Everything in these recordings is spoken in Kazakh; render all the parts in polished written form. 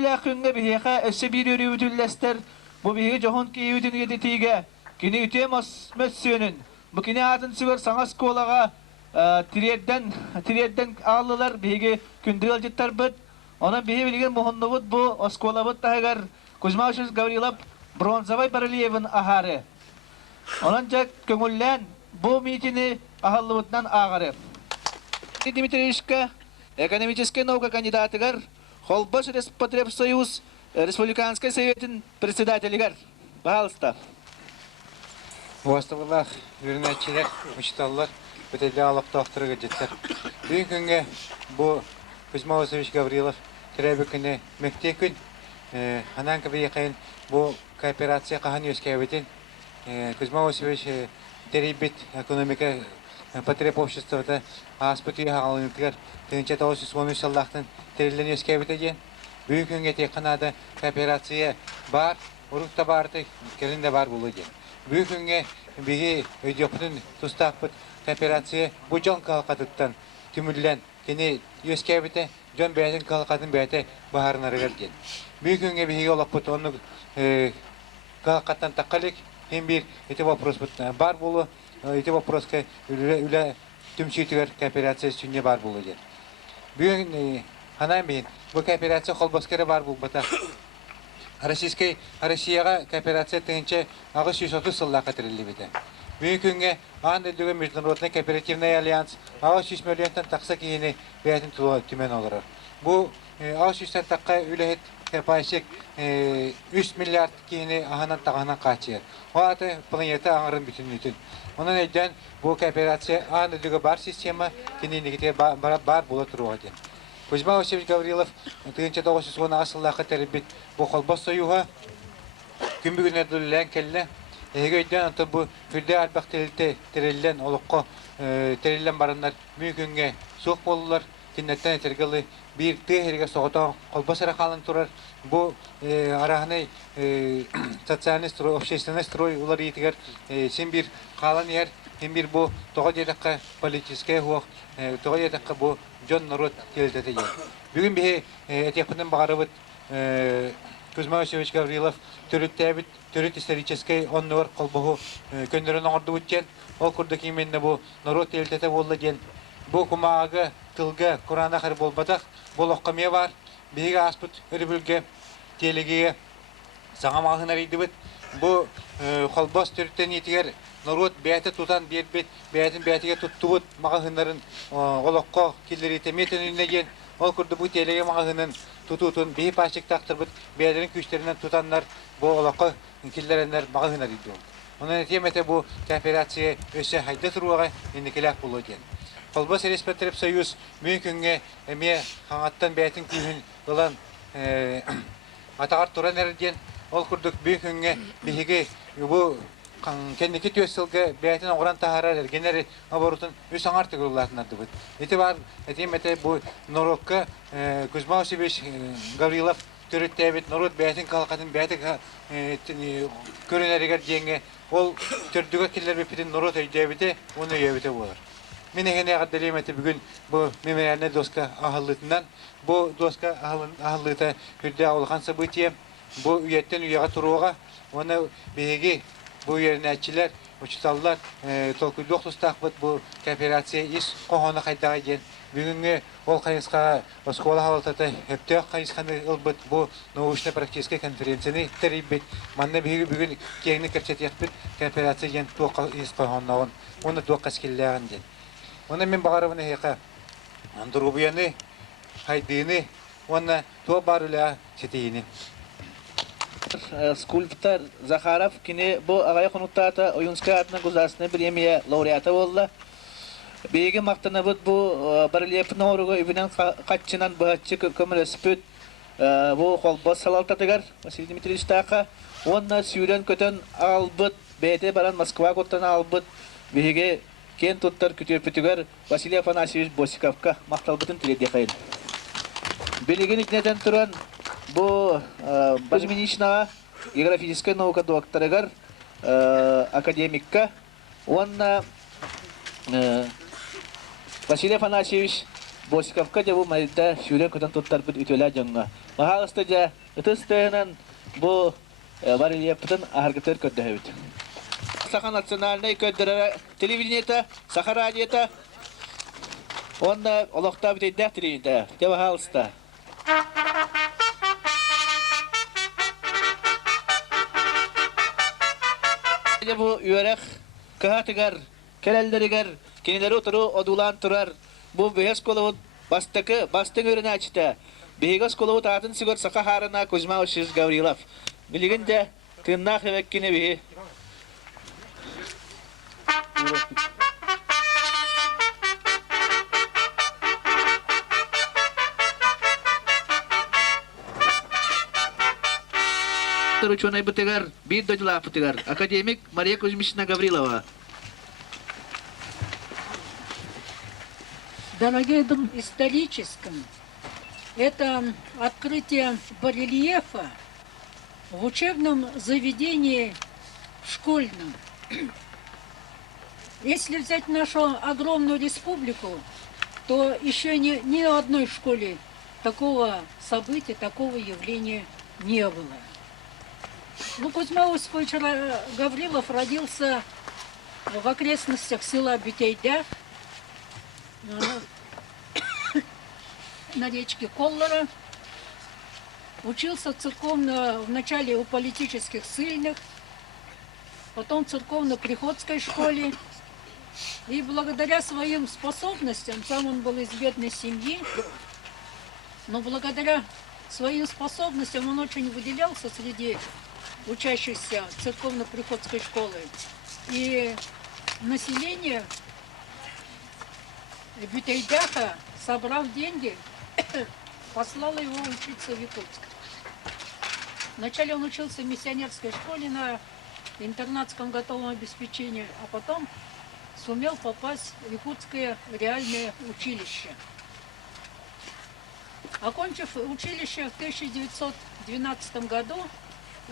Laqınga biheqa össe bir yürüyütüllester. Bu bihe johon ki yürüyütün yedetiğe. Kini ütüyemez mössünün. Bu kini adın süver sana skolaga tiriyedden ağlılar bihe kündü alcıttar bıt. Ona bihe bilgen muhonda bıt bu oskola bıt tahagar. Kuzmaşız Gavrilov Bronzavay Baraliyev'in aharı. Onunca köngüllen bu mitini ahallı bıttan ağarı. Дмитрий Ильичка, экономическая наука кандидатыгар, Холбош Респотребсоюз, Республиканский советін председателігар. Пожалуйста. Уастығылар, үрінәтшілер, ұшыталылар, өтелі алып тоқтырығы жеттер. Бүгін күнге бұл Кузьма Васильевич Гаврилов тірәбі күні мектеп күн, анан кәбі еқайын бұл кооперация қаған өскәбетін Кузьма Васильевич теребет экономика потреб обществода аспыт үйе ағалынықлар 1913 жылдақтың терілен өскәбеті ден. Бүгін күнге тек қанады кооперация бар, ұрықта барды, келінде бар болу ден. Бүгін күнге бігі өйдеқпытын тұстақпыт кооперация бұл жон қалқатыттан түмілден кені өскәбеті жон бәйтін қалқатын бәйті бағарынарығар ден. Бүгін күнге бігі олақпыт оны қалқаттан таққалик, hem bir eti вопрос бар болу, эти вопроска үлі түмшетігер кооперация сүнне бар болу ден. Бүгін анан бейін, бұл кооперация қолбаскері бар бұл бата. Россияға кооперация тыңынче ағы 130 сылла қатырылы беді. Бүгін күнге ан үлдігі международный кооперативный альянс ағы 100 миллионтан тақса кейіні бәйтін түмен олырыр. Бұл ағы 100-тан таққа үлі Пайшек 3 миллиард кейіні ағанан тағанан қачығыр. Оғаты планета аңырын бүтін үтін. Оның өйден бұл кооперация ағын үлігі бар система кенендігіте бар бола тұруға ден. Кузьма Васильевич Гаврилов 1910 асыллақы тәрібет бұл қолбас сойуға күнбігінер дүлілен келі. Еге өйден ұнты бұл үрде арбақ тәрелілен олыққы тәрелілен барындар мүмкінге соқ болулар. Кеннеттен етергілі bir tehirge soğutan kolbasara kalın turar. Bu arahını sosyalist stroy, общественный stroy ular yetiger. Sen bir kalın yer, hem bir bu toğa yedekka politiskaya huaq, toğa yedekka bu John Narod teltete yer. Bugün bir etiyapından bağırıbıt Kuzma Vasilyevich Gavrilov törüttebit, törüt исторический он var kolbahu köndürün ordu bütçen. O kurdaki menne bu Narod teltete oldu gen. Bu kumağı tılga Kur'an'a karı bolbadak bol oqqamaya var. Bihiga aspıt örübülge telegeye sağa mağınar idibit. Bu kolbas törütten yetiger Narod beyte tutan bir bit beytin beytige tuttubut mağınların oloqqa killeri temetin önüne gen. Ol kurdu bu telege mağının tututun bihi paşık taktırбыт beylerin güçlerinden tutanlar bu oloqqa killerenler mağınar idi. Onun etemete bu kooperatsiya öse hayda turuğa indikelak bulu gen. Kolbas Респотребсоюз mümkünge eme hаңаттан beytin kühün olan atağar turan erden ol kurduk mümkünge bihige bu kendiki tüyesılge beytin oğran taharar ergenleri aborutun üs hаңар tıgırlarına dıbıt. Eti var etemete bu Norokka Kuzma Vasilyevich Gavrilov törüttebit Norod beytin kalkatın beytin körüneriger denge ol tördüge killer bepitin Norod öydebite onu öydebite bolar. Мен егене гаддалемете бүгін бұл мемориальный доска ағылытынан, бұл доска ағылыта хүрде ауылған события, бұл үйеттен үйеға тұруға, оны бейге бұл үйеріне әтчілер, ұчыталылар, толкүйдоқ тұстақпыт бұл кооперация ис қоғаны қайдаға ген. Бүгінгі ол қайысқа Оскола халататы өптеқ қайысқаны ұлбыт бұл научно-практический конференцияны тәрейбет. Манна бүгін кеңні көрсетекпіт кооперация ген тоқ ис қоғаннауын, оны тоқ қаскелләғын ден. Оны мен бағарывыны хеқа андырубияны, хайдыны, оны туа барыла сетейіні. Скульптор Захаров кіне бұл ағай құнықтата Ойынская атына государственная премия лауреаты болды. Бейге мақтаны бұд бұл барылепін орығы үбінен қатчынан бұғатчы көмір өспіт бұл қолбас салалтатығар Василий Дмитриевич тақа. Онына сүйрен көтін албыт, бәйте баран Москва көттен албыт, бейге кен туттар күтөпүтүгөр Василий Афанасьевич Босиковка макталбытын тиледе кайын. Билеген итнеден туран бу Базминичнага географическая наука докторыгар академикка онна Василий Афанасьевич Босиковка дебу майда сүйрен көтөн туттар бүт үтөлө жаңга. Махалыстыжа ытыстыгынан бу барельефтен аргытыр көддөбүт. Саха национальный көддөрө телевидениета, Саха радиота. Онда олохта битейдэ телевидениета. Те махалыста. Бу үйрек кахатыгар, келелдеригер, кенелери отуру одулан турар. Бу бехес коловут бастың өріне ачыта. Бехес коловут атын сигор Саха харына Кузьма Васильевич Гаврилов. Билигинде тыннах эвеккине бихи. Ученый бытыгар, бит додила бытыгар, академик Мария Кузьмична Гаврилова. Дорогие друзья, историческом это открытие барельефа в учебном заведении школьном. Если взять нашу огромную республику, то еще ни одной школе такого события, такого явления не было. Ну, Кузьма Осипович Гаврилов родился в окрестностях села Битейдя на речке Коллора. Учился вначале у политических ссыльных, потом в церковно-приходской школе. И благодаря своим способностям, сам он был из бедной семьи, но благодаря своим способностям он очень выделялся среди учащихся церковно-приходской школы. И население Битейдяха, собрав деньги, послало его учиться в Якутск. Вначале он учился в миссионерской школе на интернатском готовом обеспечении, а потом сумел попасть в Якутское реальное училище. Окончив училище в 1912 году,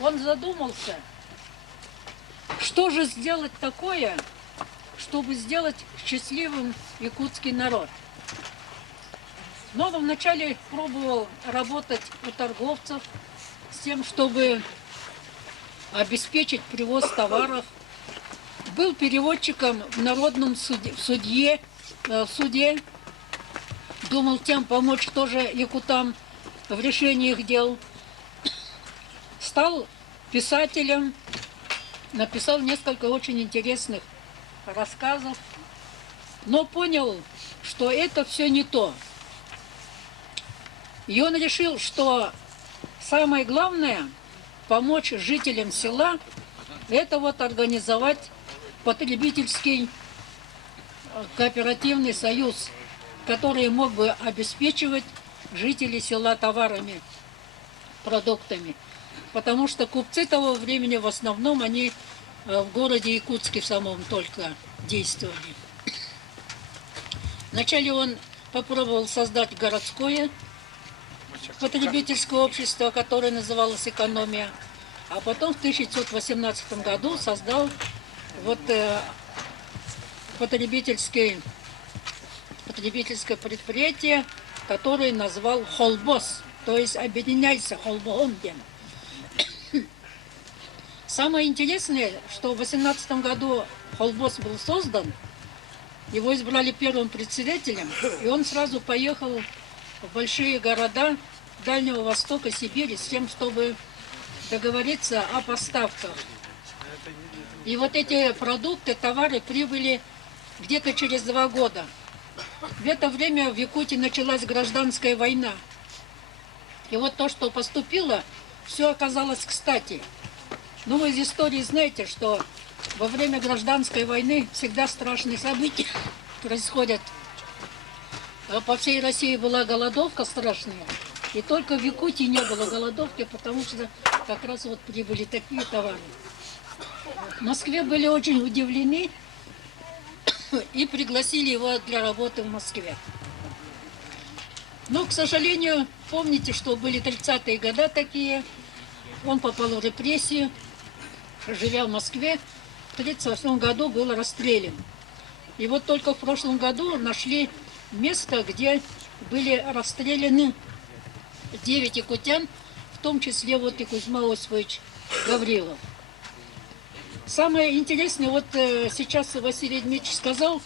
он задумался, что же сделать такое, чтобы сделать счастливым якутский народ. Но он вначале пробовал работать у торговцев с тем, чтобы обеспечить привоз товаров. Был переводчиком в народном суде. Думал тем помочь тоже якутам в решении их дел. Стал писателем, написал несколько очень интересных рассказов, но понял, что это все не то. И он решил, что самое главное помочь жителям села — это вот организовать потребительский кооперативный союз, который мог бы обеспечивать жителей села товарами, продуктами. Потому что купцы того времени в основном они в городе Якутске в самом только действовали. Вначале он попробовал создать городское потребительское общество, которое называлось «Экономия», а потом в 1918 году создал вот потребительское предприятие, которое назвал «Холбос», то есть «Объединяйся, Холбоомден». Самое интересное, что в 18 году Холбос был создан, его избрали первым председателем, и он сразу поехал в большие города Дальнего Востока, Сибири, с тем, чтобы договориться о поставках. И вот эти продукты, товары прибыли где-то через 2 года. В это время в Якутии началась гражданская война. И вот то, что поступило, все оказалось кстати. Ну, вы из истории знаете, что во время гражданской войны всегда страшные события происходят. По всей России была голодовка страшная, и только в Якутии не было голодовки, потому что как раз вот прибыли такие товары. В Москве были очень удивлены и пригласили его для работы в Москве. Но, к сожалению, помните, что были 30-е годы такие. Он попал в репрессии, живя в Москве. В 1938 году был расстрелян. И вот только в прошлом году нашли место, где были расстреляны 9 якутян, в том числе вот и Кузьма Осипович Гаврилов. Самое интересное, вот сейчас Василий Дмитриевич сказал,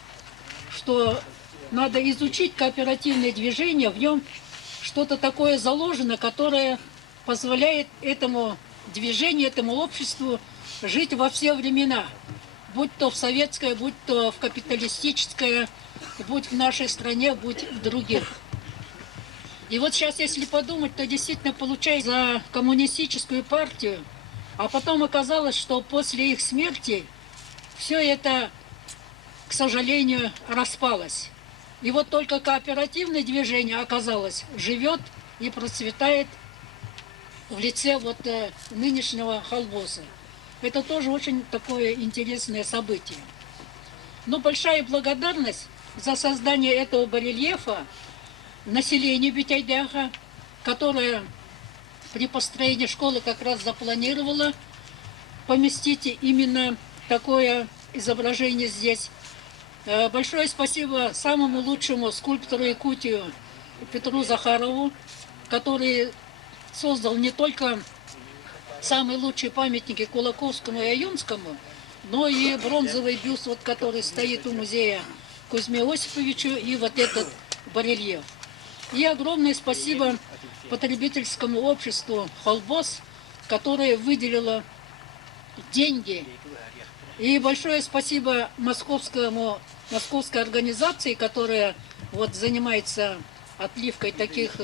что надо изучить кооперативное движение, в нем что-то такое заложено, которое позволяет этому движению, этому обществу жить во все времена, будь то в советское, будь то в капиталистическое, будь в нашей стране, будь в других. И вот сейчас, если подумать, то действительно получается за коммунистическую партию, а потом оказалось, что после их смерти все это, к сожалению, распалось. И вот только кооперативное движение, оказалось, живет и процветает в лице вот нынешнего Холбоса. Это тоже очень такое интересное событие. Но большая благодарность за создание этого барельефа населению Битяйдяха, которое при построении школы как раз запланировало поместить именно такое изображение здесь. Большое спасибо самому лучшему скульптору Якутии Петру Захарову, который создал не только самые лучшие памятники Кулаковскому и Аюнскому, но и бронзовый бюст, вот, который стоит у музея Кузьме Осиповичу, и вот этот барельеф. И огромное спасибо потребительскому обществу «Холбос», которое выделило деньги. И большое спасибо московской организации, которая вот занимается отливкой таких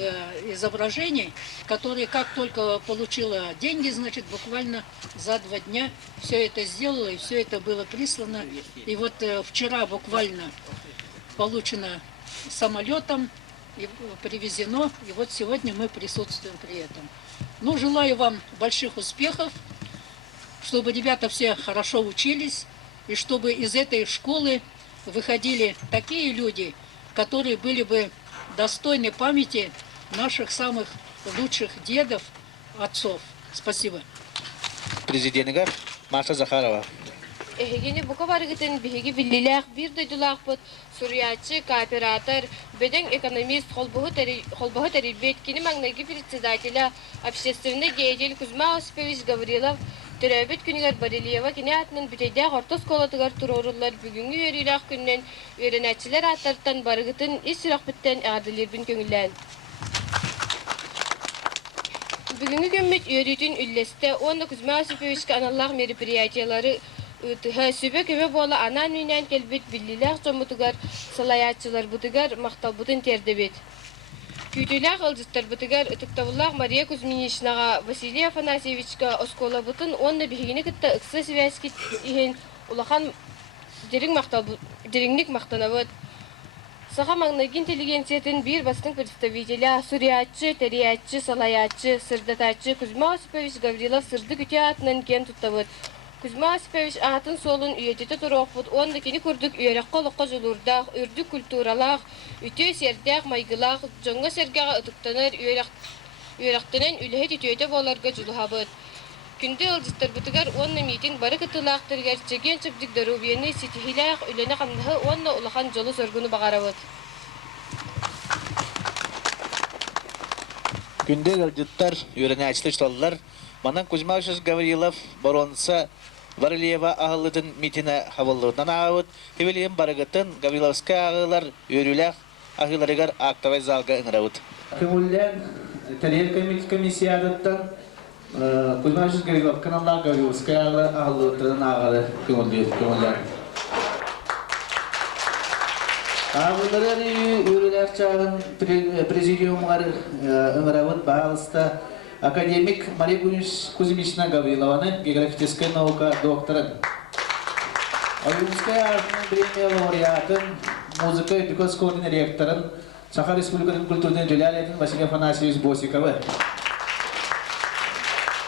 изображений, которая как только получила деньги, значит, буквально за 2 дня все это сделала, и все это было прислано. И вот вчера буквально получено самолетом, и привезено, и вот сегодня мы присутствуем при этом. Ну, желаю вам больших успехов, чтобы ребята все хорошо учились, и чтобы из этой школы выходили такие люди, которые были бы достойны памяти наших самых лучших дедов, отцов. Спасибо. Президентга Маша Захарова. Ehegini bu kadar giden bihigi billiler bir de dulakput Suriyatçı kooperatör beden ekonomist холбуху терибет кини магнаги председателя общественной деятель Кузьма Осипович Гаврилов төрөбөт күнүгөр Барельева кини атынан бүтөйдө орто сколатыгар турорулар бүгүнгү өрүлак күннен өрөнөчүлөр аттартан барыгытын ис сүрөкбүттен адылырбын көңүллән. Бүгүнгү көмөт өрүтүн үллесте онда Кузьма Осиповичке аналлах мероприятиялары Сөбе көмө бола анан үйнен келбет биллилер жомутугар салаятчылар бутугар макталбутун тердебет. Күйтүләк ылжыттар бутугар ытыктабыллах Мария Кузьминичнага Василий Афанасьевичка оскола бутун онда бигини кытта ыксы связки ихен улахан дереңник мактанабыт. Саха магнагин интеллигенциятын бир бастың представителя Суриятчы, Териятчы, Салаятчы, Сырдатачы Кузьма Осипович Гаврилов сырды күтө атынан кен туттабыт. Кузьма Осипович атын солун үйетете турокпут, онда кини курдук үйерек колокко жулурдах, үрдүк культуралах, үтө сердях майгылах, жоңго сергага ытыктаныр үйеректенен үлехет үтөйте боларга жулухабыт. Күндө ылжыттар бутугар онна митинг бары кытылаактыргар чеген чыпдык дарубияны ситихилах үлене камдахы онна улахан жолу соргуну багарабыт. Күндө ылжыттар үйрөнөчүлөр чаллар. Манан Кузьма Осипович Гаврилов боронса Барельева агылытын митине хабыллыгынан агыт, хевелием барыгытын Гавриловская агылар өрүләк агыларыгар актовый залга ыңырабыт. Көңүллән Тарелка комиссиядаттан Кузьма Осипович Гаврилов каналлар Гавриловская агылытын агылы көңүллән. Агыларын өрүләк чагын президиумлар ыңырабыт багылыста академик Мария Кузьмична Гавриловна, географическая наука доктора. Аюнская премия лауреатын, музыка и школьный ректорын, Саха Республикатын культурный делялетін Василий Афанасьевич Босикова.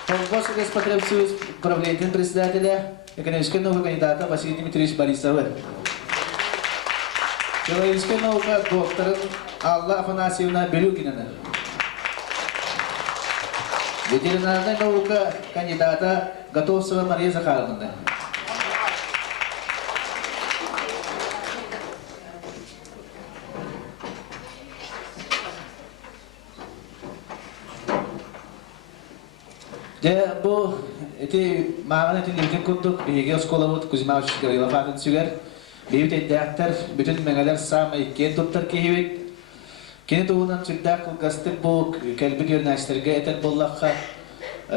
Холбос Респотребсоюз правления председателя, экономическая наука кандидата Василий Дмитриевич Борисова. Географическая наука доктора Алла Афанасьевна Белюгина. Ветеринарная наука кандидата Готовцева Мария Захаровна. Де бу эти маған эти лирген курдук биге школа бут Кузьмович Гаврилов атын сүгер. Бейбит эддәктер бүтүн меңелер самы иккен туттар кийбит. Кини туунан сүддәк кылгастык бу кәлби görнәштерге этер боллакка.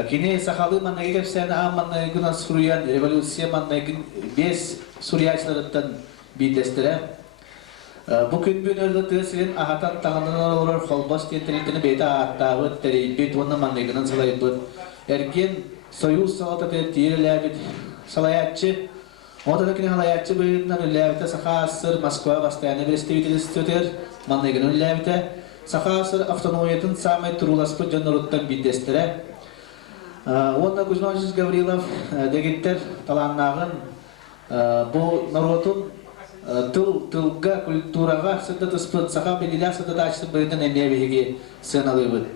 Кини сахалы маннага кепсәне амманна гына суруян революция маннага 5 суриячылардан бидестере. Бу күн бүгүнөрдө тесилин ахатан тагындан олор холбос тентеритини бейта аттабы терейбит онна маннагынан салайбыт. Эрген союз салататы тиерләбит салаятчы. Ода кини халаятчы быйыннан үлләбите Сахасыр Москва постоянный представительствотер маннагынан үлләбите Сахасыр автономиятын самый туруласпы жаннороттан бидестере. Онда Кузьмович Гаврилов дегиттер таланнагын бу народун тылга культурага сыдатыспыт саха белиля сыдатачты быйдан эмебеге сыналыбыт.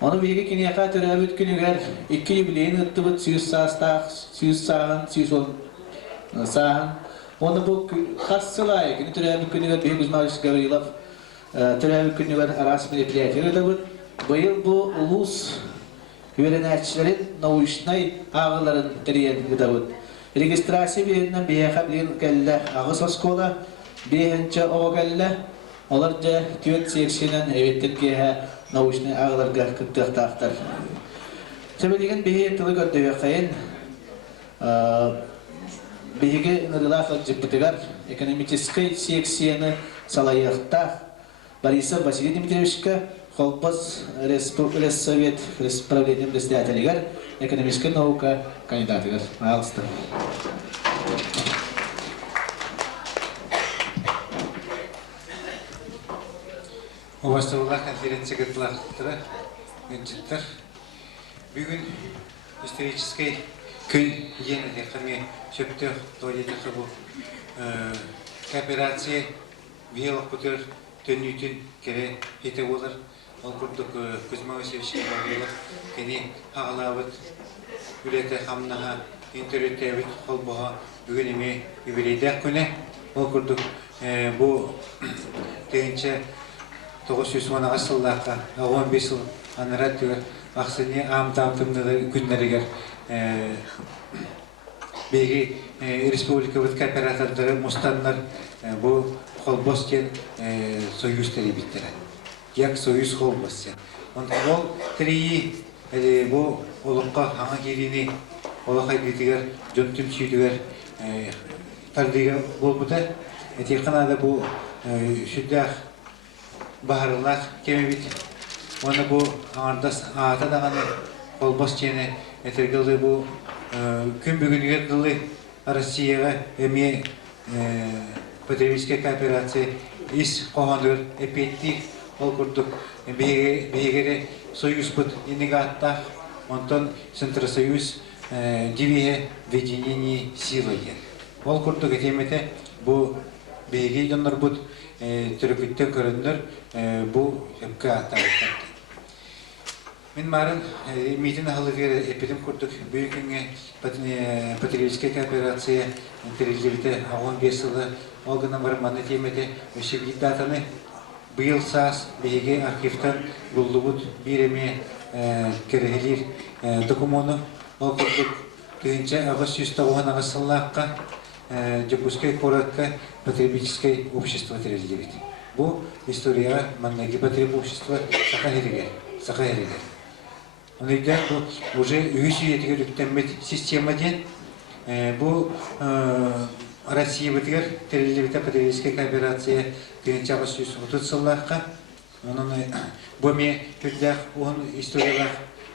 Оны биге кинега төрөбүт күнүгөр 2 юбилейни ыттыбыт 100 саастак 100 сагын 110 сагын. Оны бу хассылай кини төрөбүт күнүгөр биге Кузьмович Гаврилов төрөбүт күнүгөр арас мероприятие өтөбүт. Быйыл бу улус үйренәтчилерин научный агыларын терен өтөбүт. Регистрация береннен бияха билен келле агыс оскола биенче огелле олар же түйет секшенен эветтерге научный агыларга кыттыктактар. Себелеген бие тылы көрдөбө кайын биеге нырылах жыптыгар экономический секцияны салайыкта Борисов Василий Дмитриевичка Холпос Республикасовет исправлением председателя экономическая наука кандидатыгар. Пожалуйста. Уважаемые конференция гытлары, генчиттер, бүгүн исторический күн енеде каме чөптө тойледе кабу кооперация биолог бүтөр төнүтүн кере ете болар. Ол курдук Кузьмович Гаврилов кени агалабыт үлете хамнаха интернеттебит холбоға бүгүн эми юбилейдек күнү. Ол курдук бу тегинче 910 асыллакка 15 жыл анырат түгөр аксыны амтамтымдыгы күннеригер беги республика бит кооператордары мустаннар бу холбостен союз теребиттере. Як союз холбостен. Ол три бу олукка аңа керини олукка битигер жөнтүм сүйдүгер тардыга болбута. Этеканада бу шүддах баарылар кемебит. Оны бу аңардас ата даганы холбостене этергылы бу күн бүгүнгө дылы Россияга эми потребительская кооперация из когондыр эпетти ол курдук бегере союз бут инегатта онтон Центросоюз дивие ведение силы. Ол курдук этемете бу беге жоннор бут түрүкүттө көрүндөр бу хепка атабыттар. Мен марын митин ахылыгер эпидем курдук бүйүкүнгө потребительская кооперация интерелевите 15 жылы олгана барманы темете өшегидатаны быйыл саас беге архивтан булдубут биреме керегелир документу ол курдук тыгынча агыс 190 агысыллаакка Джапускай коротко потребительское общество терелевит. Бу история маннаги потребительское общество сахаригер. Он идет уже увеличивает система ден. Бу Россия битгер терелевита потребительская кооперация тыгынча агыс 130 сыллаакка. Onun bu me hüddах он историялар.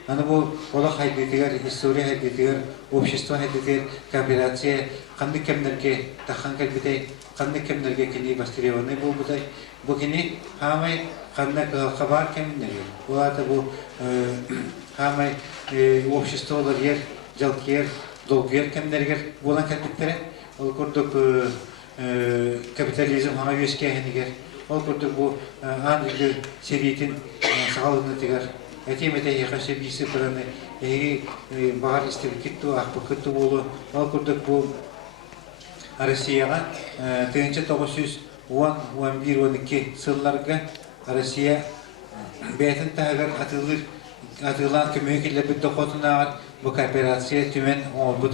Аны бу ола хайдетигер, история хайдетигер, общество хайдетигер, кооперация, кандай кемнерге тахан калбитай, кандай кемнерге кини бастыреваны бу бутай. Бу кини хамай кандай хабар кемнерге. Улата бу хамай обществолар ер, жалкер, долгер кемнергер булан калбиттере. Ол курдук капитализм хана вескехенигер. Ол курдук бу англы сериетин сагалыны тигер. Этимете яхаше бисе праны багар истебикитту акпыкытту болу. Ол курдук бу Россияга 1911-12 сылларга Россия бетин тагыр атылыр atılan kömekle bir dokotuna bu kooperasiya tümen bu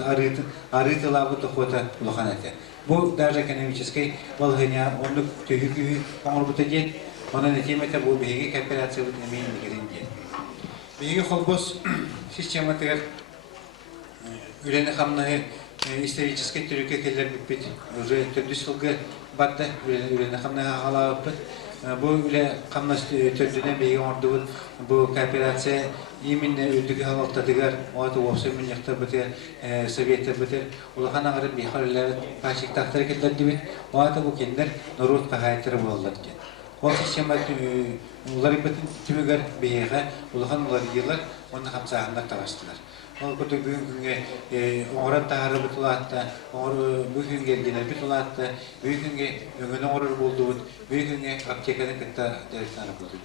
arıtıla bu dokota lokanete. Bu даже экономический волгыня onu tühükü onu bu tedin onun netimete bu bihigi kooperasiya bu emin girindi. Bihigi холбос система тегер üleni hamnayı исторический türkü keller bitbit уже 400 yılga battı üleni hamnayı hala bu üle kamnas tördüne beygi ordu bu kooperasiya именно öldüğü halktadıgar o da olsa milyakta biter Sovyetler biter ulahan ağrı bir haller paşık tahtları keller gibi o da bu kendiler Norut kahayetleri bulurlar ki o sistema uları bütün tümüger beygi ulahan uları yıllar onu hamsahında tavastılar. O kutu bugünkü oran taharı bitulatta, bugün geldiler bitulatta, bugünkü öngünü orur buldu, bugünkü aptekanın kıtta derstanı buldu.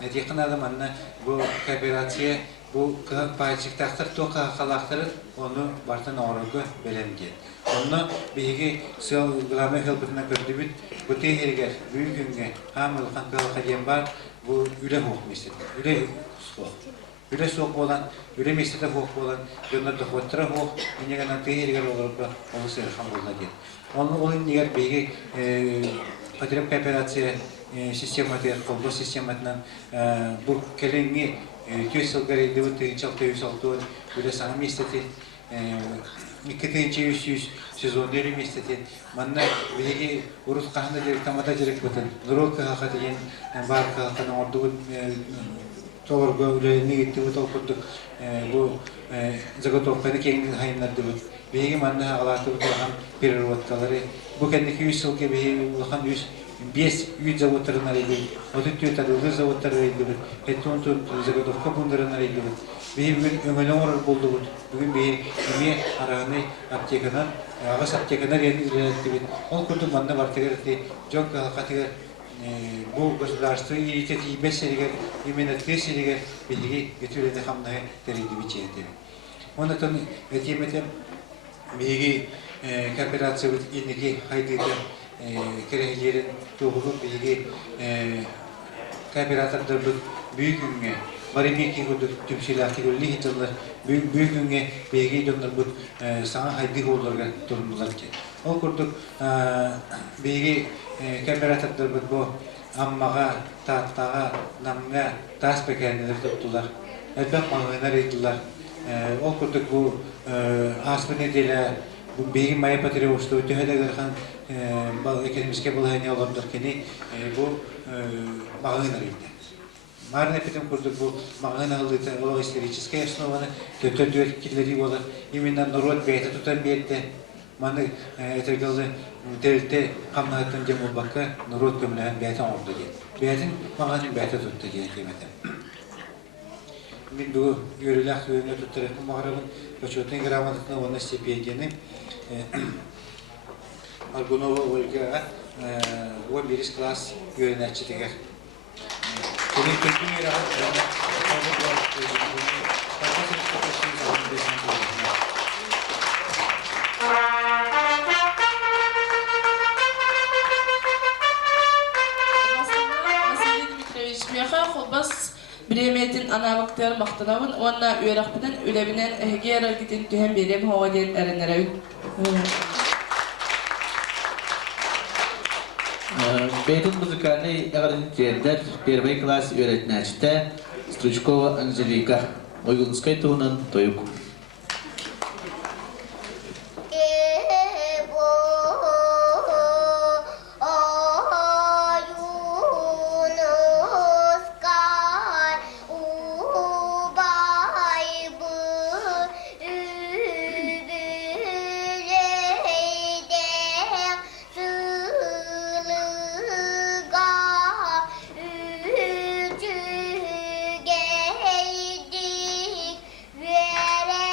Netiqin adam anna bu kooperasiya bu payçık tahtır toqa qalaqtırır onu bartan orurgu belengen. Onu bihigi sıl glame helbetine gördübüt bu tehirger bugünkü hamil qanqalı qadiyan var bu üle hukmisi. Üle soğuk. Üle soğuk olan, üle mesele soğuk olan, yönler de hotra soğuk, inegana tehirger olurdu onu serhan bulna gel. Onun nigar bihigi patrem kooperasiya систематы, колбас систематынан bu kelengi tüysülgari dıvıtı çaltı yüzaltı öyle sana misteti mikketinci yüz sezonları misteti manna bilgi urut kahanda direkt tamata direkt batın nurul kahakatı yen bar kahakatın ordu doğru böyle ne gitti bu topuktu bu zagotovkani kendi hayınlar dıvıt bilgi manna alatı bu tarafın perirodkaları bu kendiki yüzülge bilgi ulakan yüz без yüz zavodlarına ilgili, otutuyor tadı zavodlarına ilgili, heton tut zagodovka bunlarına ilgili. Bir ömrüne orar buldu. Bugün bir imi arağını aptekadan, ağız aptekadan yeni ilerletti. On kurdu bana var tegerdi. Çok kalkatıyor. Bu gosdarstı iyice beseliger, imene teseliger bilgi götürüldü hamdaya teridi biçeydi. Ona ton etimete bilgi kooperasyon ilgili haydıydı. Kerehlerin tohulu bilgi kooperatörler büyük ünge varimiki kudu tümşilaki gülli hitler büyük ünge bilgi donlar bu sana haydi olurlar durumlar ki o kurduk bilgi kooperatörler bu ammaga tahtaga namga tas pekenler tuttular elbette mağazalar ettiler o kurduk bu asmine dile bu bilgi maya patri uçtu tühede garhan ekonomiske bulhani olanlar kini bu mağazalar etti. Marne epitem kurduk bu mağazalar o историческая основа tötür kitleri olur. Именно народ бейте tutan beyte mane etergalı delte kamnatın cemul bakka narod kömleyen beyte oldu diye. Beytin mağazanın beyte tuttu diye demedim. Min bu yürülah yönü tutarak mağaranın почетный грамотный ona стипендияны Аргунова Ольга o birinci klas yöneticidir. Bunun kötü bir Bilemetin anavaktar maqtanavın, onna üyerakbiden ülebinen egeyer gitin tühem berem hava den erenlere. Beytin müzikalini öğrenciler первый класс öğretmençte Стручкова Анжелика. Oygunskay tuğunun toyuk. Where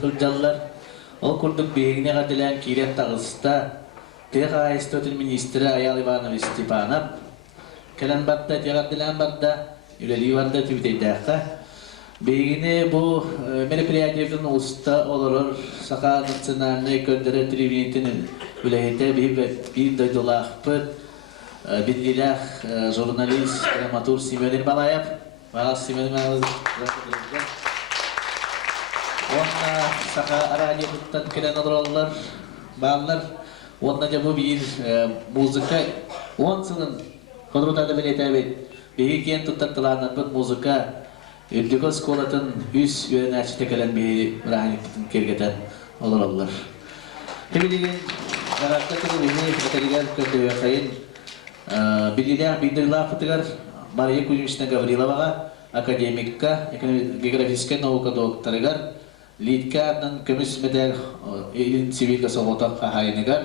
Кылжаллар, ол курдук бегине гадилен кирет тагыста, тех Аристотель министрі Аял Иванович Степанов, келен батта, тегадилен батта, үлели батта тибитейдаққа. Бегине бұл мероприятиевдің уста олорор, сақа национальный көндері трибунитін үлейте бір дойдулақпыт, бедгелях журналист, драматург Семен Балаев, Вағас Семен Балаев, онна сақа радиоттан келен олоролар, баллар, онна жабы бір музыка, он сылын қодрутады білеті әбет, бейі кен тұттаттыларынан бұд музыка, Үлдігі сколатын үз өрін әчіті кәлін бейі раханеттің кергетен олар. Тебелеген ғарақта күні бейіне мәтәрігер көнді өқайын білілер бейдірлар фытығар Мария Кузьмична Гавриловаға, академикка, географическая наука докторыгар, лидка аднын көміс медаль елін цивилка соғытақ қағайынығар,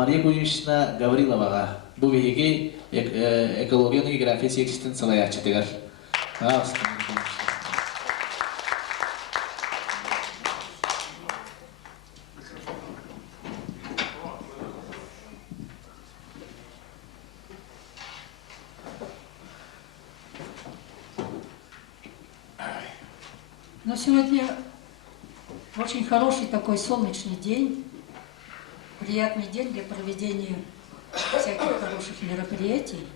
Мария Кузьмична Гавриловаға, бұл бейге экологияны география сексистін салай ачытығар. Но сегодня очень хороший такой солнечный день, приятный день для проведения всяких хороших мероприятий.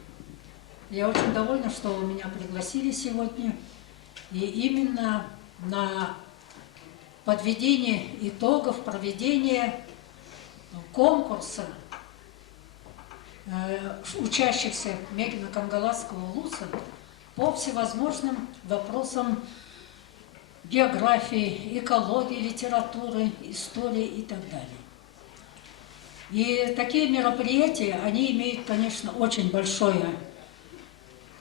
Я очень довольна, что вы меня пригласили сегодня. И именно на подведение итогов, проведение конкурса учащихся Мегино-Кангаласского ВУЗа по всевозможным вопросам географии, экологии, литературы, истории и так далее. И такие мероприятия, они имеют, конечно, очень большое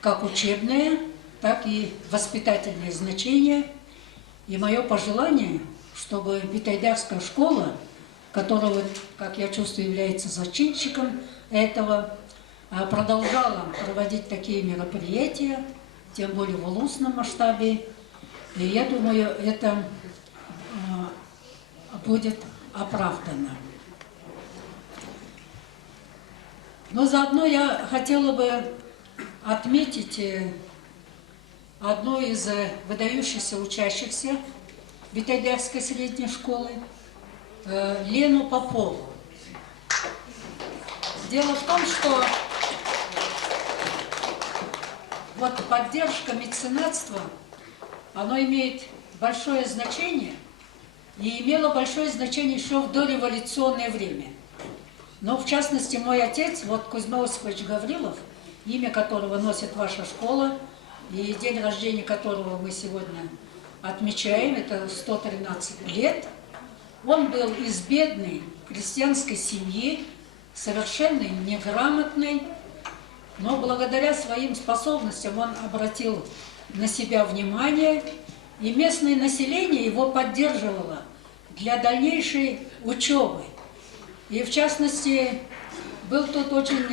как учебное, так и воспитательное значение. И мое пожелание, чтобы Битайдарская школа, которая, как я чувствую, является зачинщиком этого, продолжала проводить такие мероприятия, тем более в улусном масштабе. И я думаю, это будет оправдано. Но заодно я хотела бы отметить одну из выдающихся учащихся Битайдарской средней школы, Лену Попову. Дело в том, что вот поддержка меценатства, оно имеет большое значение и имело большое значение еще в дореволюционное время. Но в частности мой отец, вот Кузьма Осипович Гаврилов, имя которого носит ваша школа, и день рождения которого мы сегодня отмечаем, это 113 лет. Он был из бедной крестьянской семьи, совершенно неграмотный, но благодаря своим способностям он обратил на себя внимание, и местное население его поддерживало для дальнейшей учебы. И в частности, был тут очень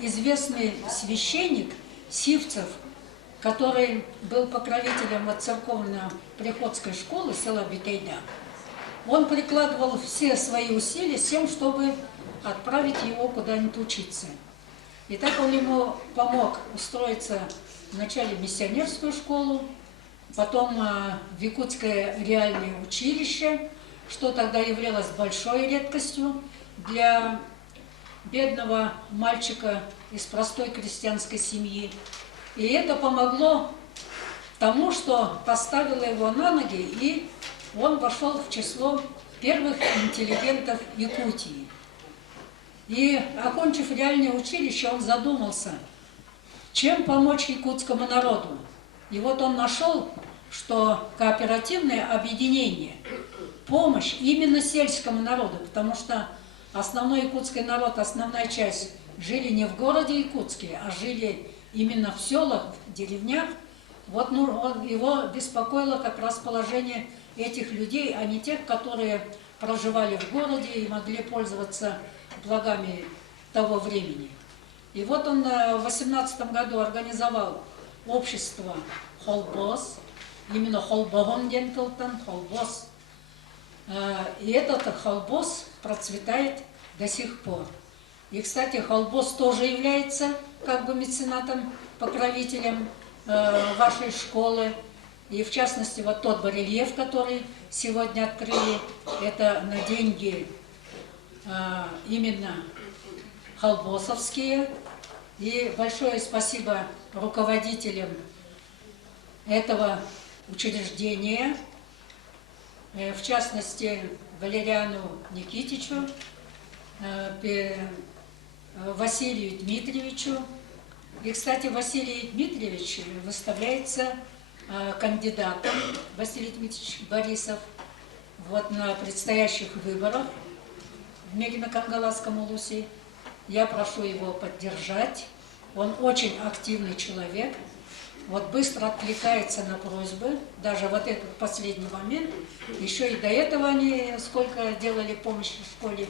известный священник Сивцев, который был покровителем церковно-приходской школы села Битайдар. Он прикладывал все свои усилия с тем, чтобы отправить его куда-нибудь учиться. И так он ему помог устроиться вначале в миссионерскую школу, потом в Якутское реальное училище, что тогда являлось большой редкостью для бедного мальчика из простой крестьянской семьи. И это помогло тому, что поставило его на ноги, и он вошел в число первых интеллигентов Якутии. И, окончив реальное училище, он задумался, чем помочь якутскому народу. И вот он нашел, что кооперативное объединение, помощь именно сельскому народу, потому что основной якутский народ, основная часть, жили не в городе Якутске, а жили именно в селах, в деревнях. Вот его беспокоило как раз положение этих людей, а не тех, которые проживали в городе и могли пользоваться благами того времени. И вот он в 18 году организовал общество «Холбос», именно холбогон ден кылтан, холбос. И этот холбос процветает до сих пор. И, кстати, холбос тоже является как бы меценатом, покровителем вашей школы. И в частности, вот тот барельеф, который сегодня открыли, это на деньги именно холбосовские. И большое спасибо руководителям этого учреждения, в частности, Валериану Никитичу, Василию Дмитриевичу. И, кстати, Василий Дмитриевич выставляется кандидатом, Василий Дмитриевич Борисов, вот на предстоящих выборах в Мегино-Кангаласском улусе. Я прошу его поддержать. Он очень активный человек, вот быстро откликается на просьбы. Даже вот этот последний момент, еще и до этого они сколько делали помощи в школе,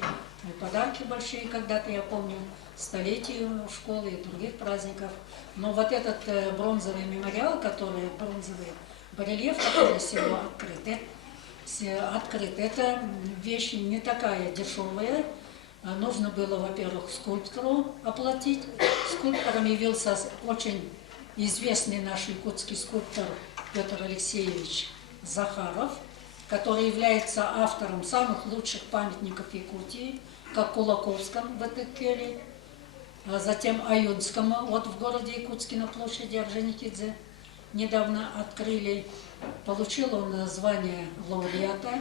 подарки большие когда-то, я помню, столетию школы и других праздников. Но вот этот бронзовый мемориал, бронзовый барельеф, который сегодня открыт, это вещь не такая дешевая. Нужно было, во-первых, скульптору оплатить. Скульптором явился очень известный наш якутский скульптор Петр Алексеевич Захаров, который является автором самых лучших памятников Якутии, как Кулаковском в Этекеле, а затем Аюнскому, вот в городе Якутске на площади Орджоникидзе недавно открыли. Получил он звание лауреата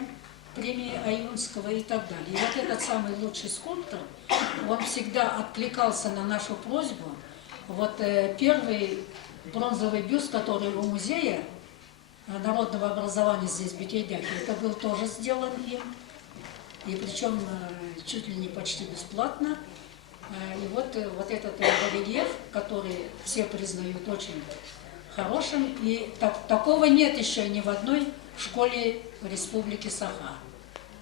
премии Аюнского и так далее. И вот этот самый лучший скульптор, он всегда откликался на нашу просьбу. Вот первый бронзовый бюст, который у музея народного образования здесь, в Бекейдяке, это был тоже сделан им. И причем чуть ли не почти бесплатно. И вот этот барельеф, который все признают очень хорошим, и такого нет еще ни в одной школе Республики Саха.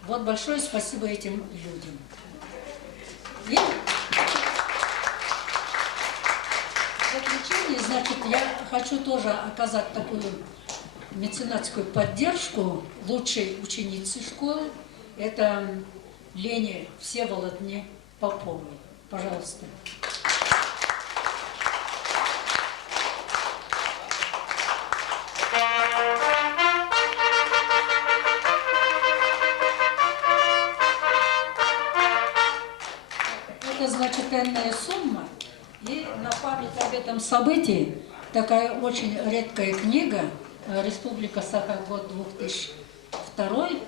Вот большое спасибо этим людям. И в заключение, значит, я хочу тоже оказать такую меценатскую поддержку лучшей ученице школы. Это Лене Всеволодне Поповой. Пожалуйста. Это, значит, энная сумма. И на память об этом событии такая очень редкая книга «Республика Саха, год 2002».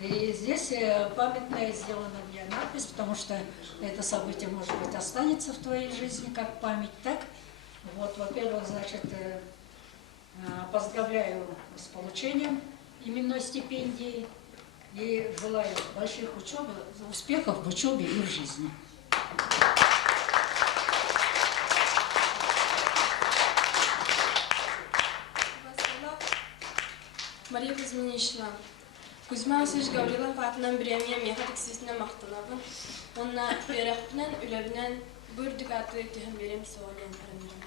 И здесь памятная сделана мне надпись, потому что это событие, может быть, останется в твоей жизни как память. Так, вот, во-первых, значит, поздравляю с получением именной стипендии и желаю больших успехов в учебе и в жизни. Мария Кузьминична. Кузьма Васильевич Гаврилов атынан премия мехат эксисіне мақтанабын. Онна үйрәқтінен, үләбінен бүрдік аты түхін берем соғален қарамырым.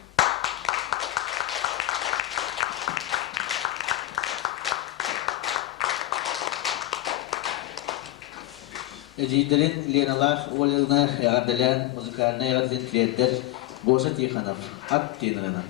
Эдиделин Леналах, Олилна, Ягаделян, музыкальный Ягадин Тледдер, Гоша Тихонов, от Тинрена.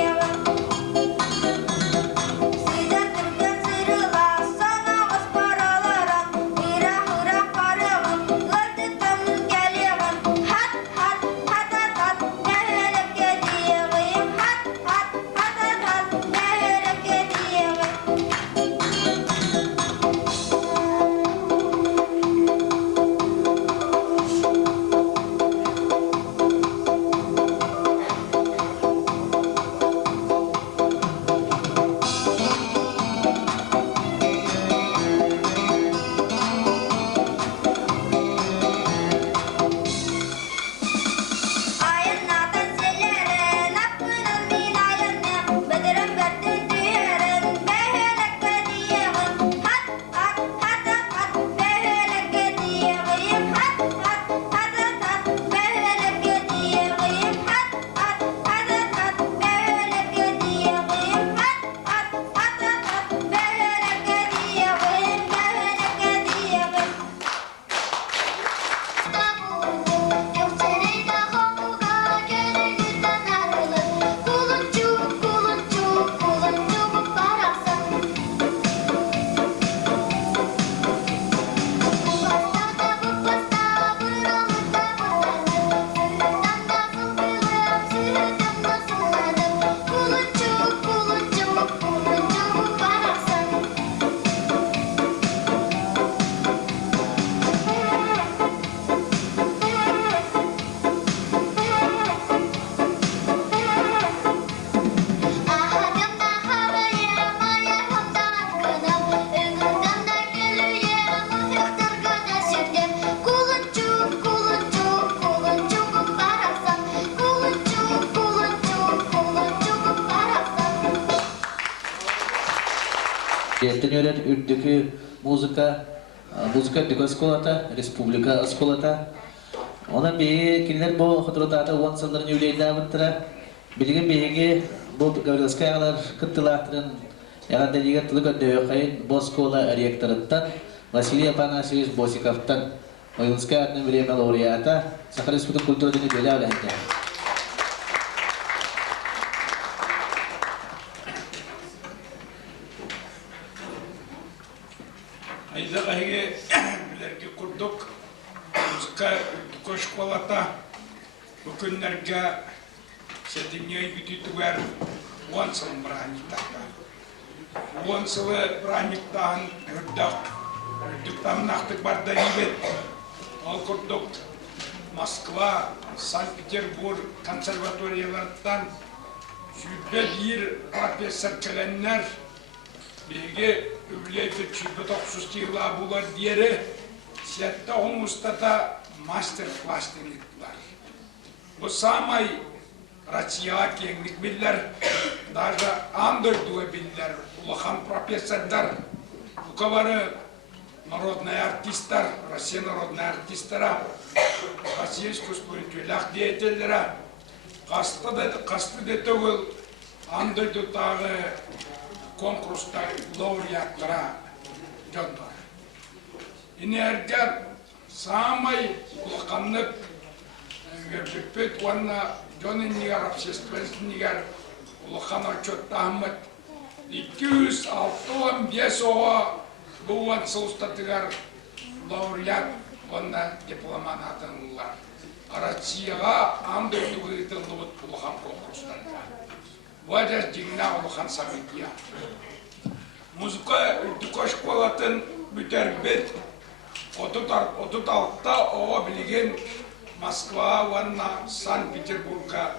Yeah. Ертенерен үрдікі музыка дүкі сколата, республика сколата. Онан бейге келер бұл құтыротаты 10 сылдарын үйлейді абыттыра. Білген бейге бұл Гаврилскайлар күттілақтырын яғанда егер тұлық өтті өқайын Боскола ректорыттан Василий Апанасьевич Босиковтан Ойынскай атының время лауреата Саха Республика культура дені бөлі әлі. Айзағайге білерге құрдық, музыка көшколата, бүкінлерге сәтіңе үтітігер 10 сылын бұрағанықтақта. 10 сылы бұрағанықтағын үрдіктан нақтық барда дейбет. Ол құрдық Москва, Санкт-Петербург консерваториялардан сүйбе дейір профессор кәләннер беге Üvleyte çübet oksustiyla bular diyeri siyette on ustata master-class denettiler. Bu samay Rusya kenglik biller, даже андойдуы biller, улахан профессордар, bu kavarı народные артисттар, Россия народные артисттара, Россия искусствует тюлях деятельдера, касты детөгül андойду тағы konkursta laureatlara gönder. İnerken samay kulkanlık gördükpet vanna Johnny Nigar общественный Nigar kulkan açık tahmet 265 oğa bu van solustatıgar laureat vanna diploman atanırlar. Araçıyağa andırdığı yıtıldığı kulkan konkurslarında. Вадяс дигна улахан события. Музыка дүкө школатын бүтербет. 36-та оға білген Москва, Ванна, Санкт-Петербурга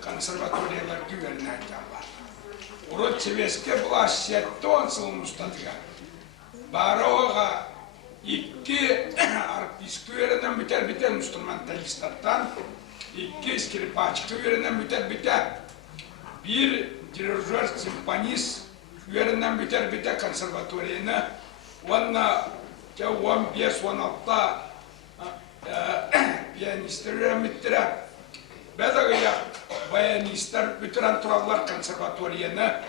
консерваториялар күверін айтқан бар. Урод Севеске бұла 7 сылын ұстатыға. Бары оға 2 артист күверінен бүтер-бітер инструменталистаттан, 2 скрипач күверінен бүтер-бітер. Bir dirijer, simpanist, üyerinden biter konservatuariyene, onunla 15-16 piyanistler üremittiler. Bedağıya piyanistler bitiren turallar konservatuariyene,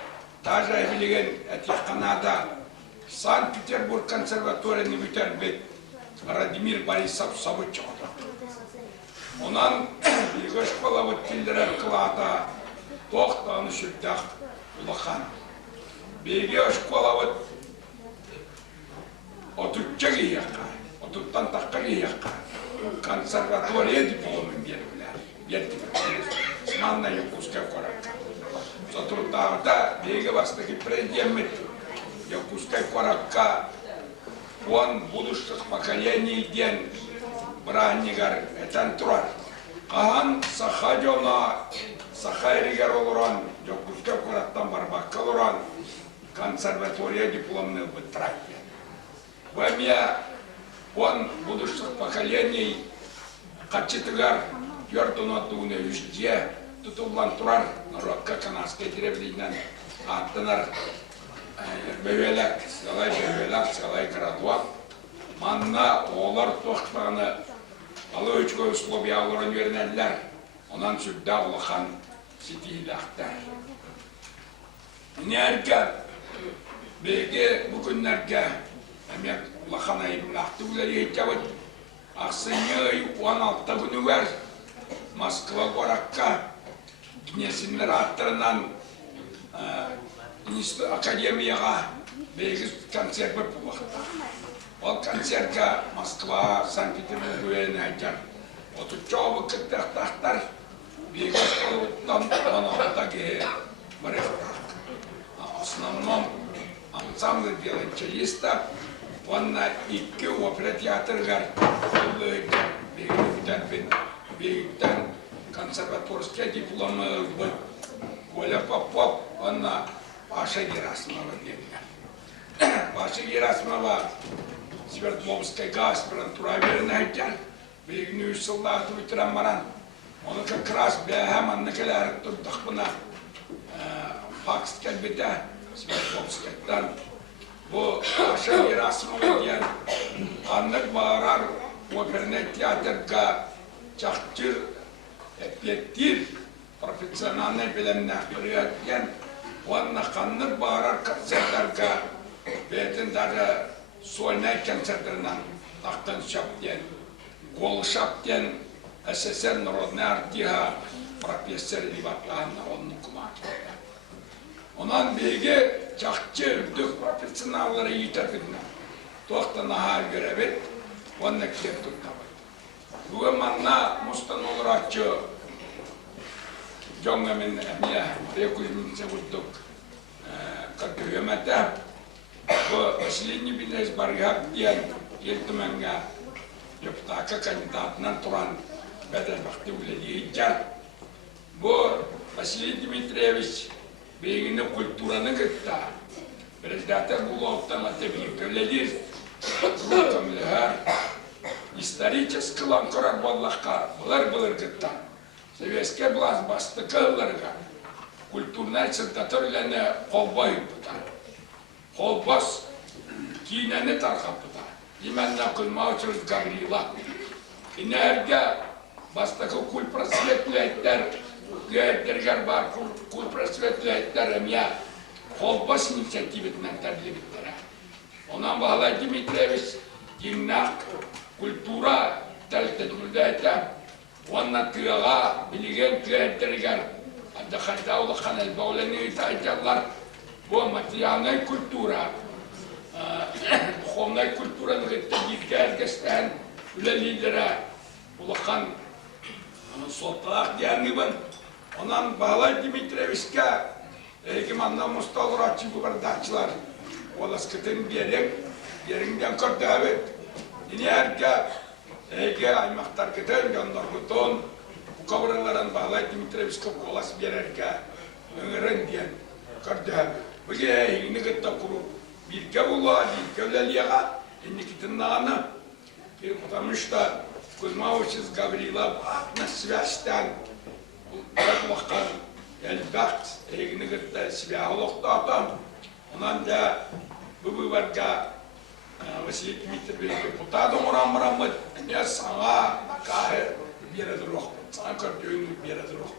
taja evligen Kanada, Sankt-Peterburg konservatuariyene biter bit, Vladimir Borisov Savutçuk. Ondan bir şkola vıttillere kılada, Тоқтаны шүрттақ ұлақан. Беге школа бұд отутча кейяққа, отуттан таққа кейяққа. Консерватория дипломын берілер. Сманна Якускай қораққа. Сотуртағыда беге бастығы президент Якускай қораққа он будущих поколений ден браннигар әтен тұрар. Қаған Сахадьона Сахайригер олыран, Якускай қораттан барбаққа олыран, консерватория дипломны бітірайы. Вәмия, он будущих поколений қатчетігер түртін отуыны үште тұтылған тұрар, Народқа Канадскай деревлейінен аттынар бөвелек, салай градуат. Манна олар тоқтағыны алы өчкө условия олырын вернәлілер, онан сүрді олыған сетейлақтар. Нерге, беге бүгінлерге әмек улахан айымын ақты үлер еттевіт. Ақсыны 16 күні бар Москва қораққа кнесіндер аттырынан академияға беге концерт бір бұлақта. Ол концертқа Москва, Санкт-Петербург өйені айтар. Отучауы кіттақтақтар беге ұттан 16-та ке барықтақ. Основном ансамбль виолончелистов, онна 2 опера театргар бегіктен консерваторская дипломы был. Оля Попов, онна Паша Герасимова берген. Паша Герасимова Свердловская аспирантура вернайтер. Бегін 3 жылда атып өтірен баран. Оны как раз бәхәм анныкелер тұрдық бұна. Факст кәлбеті Свердловскайдан bu Aşa Gerasımova diyen anlık bağırar opernet teatrga çaktır ettir profesyonel bilimler öğretken onunla kanlı bağırar konsertlerga beden daha soynak konsertlerinden taktan şap diyen gol şap diyen SSR Народная артиха profesör Livatlan'la onun kumaşı. Ondan bilgi çakçı ürdük profesyonelleri yitirdiğinde tohtan ahal görevi onunla kiyattık tabi. Bu manna mustan olur açı Jongamin emiye rekuzmin sevulduk katıyömete bu последний binez bargak diyen yeltümenge yaptaka kandidatından turan bedel vakti bile diyeceğim. Bu Василий Дмитриевич бегini культураны гытта. Президентер булоптан атебиевлелер, рутамлер, исторический ланкорар боллахка, булар гытта. Советский власть бастыкыларга, культурный центаторларны колбой бута. Колбас кинени таркап бута. Именна кылмаучуз Гаврила. Инерге бастыкы культ просветлеттер Герger var, kul prosvetletlerim ya, kolbas inisiyatifetinden terlibitlere. Ondan Vahlay Dimitrievich, dinnak, kultura teltetmüldeyte, onunla tüyağa, biligen tüyetlerger, adda hatta ulakan elbağuleni itayetler, bu materyalnay kultura, duhovnay kulturanı gitti, yitki herkesten, üle lidere, ulakan, sotlak diyen gibi, ondan Vahlay Dimitrievич'e Egeman'dan Mustalıratçı bu bardakçılar olaskıtın yerinden kırdı evet. Yine erke Ege aymaktar kıtın, yanlar kıtın bu kavraların Vahlay Dimitrievич'e olas bir erke öngörün diyen kırdı. Bu yine kıtta kuru bir kevula, bir kevleliyağa yine kıtın nağını потому что Кузьмаучис Гаврила на связь-тан как вакан элбакт эгнигетте свяхлоктатан онан да бубарга Василий Дмитриевич депутатом орамрамыт не саңа кахер бередирок саңкар дүйүн бередирок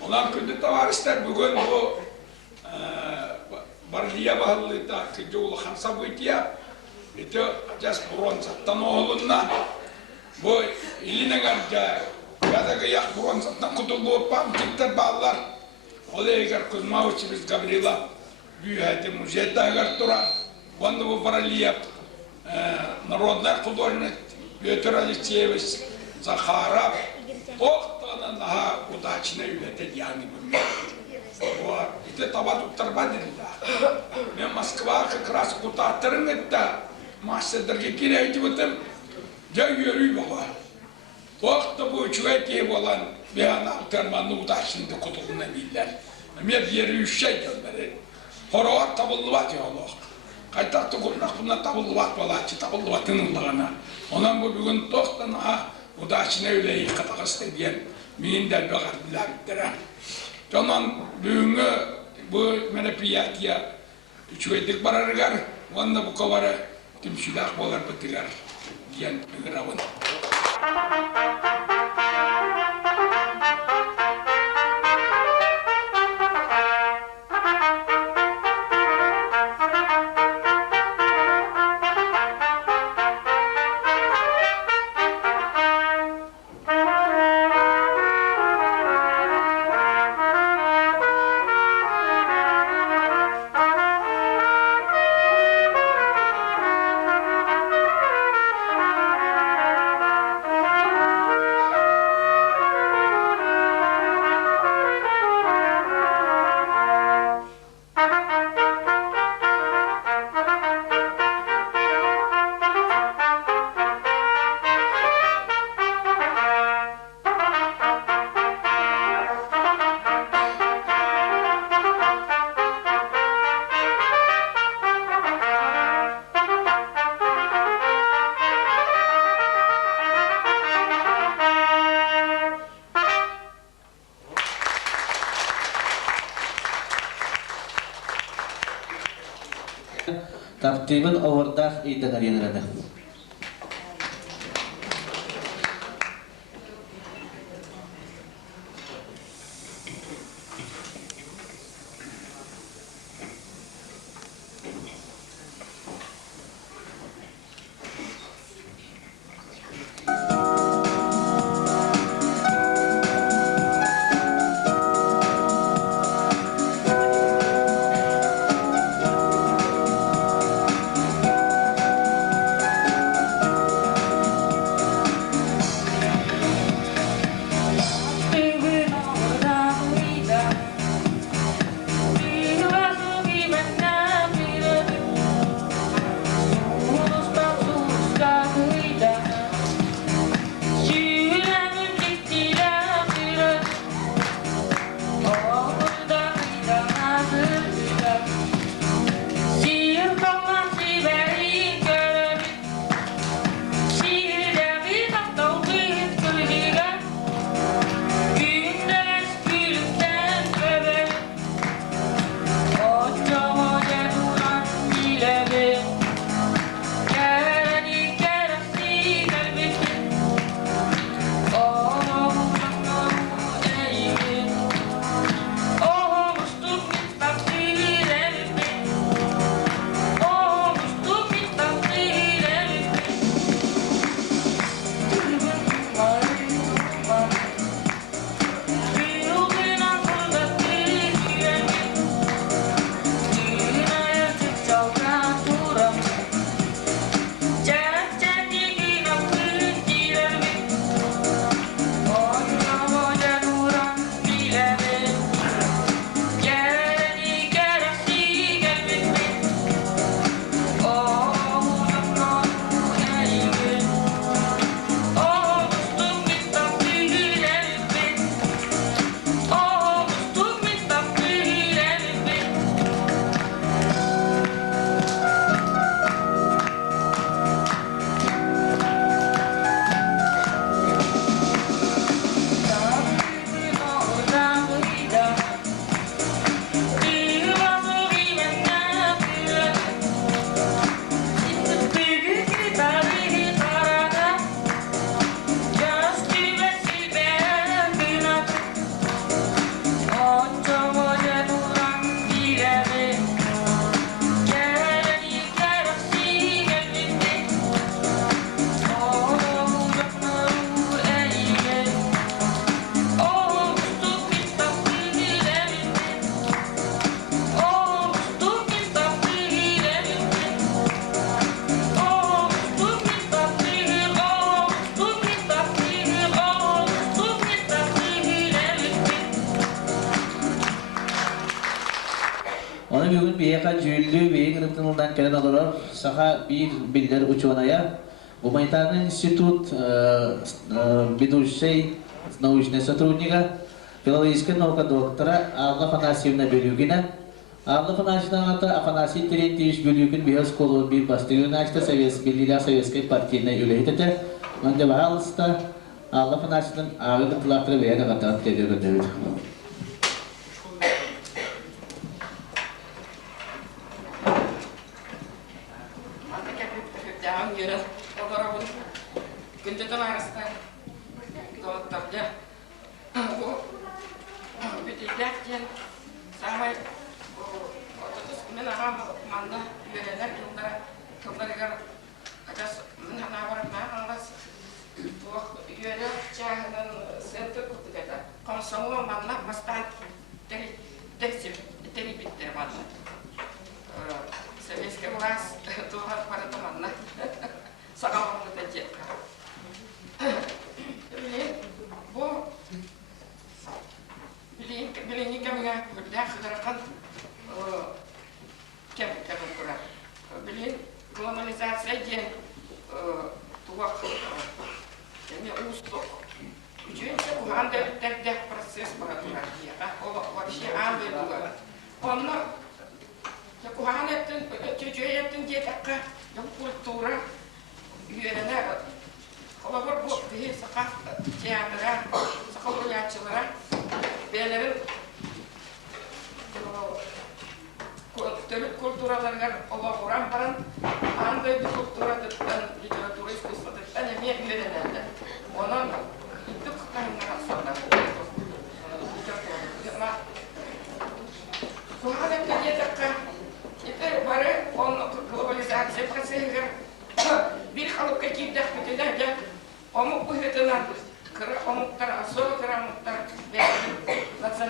онан күндү товарищар бүгүн бу барлия баалыта кыжоул ханса бытия это жас бронзаттан оолунна bu ilinengarca kadar yak bronzattan kutulu pam gitter bağlar. Olaygar Kuzmauchi biz Gavrila büyühedi muzeyde agar turar. Onu bu paraliyap Народный художник Петр Алексеевич Захаров тоқтана daha удачно üreted yani bu. Вот. Это табату тарбадилда. Мен Москва как раз кутатырын это мастердерге керейді бұтым. Я yürüy baba. Vakti bu çüvetiye olan bir an aktarmanın udaşında kutuğuna biller. Ben yürüyüş şey gönderir. Horavat tabulluvat ya Allah. Kaytaktı kurnak bundan tabulluvat balaçı tabulluvatının lağına. Ondan bu bugün tohtan ha udaşına öyle yıkatakastı diyen mühindel beğardiler bittere. Ondan bugün bu merepiyatiye çüvetik bararıgar. Ondan bu kavara tümşüdak bolar bitirer. Diyen pengirawan. Taktibin ovardaq iyden aryanırada. Onu bugün bir yaka cüllü ve gırıptınıldan gelen olarak saha bir bilgiler uçuğunaya Гуманитарный институт ведущий научный сотрудника, филологическая наука доктора Алла Афанасьевна Белюгина. Алла Афанасий Терентьевич Белюгин бихаз школу bir бастырын açtı, Советской партийной үлейтеді. Önde bağlıста Алла Афанасьевнан ağır gıtılaktırı veya da gıtılat dedi. Советская власть тоже парадоманна. Сагал вот это детка. Блин, никому не для хракан. Кем кура. Блин, глобализация день. Туах. Не усток. Ученица куханда так процесс парадоманна. Вообще андой дуга. Он Куханеттен, чөчөйеттен жетакка, культура, үйренер. Олар бұл дейі сақақ театра, сақақ ұятшылара, бәлерін түрік культураларға олар ұран баран,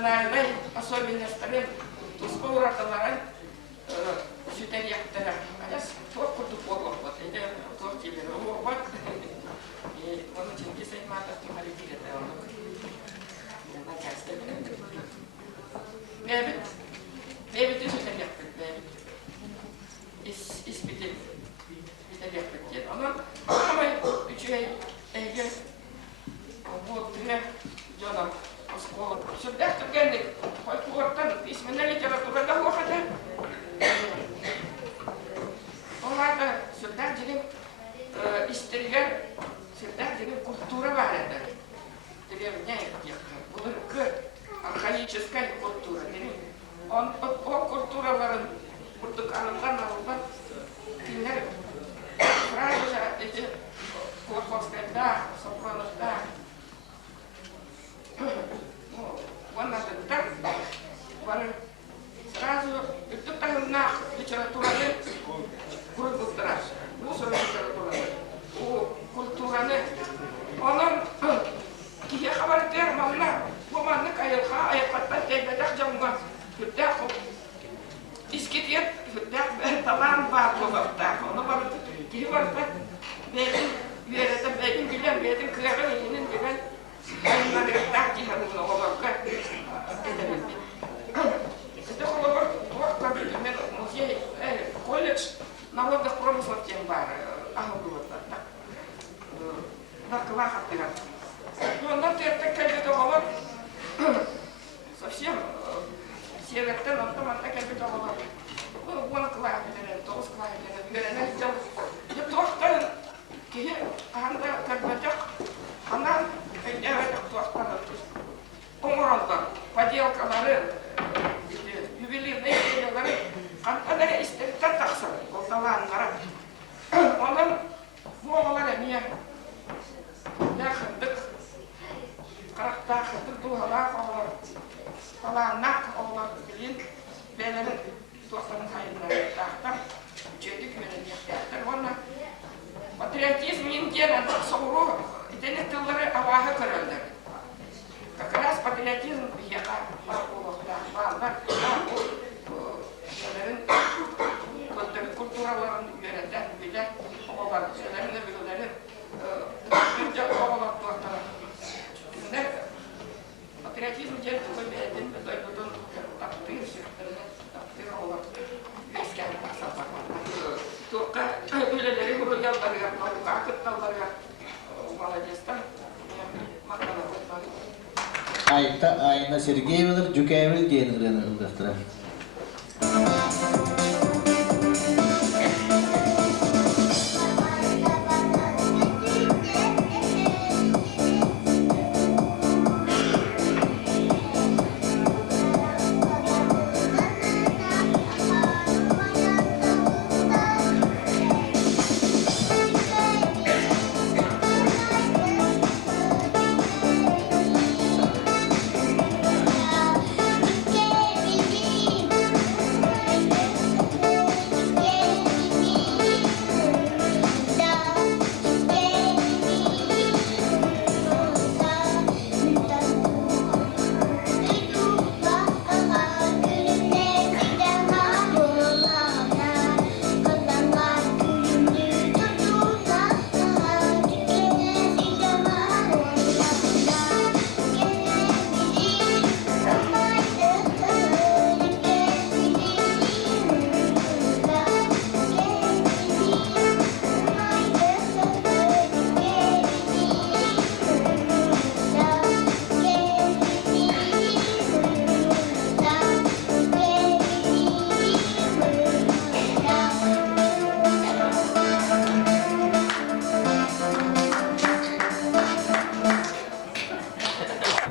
национальной особенностью тускоураталарын süteliyaktara. Alas çok kutu olur bu. Ede çok gelir. O bak. Onun için ki sayın Mahmut Kemal'i bilir de onu. Ne gelsin. Evet. Evet de süteliyaktık. Evet. İsmidir. Süteliyaktık diye. Ama üçü evde bu tüne canım. Sudah terkendik. Kuatan ismena literaturada wakada. Orada sudah jadi istilah sudah jadi kultura barat. Древняя архаическая культура. Он культура баран португалдан алынған dinler сразу же эти Колокольская, да, Сопронов, да. Он надо так, сразу itu tahunna literaturanya kurang ultras, musuh literaturanya, kulturanya, orang dia kabar dia mana, mana kayak kata tidak jangan, tidak iskitiat, tidak talan baru tak, orang baru dia baru biar ada bagian bilang biar ada kerana ini dengan mana tak dia harus orang kan, itu kalau например, музей, колледж народных промыслов Тембара, но на это совсем северный, но там это вон клавиатура, то с клавиатура, я тоже anda terbaca, она это кто умрал поделка лары, ювелирные изделия, она история такса, колталан нара, он волала меня, я ходил, карта ходил дуhala, колла нак, колла блин, белен, тостан хайна, тахта, jadi kemudian terwana патриотизм индиана сауру это не тылары аваха королда как раз патриотизм я паркулах да культураларын үйрәтә билә олар сөйләмне биләләр бирҗә олар туктара патриотизм дигән түгел бәдән бөтен тактир олар искән пасапа Только были бургербарга, какталарга, молодецтан, Айта Айна Сергеевна Жукаевил денигрен ылдастыра.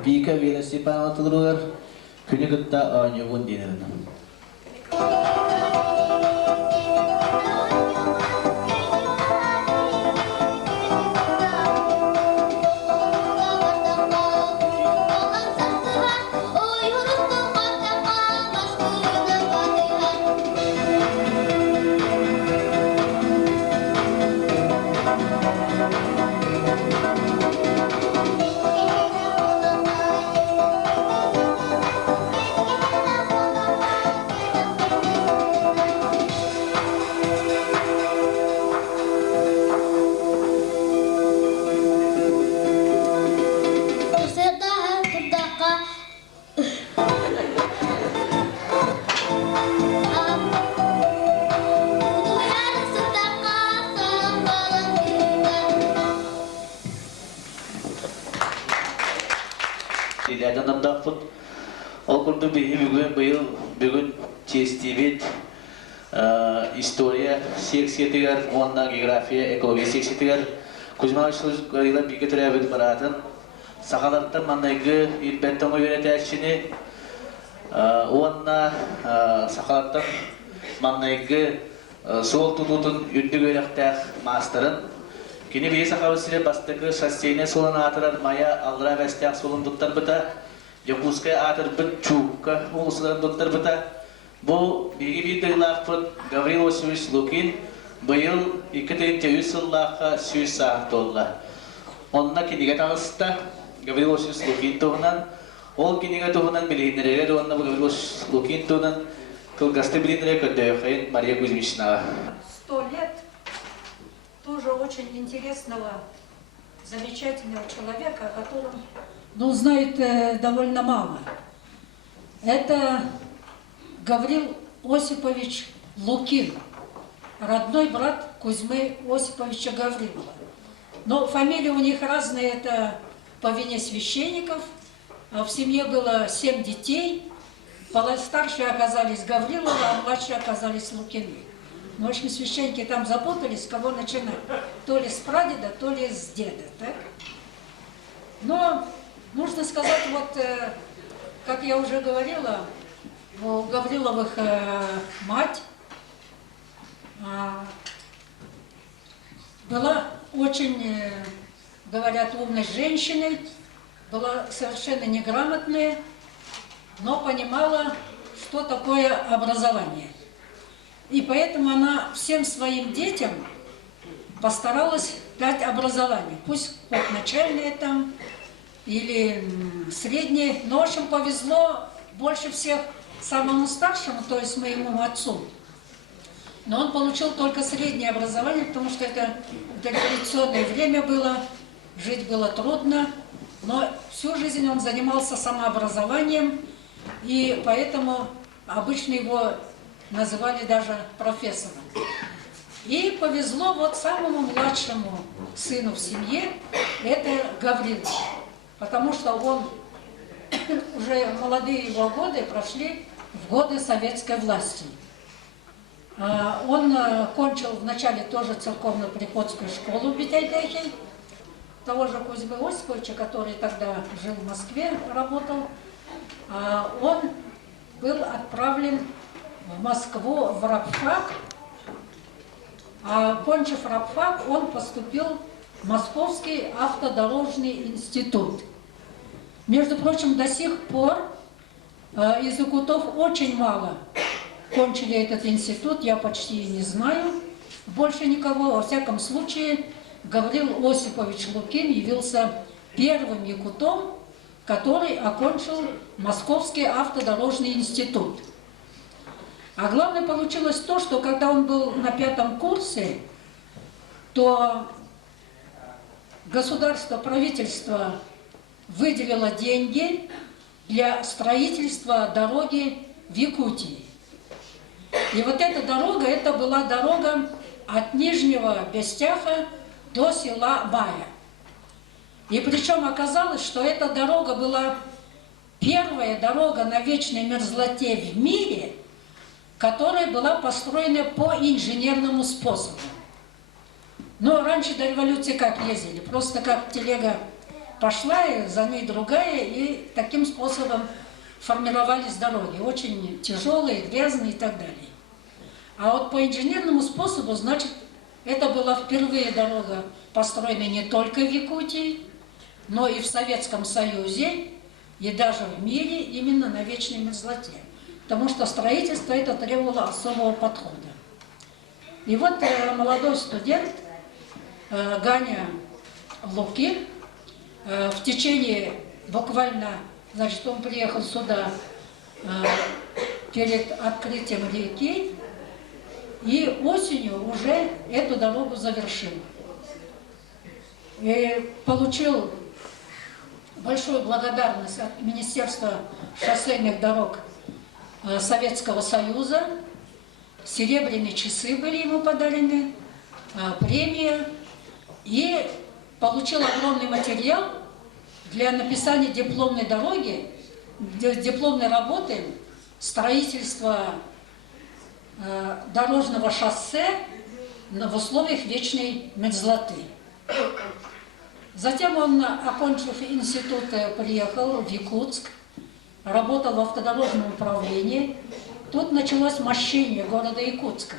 Vika Vila Stepanovic Tudrugar, Kunigutta Onyavun Dinner. Иляден андақпыт. Ол күрді бүгін тестибет история секциятығар, онна география, экология секциятығар. Кузьманович Гаврила биге түрәбіт баратын. Сақалаттан маңнайғы илбәттен өйреті әшіні. Онна сақалаттан маңнайғы сол тұтутын үндік өйректәқ мастырын. Кені бейі сақабысыре бастықы шассейне солын атырар мая алдыра бәстәқ солын тұттар бұта. Якутская атыр бұт чуққа олысыларын тұттар бұта. Бұл бейгі бейдігілақ бұт Гаврил Осипович Лукин бұйыл 200 сыллаққа сүйіс сағын толла. Онына кенеге тағысыста Гаврил Осипович Лукин тұғынан, ол кенеге тұғынан білгенерге онына Гаврил Осипович Лукин тұғынан кылгасты білгенерге көддөйіқайын Мария Кузьмичнава. 100 лет тоже очень интересного, замечательного человека, о котором знает довольно мало. Это Гаврил Осипович Лукин, родной брат Кузьмы Осиповича Гаврилова. Но фамилии у них разные, это по вине священников. В семье было 7 детей. Старшие оказались Гавриловы, а младшие оказались Лукины. В общем, священники там запутались, с кого начинать. То ли с прадеда, то ли с деда. Так? Но нужно сказать, вот, как я уже говорила, у Гавриловых мать была очень, говорят, умной женщиной, была совершенно неграмотная, но понимала, что такое образование. И поэтому она всем своим детям постаралась дать образование. Пусть хоть начальное там или среднее. Но, в общем, повезло больше всех самому старшему, то есть моему отцу. Но он получил только среднее образование, потому что это дореволюционное время было, жить было трудно. Но всю жизнь он занимался самообразованием, и поэтому обычно его называли даже профессором. И повезло вот самому младшему сыну в семье, это Гаврил, потому что он уже молодые его годы прошли в годы советской власти. Он кончил вначале тоже церковно-приходскую школу в Битайдехе, того же Кузьмы Осиповича, который тогда жил в Москве, работал. Он был отправлен в Москву в рабфак, а кончив рабфак, он поступил в Московский автодорожный институт. Между прочим, до сих пор из якутов очень мало кончили этот институт, я почти не знаю. Больше никого, во всяком случае, Гаврил Осипович Лукин явился первым якутом, который окончил Московский автодорожный институт. А главное получилось то, что когда он был на 5-м курсе, то государство, правительство выделило деньги для строительства дороги в Якутии. И вот эта дорога, это была дорога от Нижнего Бестяха до села Бая. И причем оказалось, что эта дорога была первая дорога на вечной мерзлоте в мире, которая была построена по инженерному способу. Но раньше до революции как ездили? Просто как телега пошла, и за ней другая, и таким способом формировались дороги. Очень тяжелые, грязные и так далее. А вот по инженерному способу, значит, это была впервые дорога, построена не только в Якутии, но и в Советском Союзе, и даже в мире именно на вечной мерзлоте. Потому что строительство это требовало особого подхода. И вот молодой студент Ганя Лукин в течение буквально, значит, он приехал сюда перед открытием реки, и осенью уже эту дорогу завершил. И получил большую благодарность от Министерства шоссейных дорог Советского Союза. Серебряные часы были ему подарены, премия. И получил огромный материал для написания дипломной дороги, дипломной работы строительства дорожного шоссе в условиях вечной мерзлоты. Затем он, окончив институт, приехал в Якутск, работал в автодорожном управлении. Тут началось мощение города Якутска.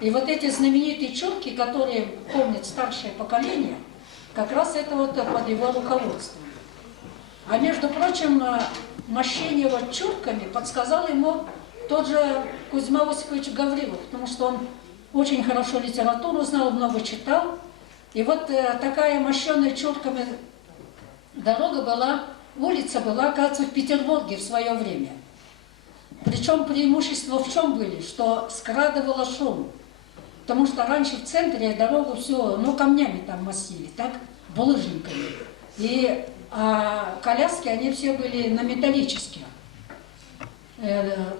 И вот эти знаменитые чурки, которые помнят старшее поколение, как раз это вот под его руководством. А между прочим, мощение вот чурками подсказал ему тот же Кузьма Осипович Гаврилов, потому что он очень хорошо литературу знал, много читал. И вот такая мощенная чурками дорога была, улица была, оказывается, в Петербурге в свое время. Причем преимущества в чем были? Что скрадывало шум. Потому что раньше в центре дорогу все, камнями там массили, так, булыжниками. И коляски, они все были на металлических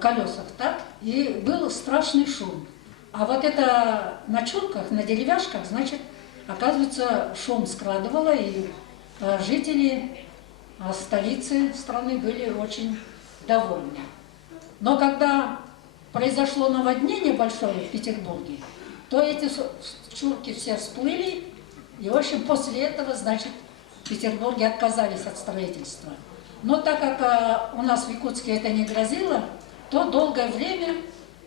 колесах, так, и был страшный шум. А вот это на чурках, на деревяшках, значит, оказывается, шум скрадывало, и жители столицы страны были очень довольны. Но когда произошло наводнение большое в Петербурге, то эти чурки все всплыли, и, в общем, после этого, значит, в Петербурге отказались от строительства. Но так как у нас в Якутске это не грозило, то долгое время,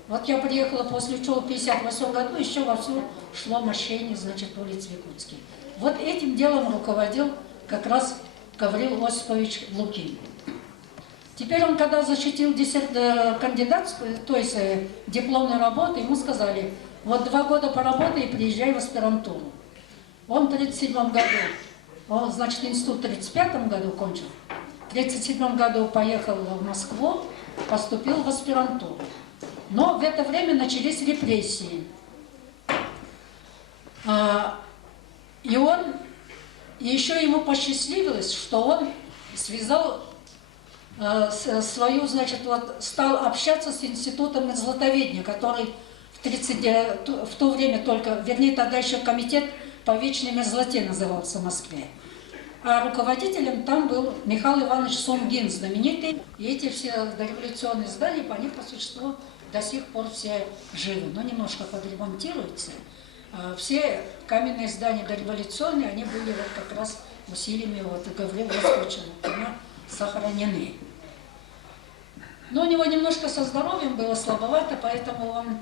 вот я приехала после учебы в 1958 году, еще вовсю шло мощение, значит, улиц в Якутске. Вот этим делом руководил как раз Гаврил Осипович Лукин. Теперь он, когда защитил кандидатскую, то есть дипломную работу, ему сказали: вот 2 года поработай и приезжай в аспирантуру. Он в 1937 году, он, значит, институт в 1935 году кончил, в 1937 году поехал в Москву, поступил в аспирантуру. Но в это время начались репрессии. И еще ему посчастливилось, что он связал свою, значит, вот, стал общаться с институтом златоведения, который в то время только, вернее, тогда еще комитет по вечной мерзлоте назывался в Москве. А руководителем там был Михаил Иванович Сомгин, знаменитый. И эти все дореволюционные здания, они по существу до сих пор все живы, но немножко подремонтируются. Все каменные здания дореволюционные, они были вот как раз усилиями Гаврила Осиповича Лукина сохранены. Но у него немножко со здоровьем было слабовато, поэтому он,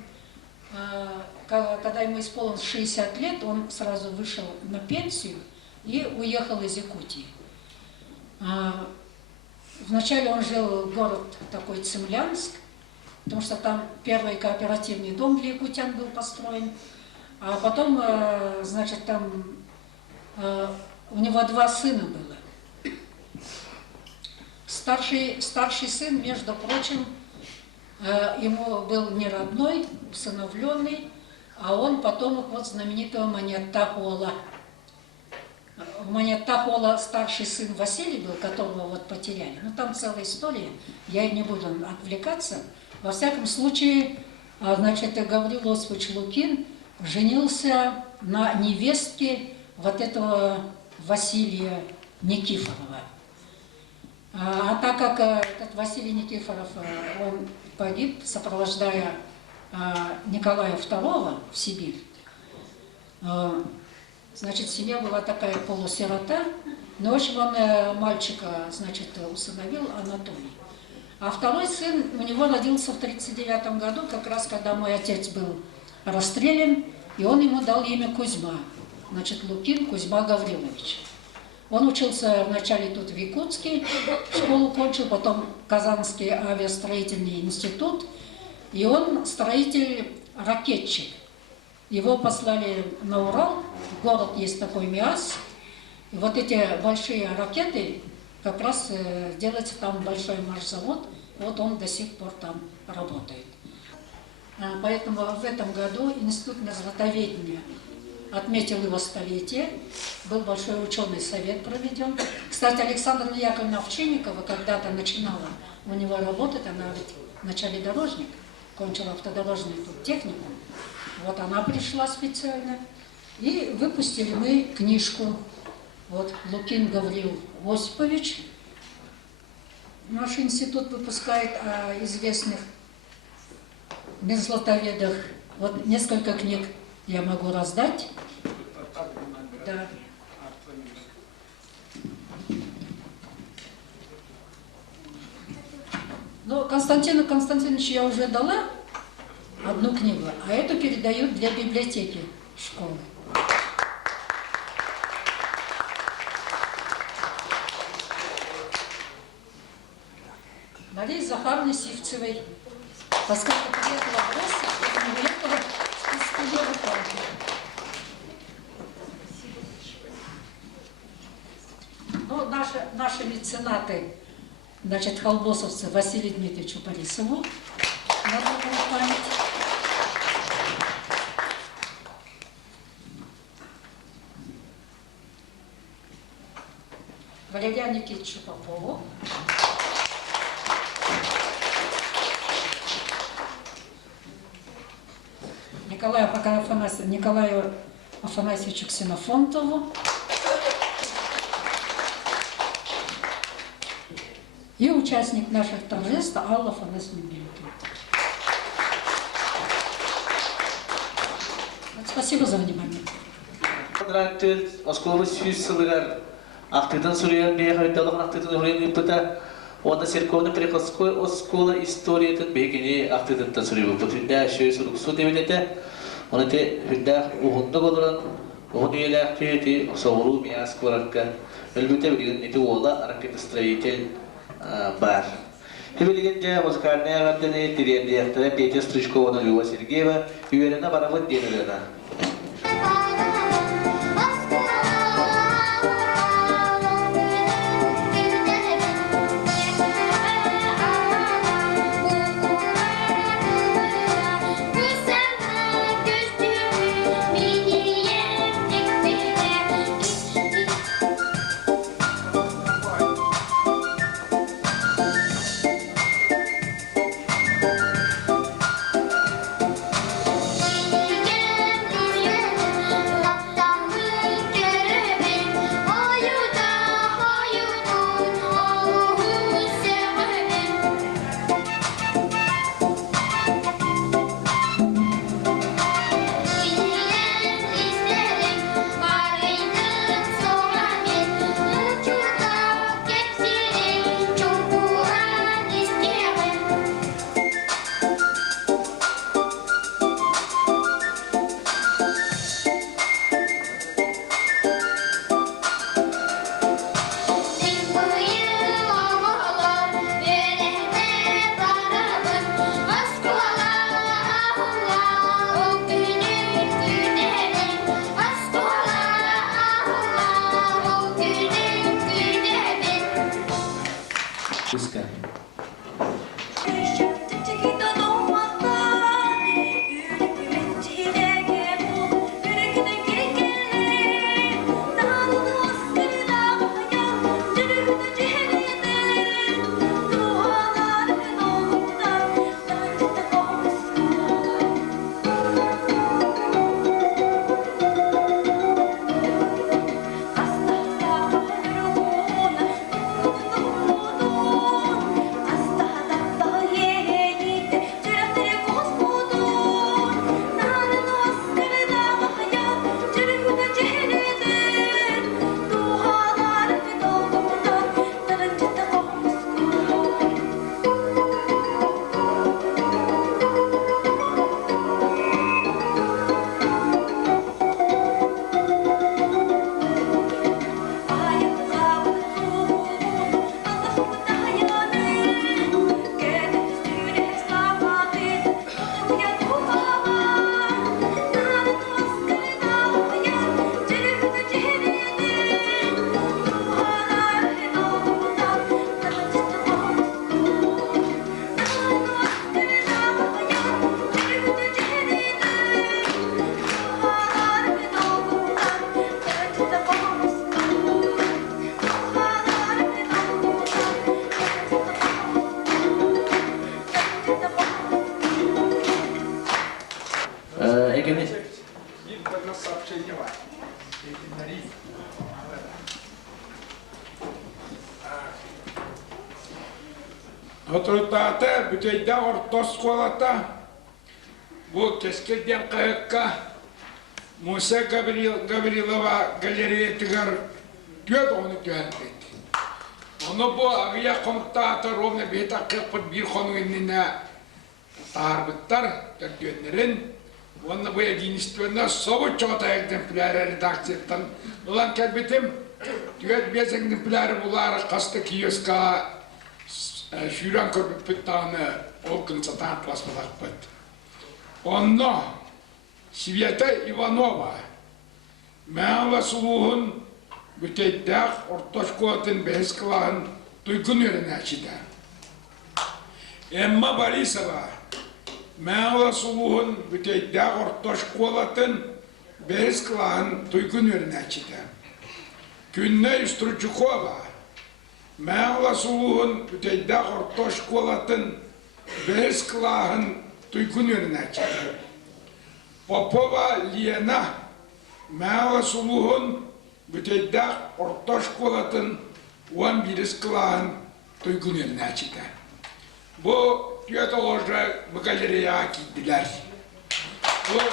когда ему исполнилось 60 лет, он сразу вышел на пенсию и уехал из Якутии. Вначале он жил в город такой Цимлянск, потому что там первый кооперативный дом для якутян был построен. А потом, значит, там у него 2 сына было. Старший сын, между прочим, ему был не родной, усыновленный, а он потомок вот знаменитого Маньяттахуола. У Маньяттахуола старший сын Василий был, которого вот потеряли. Ну, там целая история, я не буду отвлекаться. Во всяком случае, значит, Гаврил Осипович Лукин женился на невестке вот этого Василия Никифорова. А так как этот Василий Никифоров, он погиб, сопровождая Николая II в Сибирь, значит, семья была такая полусирота, но, в общем, он мальчика, значит, усыновил, Анатолий. А второй сын у него родился в 1939 году, как раз когда мой отец был расстрелян, и он ему дал имя Кузьма, значит, Лукин Кузьма Гаврилович. Он учился вначале тут в Якутске, школу кончил, потом Казанский авиастроительный институт, и он строитель-ракетчик. Его послали на Урал, город есть такой Миас, и вот эти большие ракеты, как раз делается там большой маршзавод, вот он до сих пор там работает. Поэтому в этом году Институт мерзлотоведения отметил его столетие, был большой ученый совет проведен. Кстати, Александра Яковлевна Овчинникова когда-то начинала у него работать, она ведь вначале дорожник, кончила автодорожный тут техникум, вот она пришла специально, и выпустили мы книжку Вот Лукин Гавриил Осипович. Наш институт выпускает о известных мерзлотоведах. Вот несколько книг я могу раздать. Да. Но Константину Константиновичу я уже дала одну книгу, а эту передают для библиотеки школы. Марии Захаровне Сивцевой. Поскольку приехала в гости, поэтому уехала с ее руками. Ну, наши меценаты, значит, холбосовцы Василию Дмитриевичу Борисову, народную память. Валерию Никитичу Попову. Николаю Афанасьевичу Ксенофонтову и участник наших торжеств Алла Афанасьевна Белькина. Спасибо за внимание. Onda Serkovna Prikhotskoy Oskola Istoriyatın begini aktıdın da sürüyor. Bu tünde şöyle sürüksu devlete. Onu te hüdda uhunda olarak onu yelak tüyeti soğuru miyas kolarken elbette bilgin iti ola hareket stratejil bar. Hibelgence muzkarnaya gardene tiriyen diyaktere Petya Strishkovna Lyuba Sergeyeva üyerine baravat denilena. Oturtata büteyde ortos kolata bu keskeden kayıkka Musa Gavrilova galeriye tıgar diyor onu tühendik. Onu bu ağıya komutatı rovna bir takıp bir konu önüne tarbıttar dönlerin. Onu bu edinistörüne soğuk çoğuta egzempüleri redaksiyetten ulan kelbetim diyor bir egzempüleri bular kastı kiyoska şuran köpük pıttağını olkın satan plasmadak pıt. Onu Sveta Ivanova Мәңла сұлуын бүтейдәқ ортош қуатын бәйіз қылағын тұйқын өрін әчіді. Эмма Борисова Мәңла сұлуын бүтейдәқ ортош қуатын бәйіз қылағын тұйқын өрін әчіді. Күнне Стручукова Мәңла сұлуын бүтейдәқ ортош қуатын бәйіз қылағын тұйқын өрін әчіді. Попова Лена Мәңла сұлуын бүтейдәқ ортош қолатын уан біріс қылағын тұйқын өрін әчіді. Бұл түйеті олжа бұл галереяға кейділер. Бұл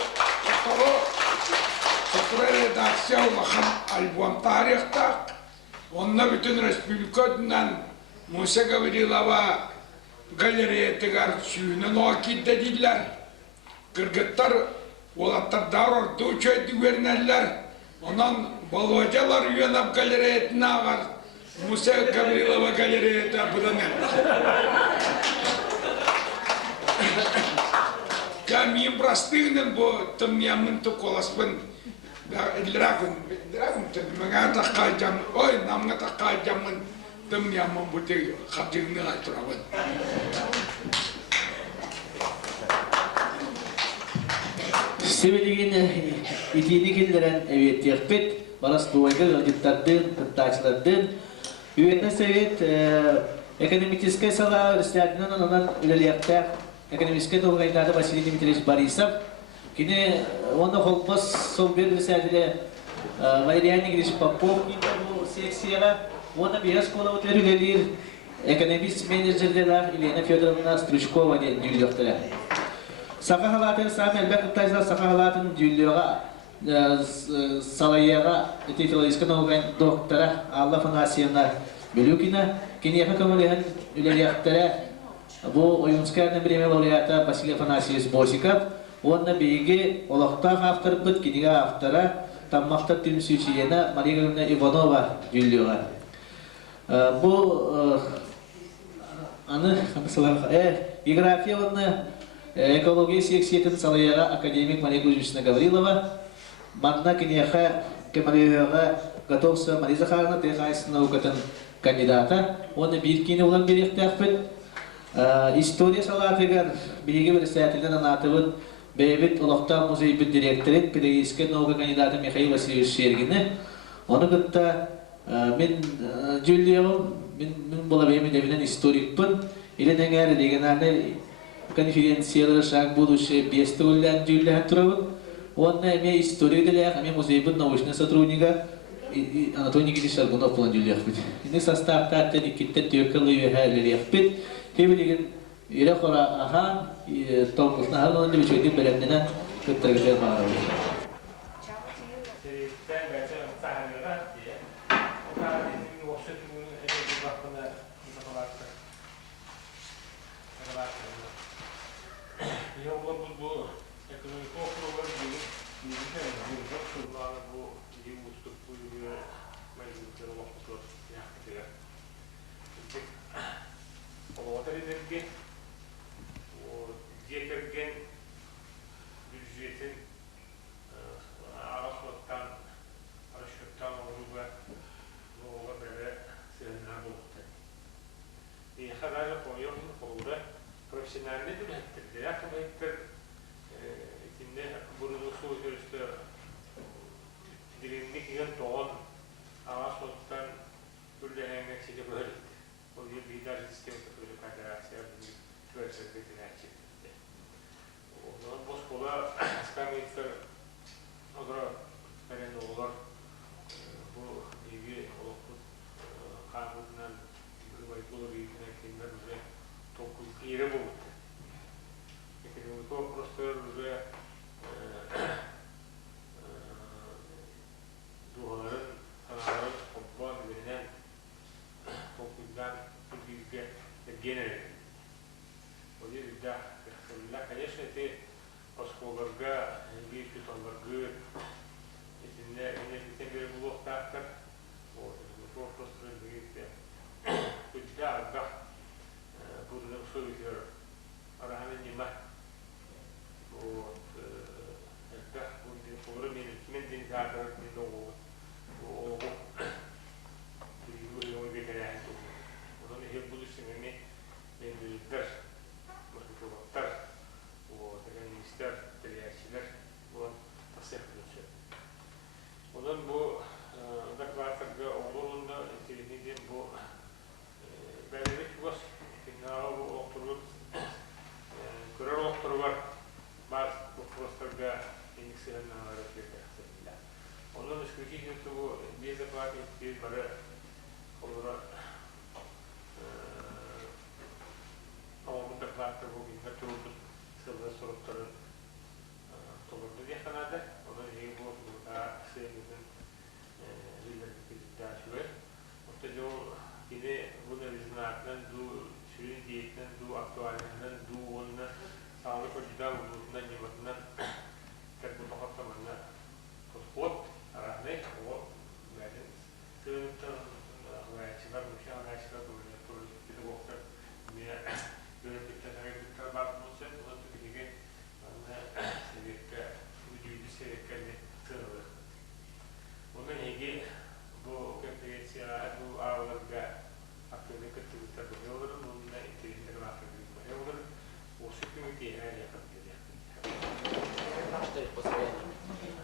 сотыры редакция олақан альбом тарихтақ, онына бүтін республикадынан Musa Gavrilova галерея тігар сүйінен оға кейді дейділер. Кыргыттар Олаттар дарор дучойды вернерлер, онан Володялар үйенап галереетіне ағар, Musa Gavrilova галерееті бұдан әлді. Мен простығынан бұл тымнемін тұқоласпын, драгун мыңа таққа жамын, ой, намға таққа жамын, тымнемін бұты қабдығыны айтырабын. Себелеген итini келдерен әветтерпет, барас дуайгы ғадеттардың, күттачылардың. Үйетті совет экономическай сала рестлерден онан үлелектер экономическай толғайдады Василий Дмитриевич Борисов. Кені оны қолбас сол бір рестлерді Валерий Игоревич Попов кейді бұл секцияға. Оны бейаз қолы өтер үлелер экономист менеджерлері Елена Федоровна Стручкова ден үйлектілер. Сақа халатын сам әлбәт ұттайзылар сақа халатын дүйіліға салайыға этифилогическа наугайн доктора Алла Фанасьевна Белюкина кенеха көмілігін үлелектері бұл Ойынскарны премия лауреата Василий Афанасьевич Босиков онына бейге олықтақ автор бұд кенеге автора таммақтар түмсүйшиені Мария Галина Иванова дүйіліға. Бұл география онына экология секциятын салаяға академик Мария Кузьмична Гаврилова, манна кенеха кемалияға готовса Мария Захаровна техайсын наукатын кандидата. Оны бір кені олан беректі ақпет. История салатығар бейге бір сәтілден анатығын бәйбет Олықтау музейбін директорет педагогический наука кандидаты Михаил Васильевич Шергіні. Оны күтті мен жүлдеғым, мен бола беймін әбінен историкпін. Елен әңәрі деген әрі конференциялар шаг будущее бесті өллән жүллән тұрабын. Онна әме история делях, әме музейбін научный сотрудника Анатолий Никитич Аргунов болан жүллән бит. Инде составта аттен иккеттен түйеккілі үйәлілер бит. Тебі деген үйрі қора ахан, толқысына ағын онды бічойден бәрәмдена көттіргіздер бағара бит.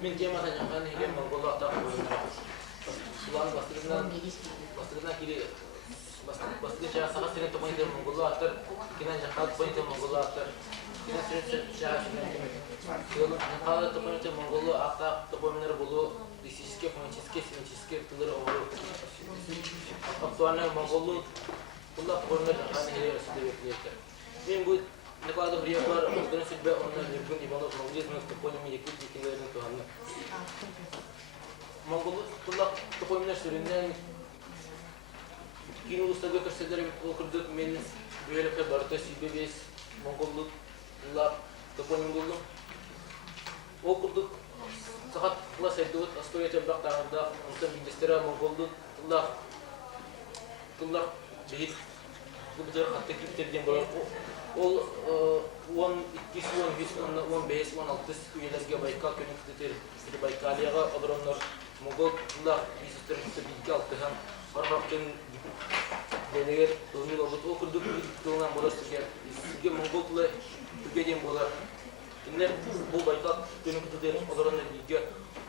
Мен тема таняхан хилем монголо ата коюндар. Улан бастырынан кири бастырга чаа сага сирен топойнтер монголо аттар кинан жакат пойнтер монголо аттар кинан сирен чаа сирен жакат топойнтер монголо ата топойнер болу физически, химически тылыр олу. Актуальный монголу кулла топойнер жакан хиле сидебеклер. Мен бу Некоторые приехали, что себя он на небе Иванов Мавлидный, топонимы якутские кинолерные туганны. Монголы кулла топонимler süründen кино устаги көрсөтөлөр окурдук мен бөлөкө барты сибебес монголлук кулла топоним болду. Окурдук сагат класс айдык история жабак тагында онтон министра монголлук кулла бит бутер хатты киптерген болот. Ол 12-15-16 üyelerge Baykal Könüktüdür. Baykalyaga odronlar Mogollar bizistörünüzü bilgi altıhan Harvard'ın deleger önü oldu. Okurduk tutulan bolar sizge. Sizge Mogol'la Türkiye'den bolar. Kimler bu Baykal Könüktüdür odronlar bilgi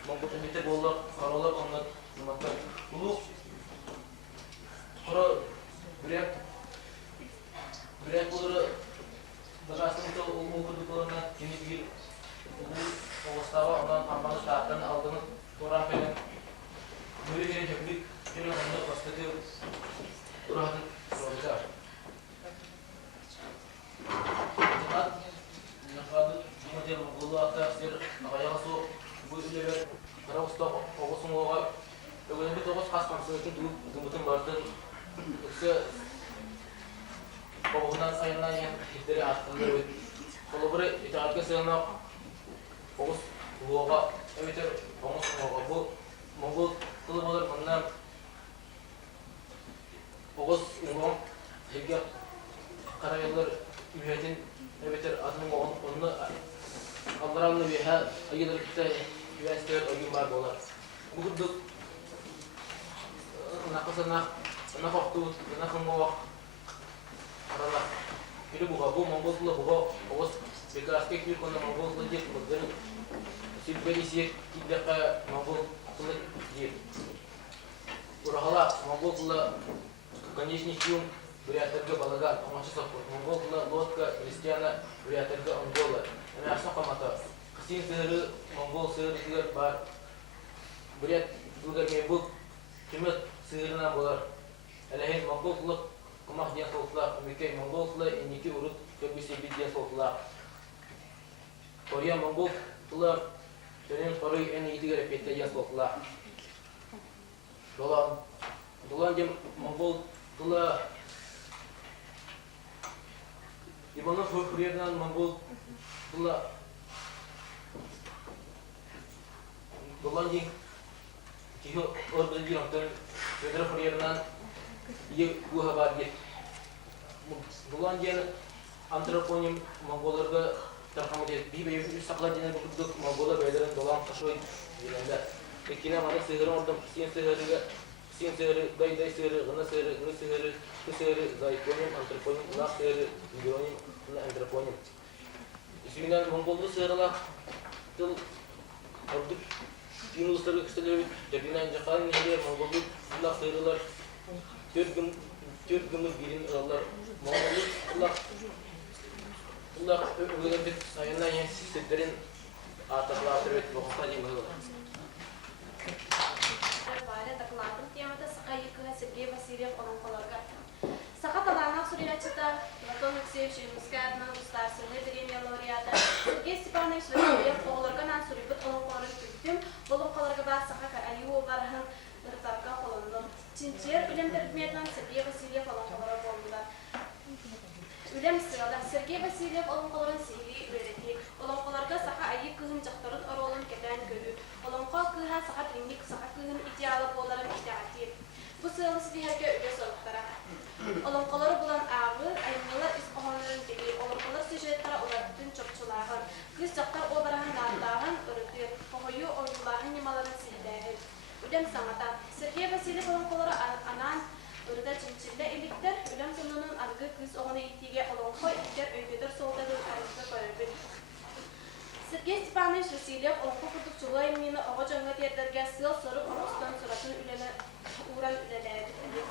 Mogol ümite bollar, aralar onlar numatlar. Bunu sonra Bürek boları Başasında okuduklarına yeni bir Oğuzstava ondan ambanı şartlarını aldığını Koran falan böyle bir teplik bir onunla başladı Kur'an'ın soracak. Cenab Nefradı Cumhuriyet Mogollu hatta bir ayağı su bu ülkeler Karavusta Oğuz'un oğa öyle bir Oğuz kasmamışsın için Dumut'un vardı yoksa Oğuz'dan ayından yan hitleri arttırılıyor. Koluburu itaatke sığınak Oğuz Uğuğa, eveter Oğuz Uğuğa. Bu Mongol kılı olur bundan Oğuz Uğuğun Hege Karayollar üyetin eveter adının onu Aldıranlı bir ayılarlıkta üniversiteler oyun var bolar. Bu kurduk nakasana nakaktu nakamuğa Aralar. Jadi buka bu Mongol tuh buka Oğuz bekerasket bir konu Mongol tuh jet bagian silberisi tidak kayak Mongol tuh jet. Urahala Mongol tuh конечно чем приятельга балаган, амашса Mongol tuh лодка Христиана приятельга Ангола. Ini asal kamata. Kesin sehari Mongol sehari tiga bar. Beriat juga mebuk cuma sehari na bolar. Alahin Mongol tuh Kemah dia soklah, mereka Mongol lah ini ke urut kebisi dia soklah. Korea Mongol lah, jadi Korea ini itu repete dia soklah. Dolan jam Mongol lah. Di mana Korea dan Mongol lah. Dolan jam kio orang bilang tu, jadi Korea dan Ye bu haber git. Bulan jen antroponim Mongollarga tarqam edildi. Bir beyin sakla jene bukuduk Mongolar beylerin dolan taşoy dilende. Ekine mana sehri ordum sen sehri day sehri gına sehri zaytonim antroponim la sehri gironim la antroponim. İsminden Mongollu sehriler tıl orduk Yunusları kısaları dediğinden jakan ne Mongollu la sehriler Türk'ümüz birin alırlar. Mongolluk Allah öğrendik sayından yan sistemlerin ataklar tervet bakımda yemekler. Bari takılardım temada sakayı kıha Sergey Vasilyev olankalarga. Sakat alana Suriyachita, Platon Alexeyevich Muskatman, Ustarsını Direnya Laureata, Sergey Stepanovich Vasilyev oğullarga nan Suribut olankaların tüm olankalarga bar sakaka Aliyu Varhan ırtarga olandım. Çinçer ülem terbiyetten Sergey Vasilyev olankalara oldular. Ülem sırada Sergey Vasilyev olankaların sihiri öğretti. Olankalarga saha ayı kıhın çaktarın arolun keten körü. Olankal kıha saha rinlik saha kıhın itiyalı boğların itaati. Bu sırası diğerge öyle soruklara. Olankaları bulan ağır, ayınlılar üst oğanların deli. Olankalar süjetlere olar bütün çokçulağın. Kız çaktar obarağın dağdağın ırıtı. Kohoyu orduların yamaların sihirleri. Ülem sanata. Sergey Vasilyev olankaları anan Orada çinçille ilikler, ülem sonunun argı kız oğana itiğe olanka ilikler öyküdür soldadır arızda koyabilir. Сергей Степанович Васильев олонко курдук чулу эмнини ого жоңга диэрдерге сыл сору оростон суратын уран үлелээбит.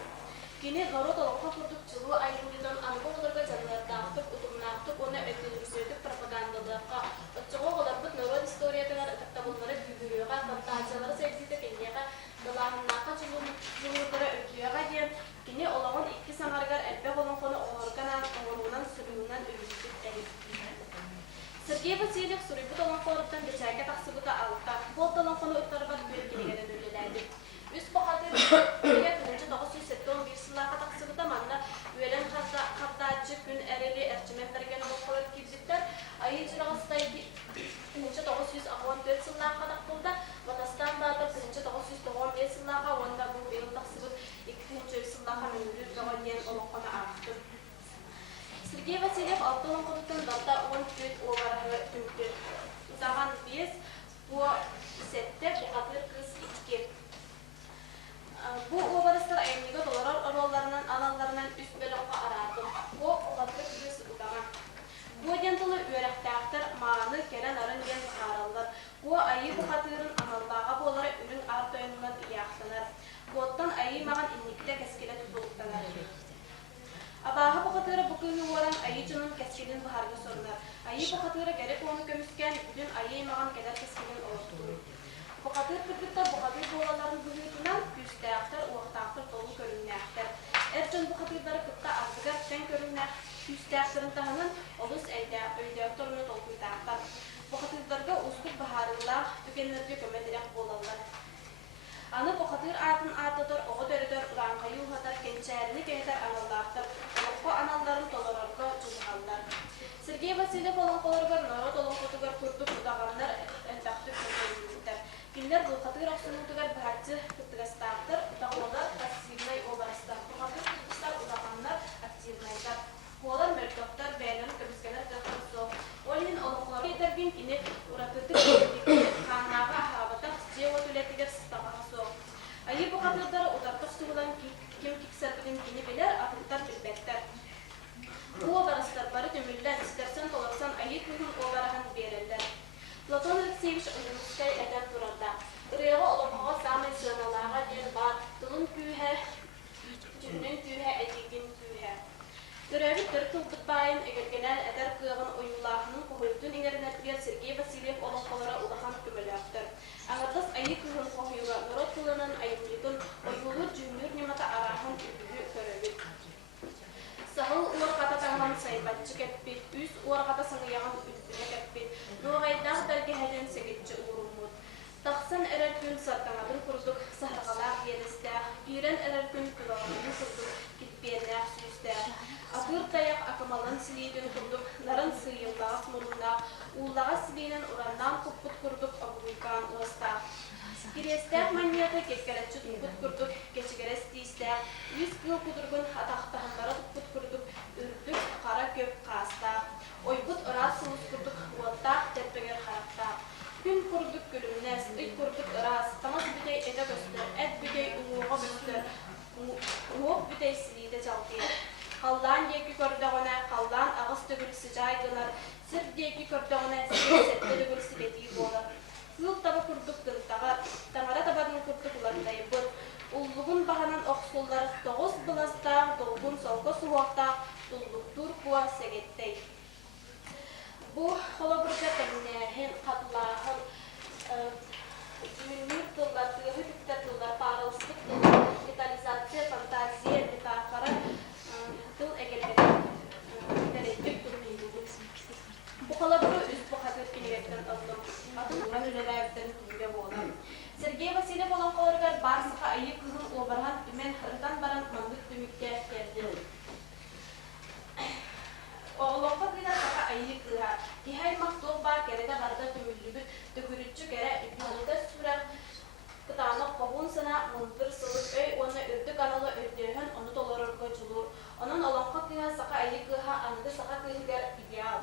Кини народ олонко курдук чулу айбулидон анго олорго жанлардаактык, утумнаактык, оны өтүлүсөтүк пропагандалыакка, отчого олорбут народ историятыгар табылмары бүгүрүга, фантазиялары сексите кеньяга, дылааннаакка чулууттары өтүяга диэн, кини олоңон икки саңаргар элбе олонкону оорганан, оорунан, сурюунан өрүсүтүк элип. Сергей Васильев сурибут олонколордон бечайга таксыбыта алыкка, бол олонкону ыттарбат бөлгенегенен үлелээди. Үс бахадыр 1971 сыллаага таксыбыта манна үелен кардачы күн эрели эрчимен берген олонколор кирдиктер, айыл жырагыстай 1914 сыллаага тактылда, Батастан баатыр 1995 сыллаага, онда бул быйыл таксыбыт 2 сыллаага мөңүлүр жогон диэн олонкону акты. Сергей Васильев алты олонкодуттан далда 10 күт оларыгы түнктү. Утаган 5, бу сетте бухатыр кыз 2. Бу обарыстар айымныга доллар оролларынан аналларынан үс бөлөккө араатым. Бу бухатыр кыз утаган. Бу дентылы үөректаактар мааны керен арын ден саараллар. Бу айы бухатырын аналлаага болары үрүн артойнунан ыяактанар. Боттан айы маган инникте кескеле тутулуктанар. Абаага бухатыра букыны уоран айы жунун кескелин бахарга сорунар. Айы бухатыра керек оны көмүскән үдүн айы маган кедер кескелин олоттур. Бухатыр кыргытта бухатыр болаларын бүгүтүнан күстээктер, уактаактар толу көрүннээктер. Эржон бухатырдары кытта ардыгар тен көрүннээх күстээктерин таханын олус өйдөөкторуну толкуйтаактар. Бухатырдарга устук бахарылаах түгенлерге көмөдерек болалар. Аны бухатыр атын атыдыр, ого дөрөдөр уранкайы ухатар кенчээрини кейтер аналлаактар, олокко аналларын толорорго жулгаллар. Сергей Васильев олонколоргор народ олонкотугар курдук удаганнар элбактык көмөдүктер. Кинлер бухатыр оксунутугар бахатчы кыттыгастаактар, утаголар активнай обарыстар. Бухатыр кыттыгастар удаганнар активнайдар. Олар мөртөктөр бәйлен көмүскенер дөхөсө. Олин олонколор кетерген кини уратыты каннага харабата жео түлетигер стабасо. Айы бухатырдары удартык сугулан ким киксербидин кини билер, атыктар билбеттер. Бу обарыстар бары төмүллән истерсен толоксан айы күнүн обарахан берелдер. Платон Алексеевич Уюнскай эден турарда. Рыйга оломого самый сыналага ден бар, тылын күйе, жүннен күйе, әдеген күйе. Төрәбі түртіл бұтбайын егергенен әдер күйіғын ойылағының қойылтын еңерінәтілер Сергей Васильев олыққалары ұлақан көміліяқтыр. Аңырдас айы күйін қойылы, народ кылының айымлығын ойылыр жүнлер немата арахын үбігі көрөбіт. Сағыл уарғата таңған сайбатчы кәппет, үз уарғата саңыяған үбігі кәппет, ноғайдағы бәргеһәден сегетчі ұғырымыд. Тақсан әрәр күн сартаңадың құрдық сахарғалақ елістәқ, үйрен әрәр күн күлағының құрдық кетпеннәқ сүйістәқ. Атыр таяқ акымалын сілейдің құрдық, нарын сыйыллағыз мұрындақ, уллаға сілейнен ұраннан құппыт құрдық абуйкан ұлыстақ. Керестәқ манияты кескелетші тұппыт құрдық, кешігерес дейістәқ, үз кіл құдырғын атақтағындары тұппыт құрдық, үрдік қара көп қастақ. Ойбыт ұрас сұлыс құрдық, уаттақ, тәтпегер қарақтақ. Күн құрдық күлімнәс, үт құрдық ұрас, тамыз бүтей әді көстір, әд бүтей ұңуға көстір, ұңуқ бүтей сілейді жалқиыр. Қаллан деки көрдіғіне, қаллан ағыз төгілісі жайдылар, сір деки көрдіғіне, сір сәтті төгілісі бетей болар. Сыл табы күрдік дылтаға, таңара табадың күрдік ұлардай бұд. Уллығын бағанан оқсулар, тоғыз бұластақ, долғын солғы суақтақ, доллықтур қуа сәгеттей. Бұл қолы бұрға тәмінәхен қатылағын, зүйінір тылдар, түйі бүттер тылдар, парылсық тылдар, детализация, фантазия, метафора, тыл әгелбетін дәреттік тұрмейді. Бұқала бұры үз бұқатыр кенегеттен ұлдым. Атын ұран үлеләйіптен күнге болам. Сергей Васильев olan қолырғар барсыға айы күзін обырған түмен ұртан баран маңдық түмікке керді. Оғылыққа қида саға айы күға. Кихай мақтол бар кереге барда түмілі түкірітші кере үпілді сүрақ кытанық қоғын сына мұнтыр сылып өй оны үрді каналы өрдерін оны толырырға жылур. Onun olanqa qıya saqa ayı qıha andı saqa qıйгар ideal.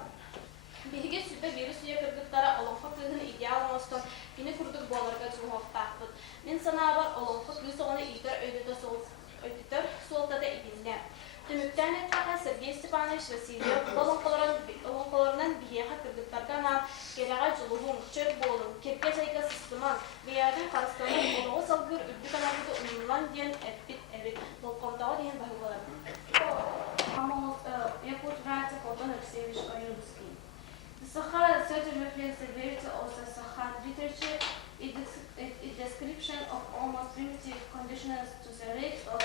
Биһиге сүбе вирус үе кыргыттара оlanqa qıйгын ideal мостон кини курдук боларга жуһоқтаақпыт. Мен санаабар olanqa qıy соғаны итер өйдітер солтада идинне. Түмүктән әттаға Сергей Степанович Васильев оlanqalarынан кияха кыргыттарганан керага жулугун чөп болун кепке сайка сыстыман биядын карыстанын олого салгыр үрдү канагыды унулан диен эппит эбит толкомтого диен багылар. Якут нравится Платон Алексеевич Каюмский. Саха certain reflects the variety of the Sahan literature, a description of almost primitive conditions to the race of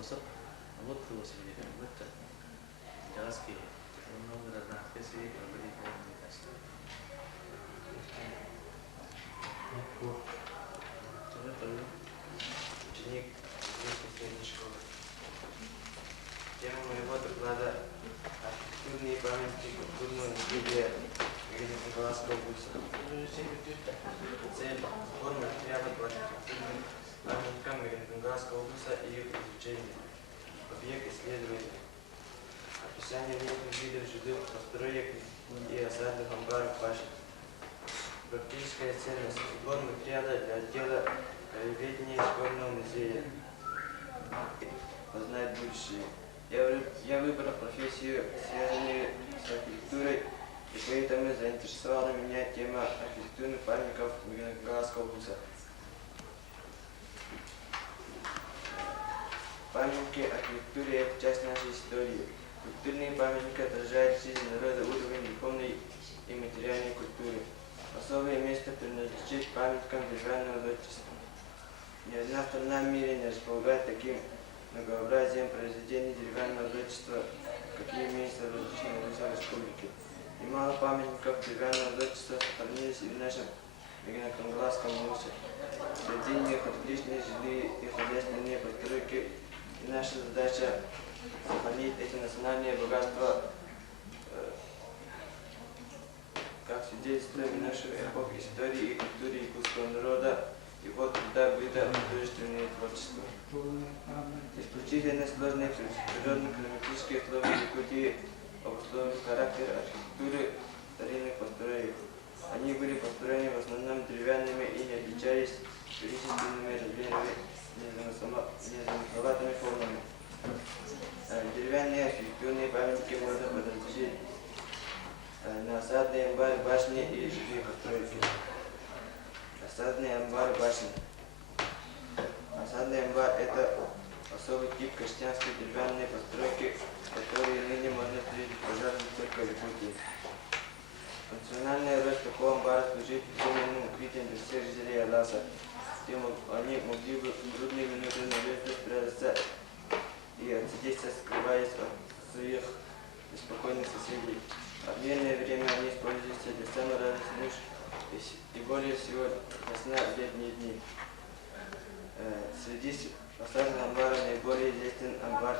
Мосор, вот кто себе это. Джаски, много разных песен, говорит он мне кажется. Ученик средней школы. Тема моего доклада архитектурные памятники культурного наследия Николаевского области. Цель формы ряда архитектурных памятникам Николаевского области и их изучение. Объект исследования. Описание неких видов жилых построек и осадных амбаров башен. Практическая ценность сборных ряда для отдела краеведения школьного музея. Познать будущее. Я выбрал профессию, связанную с архитектурой, и поэтому заинтересовала меня тема архитектурных памятников Николаевского области. Памятники архитектуры – это часть нашей истории. Культурные памятники отражают жизнь народа, уровень духовной и материальной культуры. Особое место принадлежит памятникам деревянного зодчества. Ни одна страна в мире не располагает таким многообразием произведений деревянного зодчества, какие имеются в различных областях республики. Немало памятников деревянного зодчества сохранились и в нашем Николаевском области. Среди них отличные жилые и хозяйственные постройки, и наша задача сохранить эти национальные богатства как свидетельство минувших эпох истории и культуры якутского народа, его труда, быта, художественное творчество. Исключительно сложные природно-климатические условия Якутии обусловили характер архитектуры старинных построек. Они были построены в основном деревянными и не отличались величественными размерами, незамысловатыми формами. Деревянные архитектурные памятники можно подразделить на осадные амбары, башни и жилые постройки. Осадные амбары, башни. Осадный амбар – это особый тип крестьянской деревянной постройки, которые ныне можно встретить пожарным только в Якутии. Функциональная роль такого амбара служит временным укрытием для всех жителей Аласа. Тем они могли бы в трудные минуты надежно спрятаться и отсидеться, скрываясь от своих беспокойных соседей. В мирное время они используются для саморазных нужд и более всего весна в летние дни. Среди осадных амбаров наиболее известен амбар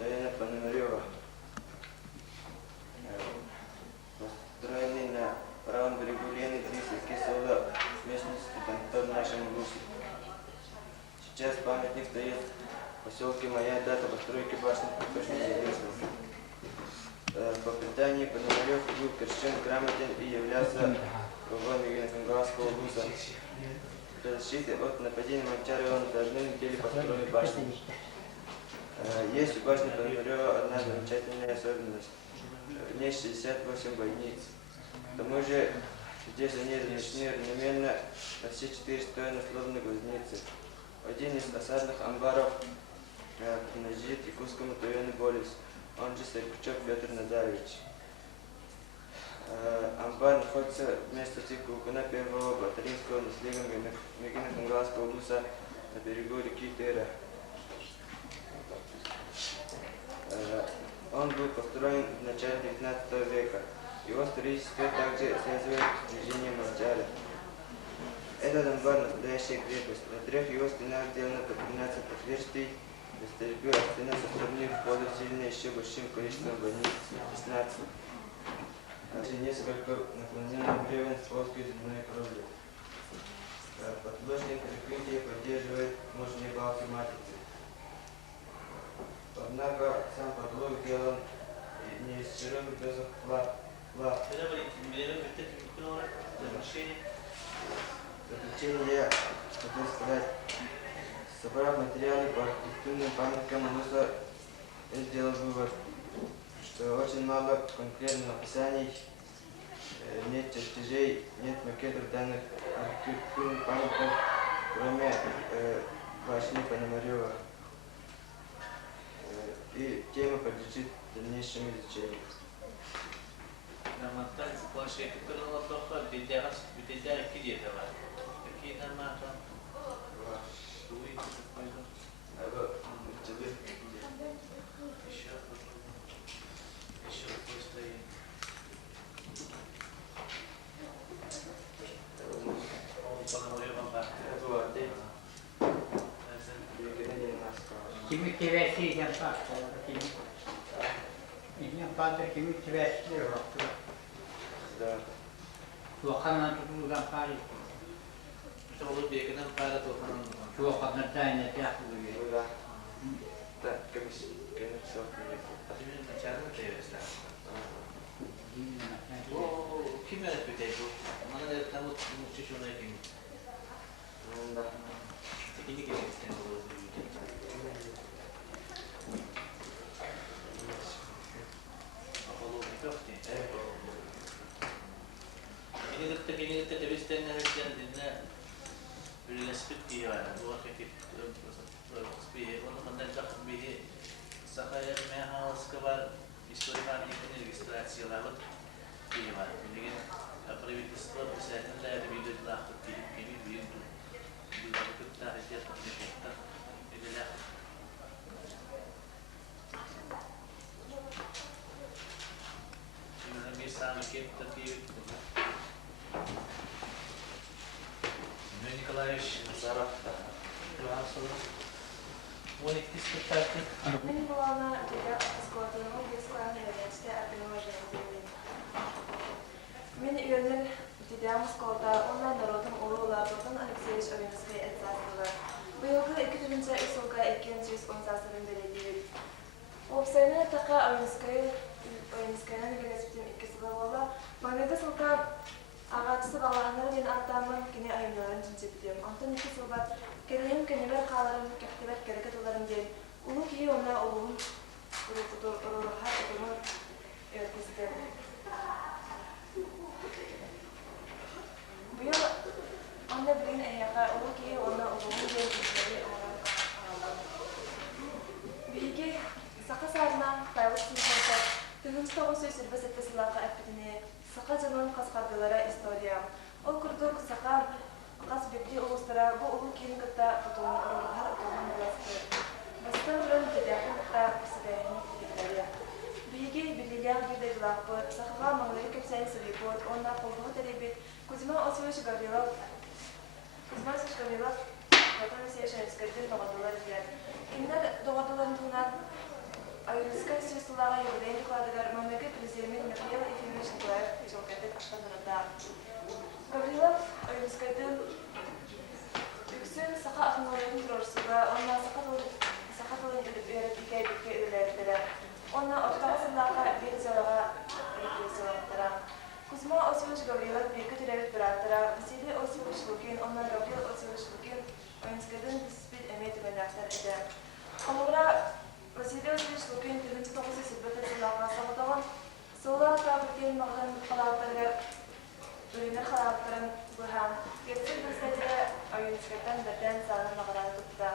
района Пономарева, построенный на правом берегу Лены, близ реки Сола, местности Тантор в нашем Руси. Сейчас памятник стоит в поселке Моя, дата постройки башни точно неизвестна. По преданию, Пономарев был крещен, грамотен и являлся главой Николаевского области. Для защиты от нападения Мончары он за одну неделю построил башню. Есть у башни Пономарева одна замечательная особенность. В ней 68 бойниц. К тому же здесь они размещены равномерно на все 4 стороны словно глазницы. Один из осадных амбаров принадлежит якутскому Туйону Болис, он же Саркучок Петр Назарович. Амбар находится вместо Тикукуна первого батаринского наследия Николаевского области на берегу реки Тера. Он был построен в начале 19 века. Его строительство также связывает с движением Мончары. Этот амбар – настоящая крепость. На 3 его стенах сделано по 13 отверстий. Для стрельбы от стены со стороны входа усилено еще большим количеством бойниц – 16. Также несколько наклоненных бревен с плоской земной кровлей. Подложное прикрытие поддерживает мощные балки матрицы. Однако сам подлог сделан не из широких досок лап. В заключение я хотел сказать, собрав материалы по архитектурным памяткам Муса, я сделал вывод, что очень мало конкретных описаний, нет чертежей, нет макетов данных архитектурных памяток, кроме башни Пономарева. И тема подлежит дальнейшему изучению. Kimi tevessiyden baktı. İzin fazla kimi tevessiyle baktı. Tuğkan'la tutulgan pari. Olur bir kadar para toplanan. Tuğkan'la tane yaptı. Kim öğretmedi bu? Bana da tam bu şuna kim? İkinci kere istedim bu. Ini kita terus tengah hujan dinner. Bila seperti ya, dua kaki seperti orang pandai tak bihe. Sakaya meha sekebar histori kami ini registrasi lalu. Iya pak, ini kan private store bisa anda video lah ini video tu. Bila kita hanya seperti kita, ini lah. Ini lagi sama kita TV. Николаевич Назаров, Моник спектакль. Мен балана дега складының бесклан веренчте аргумент. Мен үйөнүн дидам сколда онлайн народун улуулардын Алексеевич Овинский эцастыгы. Быйылгы 2000 исылга 218 беледибит. Опсайны така Овинскийнын велосипедин 2 сылы болла. Мамеда сылга Ağaçsı bağlanır ben adamın kine ayınların cinsiyetiyim. Ondan 2 sılbat keleyim kendiler kalarım, kektibat gereket olarım değil. Ulu ki ona oğlum rahat oturumu öğretistim. Bu yıl onda bilin eyyaka ulu ki ona oğlumun öğretisleri ağlam. Bilgi saka sarına paylık sınıfında tühünç toğusu sürbes etti sılaka epidini Сақа жанын қасқардылары история. Ол күрдік сақа қас бекли ұлыстыра бұл ұлы кейін күтті ұтылын ұрылығар ұтылын бұласты. Бастан бұрын тедәқін құтта сібәйін еттерді. Бейге білілер бейді жылақпы, сақыға маңлары көпсәйін сұрейбот, онда қолғығы тәребет, Кузьма Осипович Гаврилов, Платон Алексеевич Овинскийден доғадылар дияр. Кемдер доғадыларын туынан Овинский сөзсілаға евреин докладыгар мамеге президент Михаил Ефимович Николаев жолкетет аштандырында. Гаврилов Овинскийден үксін сақа ақынларын тұрорсыға, онна сақа тылын үліп үйретіке бекке үлілерділі. Онна ортағы сыллаға бір зелаға репрессиялықтыра. Кузьма Осипович Гаврилов бекі түрәвет біраттыра. Василий Осипович Лукин, онна Гаврил Осипович Лукин Овинскийден диспит әме түгендақтар еді. Қалуыра Василий Осипович Лукин тегінші тоғысы сүрбеті сыллаға сағытағын Сола табытен мағдан қалауыттарға өлімер қалауыттарын бұған. Герцер білсәдері Овинскийден бірден сағын мағыраны тұтты.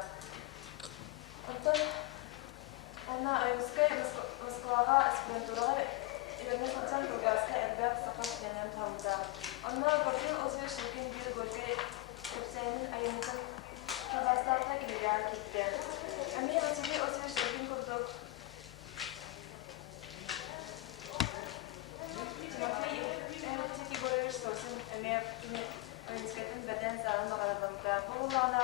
Онтан, онна Овинский Москваға аспирантураға Ивермен Сатсан Тургаска әрбәқ сақаш денем тамында. Онна Гаврил Осипович Лукин бір көрге көпсәйінің айынытын Кабастарда келеге кетті. Әме Василий Осипович Лукин көрдік. Тимофей Эмиль Егорович Сосин әме Овинскийден бәден сағын бағаладымда. Бұл ұлағына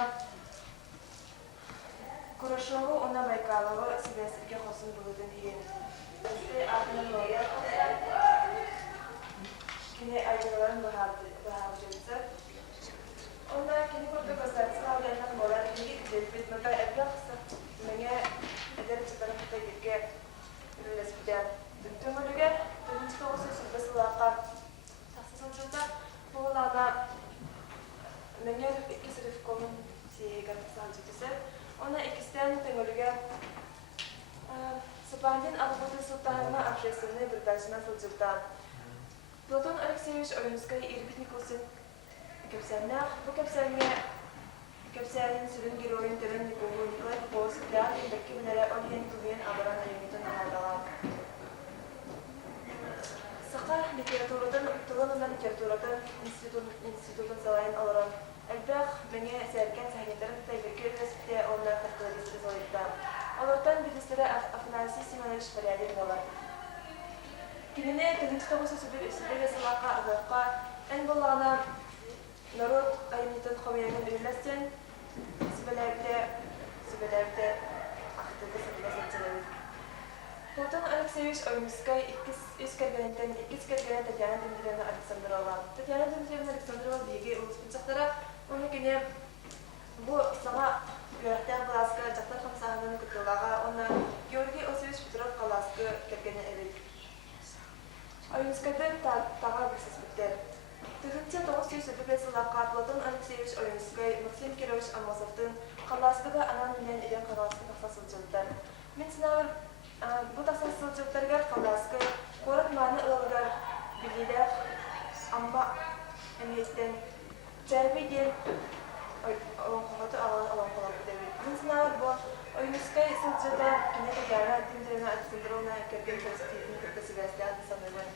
Курашову, она Байкалова, Сибирский хосын бұлыдың ең. Бізде артының лауя кіне айдыларын бағал жүрді. Onda kini kurdu gösterisi ağlayanlar molar kini gidilbit mıda evlaksa mene eder çıkarım da gitge ürülesbiden. Düktüm ölüge, dönünç toğusu sürbesi laqa taksızın cılda bu olağda mene iki sırf kolun siyegan sancıtısı. Ona ikisten tengölüge Sıpandin Alıbıdı Sultanıma Afresini bir dersine sılcıldan. Platon Alexeyevich Ovинский Ирбит Николсын Köpsenler, bu köpsenin sürün giroyun teben Nikolu Nikolay Popoğuz Kıran İndeki bilere Olyen Tuviyen Abaran Ayımıtın Anadalar. Saka literaturadan, Tulanılan literaturadan institutun salayın alaran. Elbaq, beni serken sahiyetlerin taybirki üniversite onlar takılırızı soyuttan. Olurdan bilgisleri Afanasi Simonovich Faryadin olar. Gününe tünüç toğusu sübü ve salaka azarqa en bolağına Народ ayımıtın xaviyenin ürlesin, sibelerde Алексеевич Оймскай искергенеттен искергенет Татьяна Дмитриевна Александрова. Татьяна Дмитриевна Александрова биги улуспутчактара оны кене бу сага юрактан класска жактар хамсаганын кытылага оны Георгий Осипович Петров класска кергене элек. Оймскайдын тага бисеспиттер. Тыгынча 900 сылакка Платон Алексеевич Оймскай, Максим Кирович Амосовдун класскага анан менен ирен класска таксасылжылдар. Мен сынагы bu tasasılcıklargar kalaskı, korat mani ılgar bilgiler, amma emiyetten cevbi diyen olankolatı alan kolatı devi. Mıntınar bu oyunuzkay sılcıda kine tekara dindirine atısındırına kergen pozitifini kırkası gazdan sanırlar.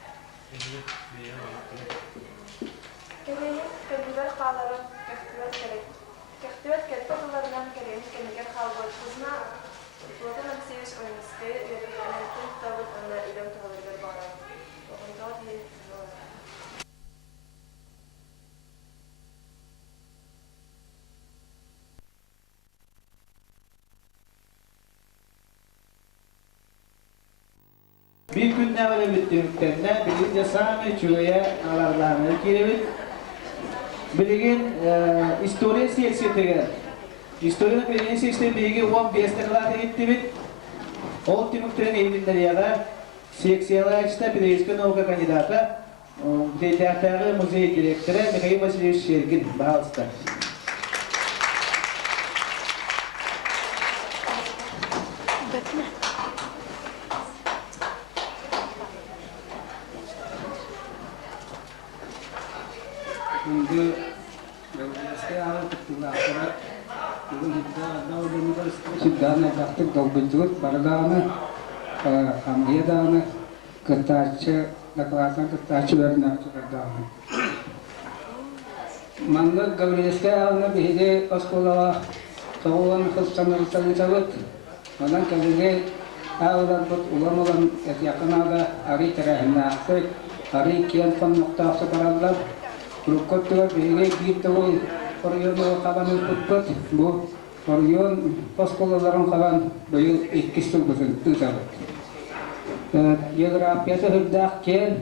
Kereyin kendiler kağların kehtivet kerkatlarından kereyin kendiler kağlar kızına Платон Алексеевич Оймскай вероятно тавыт ана илем тавыгар бара. Онда ди. Bir gün ne böyle bittiğimde birinci sami çuya alarlarını kirevit. Bilgin istoriya siyasetiga. Historianın birinci seçtiği bilgi 15'te kadar gitti bit. O timukların eğilimleri yaga seksiyalajda bireysel nauka kandidata Devletleri Müzeyi Direktörü Mikhail Vasilyevich Shergin bağlısta. Şimdi eski ağır tuttular. Sidana jaktık dolgunculuk bardağını hamiyadağını kıtaçı naklasın kıtaçı vernakçı bardağını. Manlık Gavriyeskaya ağını bihide oskolağa soğulan kılsanları tanıcılık. Ondan kabili ağılan tut ulan olan yakınada arı terahına arı kiyan fan noktası bararlar. Rukottular bihide bir tavul Oryon kabanın tutput bu oryon poskolaların kaban buyul 2 yıl buzun tüzabıt. Geografiyası hırdakken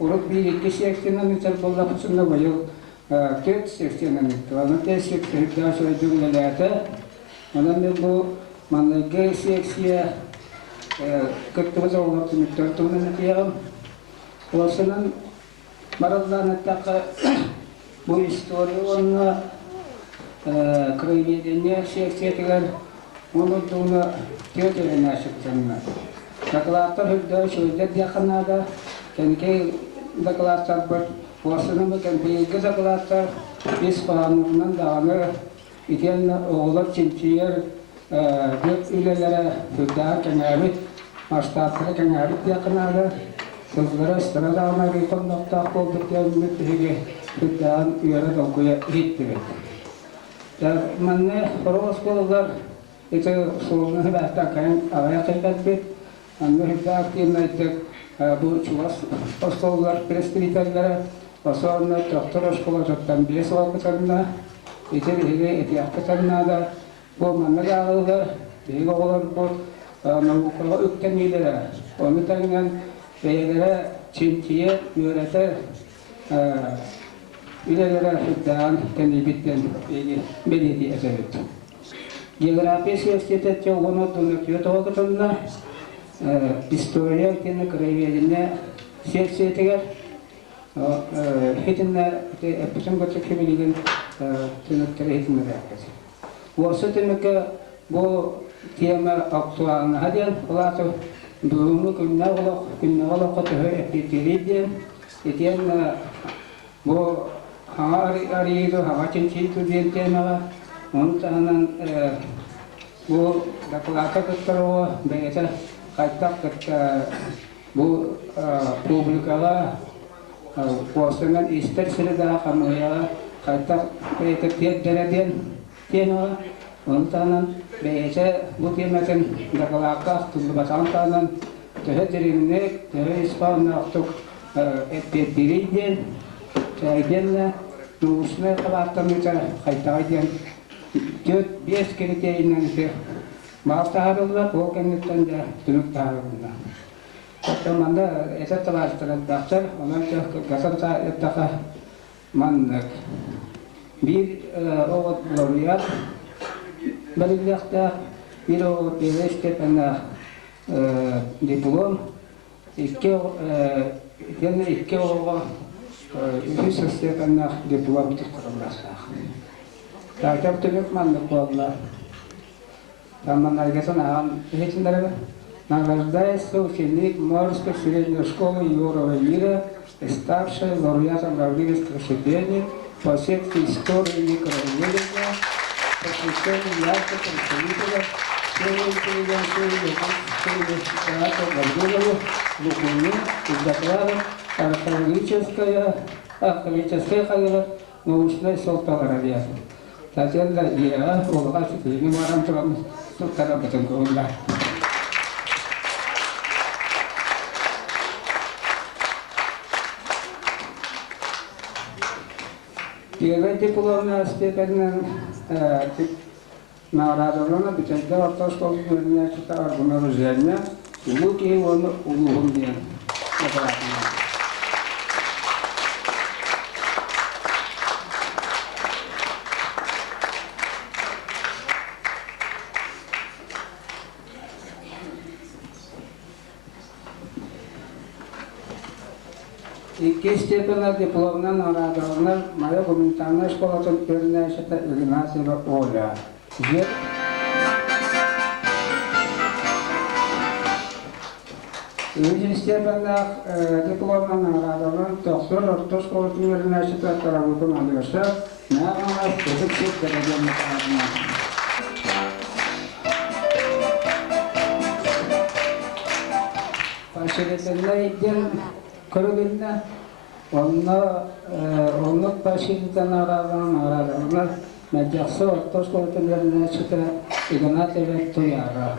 urup bir 2 seksiyonun içer bolla pusunda buyul 4 seksiyonun içer. Onu da seksiyonda şöyle cümlelerde. Ondan bu manlıgı seksiya 49 oğlak tümüktörtünün içer. Olsunun marallarını takı bu istoriyanı Kraliye'de seksiyetiler onu da tiyatörüne açıklanlar. Dakılatlar hırda şöyle yakınlarda kendi dakılatlar var. Orasının bakın bilgi dakılatlar biz falanlarından dağını iten oğullar çimçiyer gök ülelere hırda kenarı maçtatları kenarı yakınlarda sözlere sıra dağına rikon nokta kolduk yanımda tühüge hırdan üyere dokuya gitti. Manne horos kolalar itu soalnya bahkan kain awalnya kaitan anne hidda aktifnya itu bu cuas hoskolar preskripsinya hoskolar dokter hoskolar dokter biasa waktunya itu itu aktifnya ada bu manne gaullar ini gaullar bu naukala ukten gider onu tangan beyler cintiye yönetir İleride hüddan kendi bitten belediye eseriydi. Geografi siyasete çoğunu dönüyor toğutunda historia kendi kraliyeline siyasetiler hitinler bütün göçük bilgin tünükleri hitinler yapacak. Orası tünükü bu tema aktualına hadiyen olatı durumu günne ola kotuhu epitiridiyen etiyen bu hari itu hawa cincin itu dia tema untuk bu dapat ketero biasa kaitak bu publikala postingan ister sudah kamu ya kaitak ketiak deradian tema untuk biasa bu tema kan dapat tu bahasa tanan terhadirinek terhadispan untuk epidemiologi Kayaknya terusnya kelihatan itu kaitannya jod bias kriteria itu maaf taruhlah bukan itu anda tunjuk taruhlah Tamanda esa talaştıran daktör ondan çok gasarta ettaka mandık. Bir oğut laureat belirlikte bir oğut devleşketene diplom iki oğut üniversiteden diplom tutturulmuşlar. Takip tümük mandık oldular. Tamam arkadaşlar ağam geçinler награждает соученик Морской средней школы Юрова Мира, ставший лауреатом Гавриловских стипендий по секции истории микрорелигия, посвященной ярким представителям первой интеллигенции Лукуниста Гаврилову Лукуни из доклада археологической научной фотографии. Татьяна Ира, Улгас, Лимарам Трам, Сукара Батангунда. Первый дипломный степень награждена бюджетом автошколы университета обнаружения Луки он улугунде. İki stepena diplomdan aradığında Maya Gümrükhanı Şkolatın Üniversitesi Üniversitesi Ola. Üçüncü stepena diplomdan aradığında Doktor Orta Şkolatın Üniversitesi tarafından alıyorsa ne ama fizik derecelerine tarafından. Başarılarına iddian Körübünde onluk başıyla aralarına meclisi orta şkollarına çıktı İgnat evet tuyara.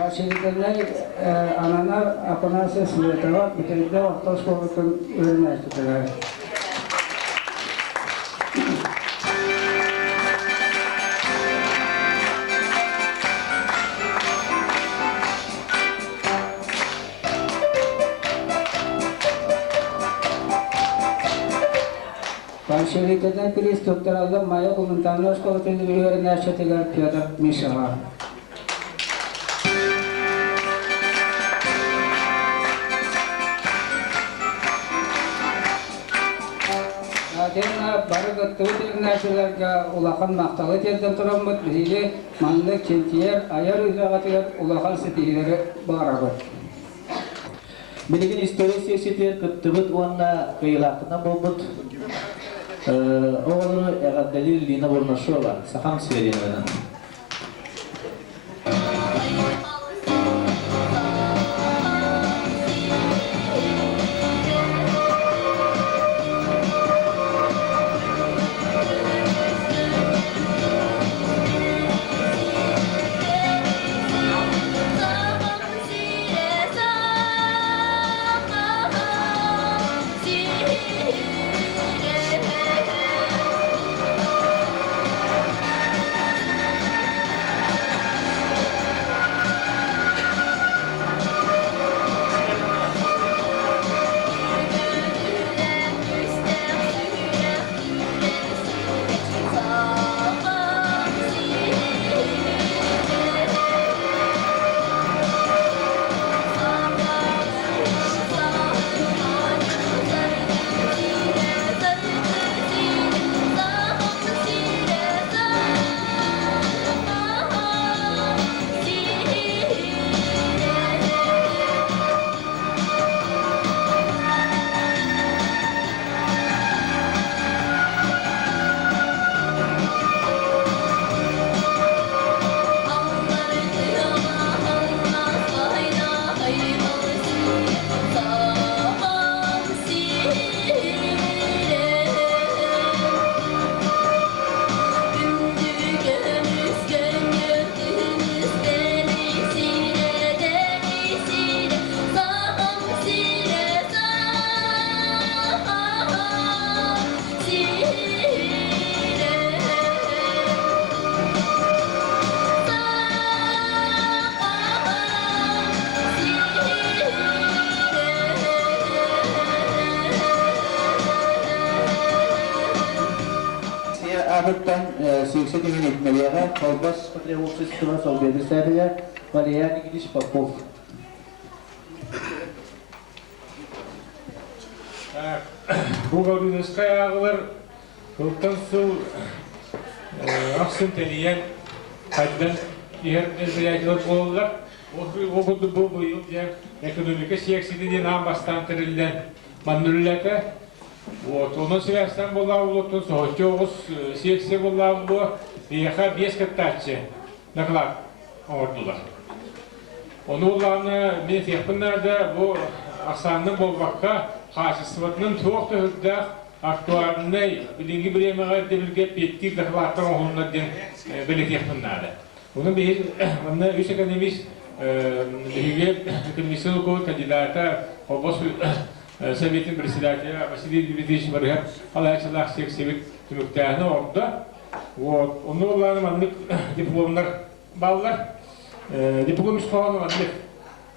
Başıyla ananar apnası sürüyor. Bir de orta şkollarına çıktı. Başarıdan kriz doktoralda Maya Gümrükhanı Şkolatın Üniversitesi Piotr Mishala. Adena barık tüyler naşırlarga ulakan maktalı terden turamıt bizi manlı kentiyer ayar üzağatılar ulakan setileri bağırabıt. Bilgin история сесити кыттыбыт уанна кыйлакына болбут. Оғылы әғаддәлил лина борнашы ола. Сахам сверенвенен. Ағыттан сүйіксе деген етмелеға Колбас Патриот обществоға сол бердістәдіге Валерия Никитич Попов. Бұл ғалбинесқай ағылар көптен сол ақсын тәлейен қайдан ерден зиятелер болылар. Оғылды бұл бұйыл экономика сексиден амбастан тірілден мандүрләті. Onun sebepten bu lavulutun soğutuğuz seksi bu lavulu biyaha 5 kıttaçı naklar ordular. Onu olanı ben tekbinlerde bu aksanın bolbakka karşısıvatının çok da hüdda aktuarını bilingi bilemeğe debilgep ettik naklardan oğlunlar den bile tekbinlerde. Onun bir bana üç ekonomist ekonomisyen okul kandidata Kolbas Soветин председателя Василий Дмитриевич Баргат, Александр Сексевик Тюмектяны орда. Вот, он уланманлык дипломнар баллар, диплом исполнительных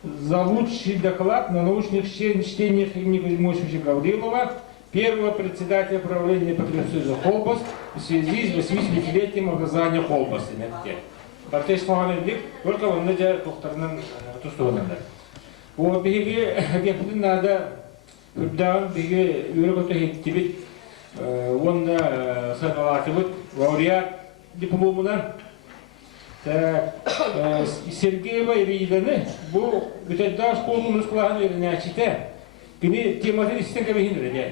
за лучший доклад на научных чтениях имени Кузьмовича Гаврилова, первого председателя правления Патриотсоюза Колбас в связи с 80-летием образования Колбаса. Партия исполнительных только он надя докторның тустуғандар. Вот, беги надо Үддән биге үргөтө хеттибит, онда сагалатыбыт, лауреат дипломунан Сергеева Ириданы, бұл бүтәдді школының ұсқылағын өріне әчіте, кені тематы істен кәбейін өріне.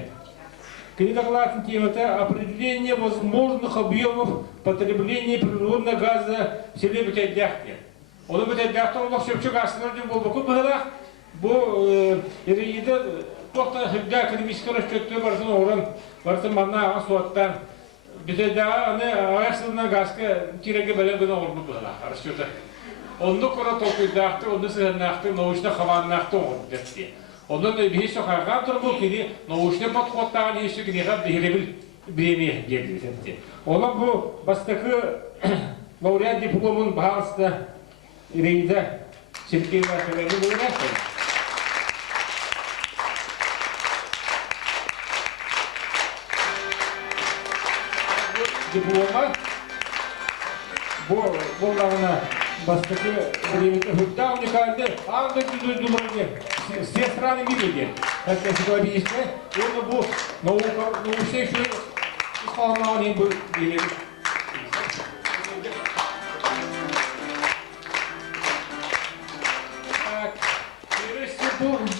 Кені докладын тематы определение возможных объемов потребления природного газа в селе Бүтәддәхте. Оны Бүтәддәхте олық сөпчік астынырдың бұл бұқы бұғылақ, бұл Ириді Тоқта хübda экономический расчетті барсын оғырын, барсын манна ағын суаттан, бітедағы аны ағасылына газға кереге бәлен бұны оғырды бұғыла, расчеті. Онды қора тоқыйдақты, онды сығырнақты, научны қаваннақты оғырды дәтті. Ондан бейс соқарған тұр бұл кені, научны подходтаған есі кенеға бейребіл бреме берді дәтті. Оның бұл бастықы лауреат дипломын бағысты Ирейді Сергеева Шабәрді бұлырасты. Диплома болағына бастықы біреуді хүтті уникальды аңды дүлділерге все страны миреге. Энциклопедистке, оны бұл научный еще исполнение был берег.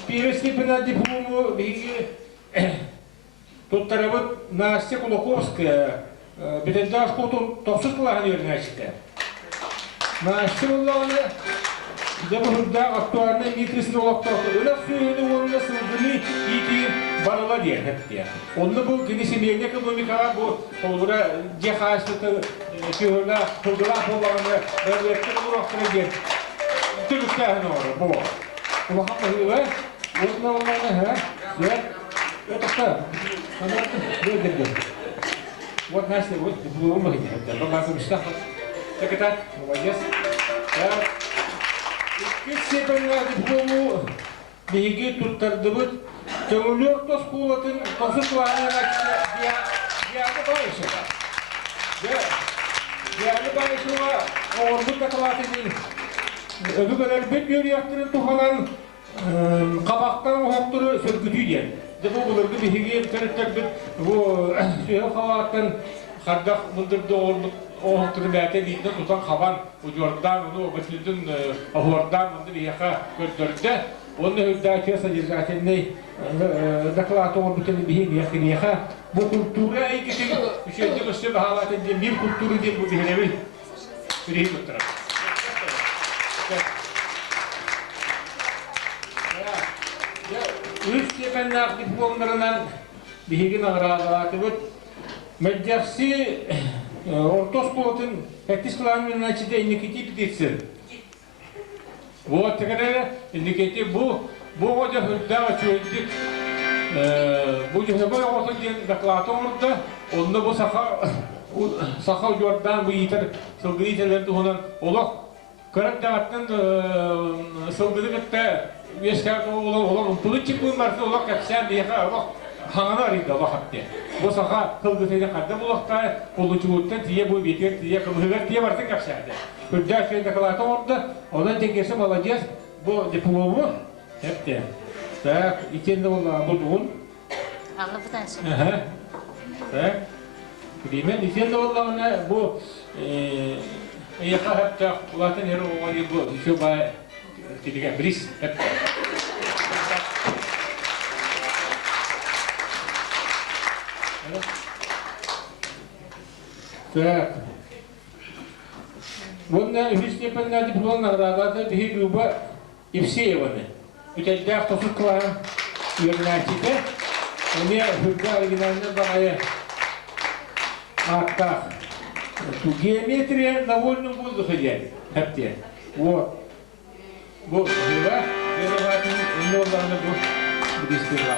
Первый степень диплому тут тарабыт Настя Кулаковская Бетелда школтун топсыз қылаған өріне әшікті. Настя Кулаковны Дебұрда актуарны микросыны олақтауды. Өлік сөйені онына сылғыны ити барыла дер. Онны бұл кенесемейін экономикаға бұл қолғыра жехайсыты сөйіна қылғыла қолағыны бәрбетті ұрақтыры дер. Түліктәғын оры бұл. Құлаққа өйі, осына олағыны, өтіқті, бөлдірді. Вот Настя, вот дипломы, это базовый штаб. Так это, молодец. Икки степенге диплому биги туттардыбыт, көңүлөр тос куулатын, тосы кылаанын ачты, дияны байышыға. Дияны байышыға, оғырбыт катылаты дейін. Өбігілер бет өрияқтырын туханан, қабақтан оғықтыры сөргүтүй дейін. Бұл бұлырды бігеге кәріттер біт, бұл сүйел қаваттан қардақ бұлдырды оғықтыры бәті дейінді тұтан қаван ұжордан, оны өбітлідің ұғырдан бұлды бейеқа көрдірді. Оны өйді әкер содержательный доклад оғырбытыны бейін еқінеқа. Бұл культура әйкетің үшенді мүсті бағалатын ден бір культуры ден бұл бейіневіл бірейін бұттырам. Üç stepеннақ дипломдарынан бейген ағырағалаты бұд. Мәддәқсі ортос болатын әктіс қыланымен әчіде инекеті бітетсі. Вот, тәкәрі инекеті бұл ғода хүлдағы чөйдік. Бұл жүхнебай оғытын ден доклаты орды. Онды бұл сақа жордан бұл етір сылғын етерлерді онын олық. Көріп дағаттың сылғыны бітті. Вескак олар ұмтылы чекуін барсы олар кәпсән бейқа олар хаңана арыйда лахапте. Бу саха кылгытыйда кадда булакта, колучугуттан тие бу бетер тие кымыгар тие барды капшады. Күрдә шей докладта орда, одан теңгесе молодец, бу диплому хепте. Так, итенде була булдун. Алла бутансы. Ага. Так. Билемен итенде була она бу яка хепте улатын херо оли бу еще ба тилеген брис хепте. Так. Вон Вишнепенна диплом наградата Бихи Люба Евсеевны. Ütelde tozuklar yöneltide. Onu hırda originalinde bana artta. Geometriya довольно воздуха делит. Хепте. Вот. Вот. Хыва. Вероватым. Инноварно bu дистилла.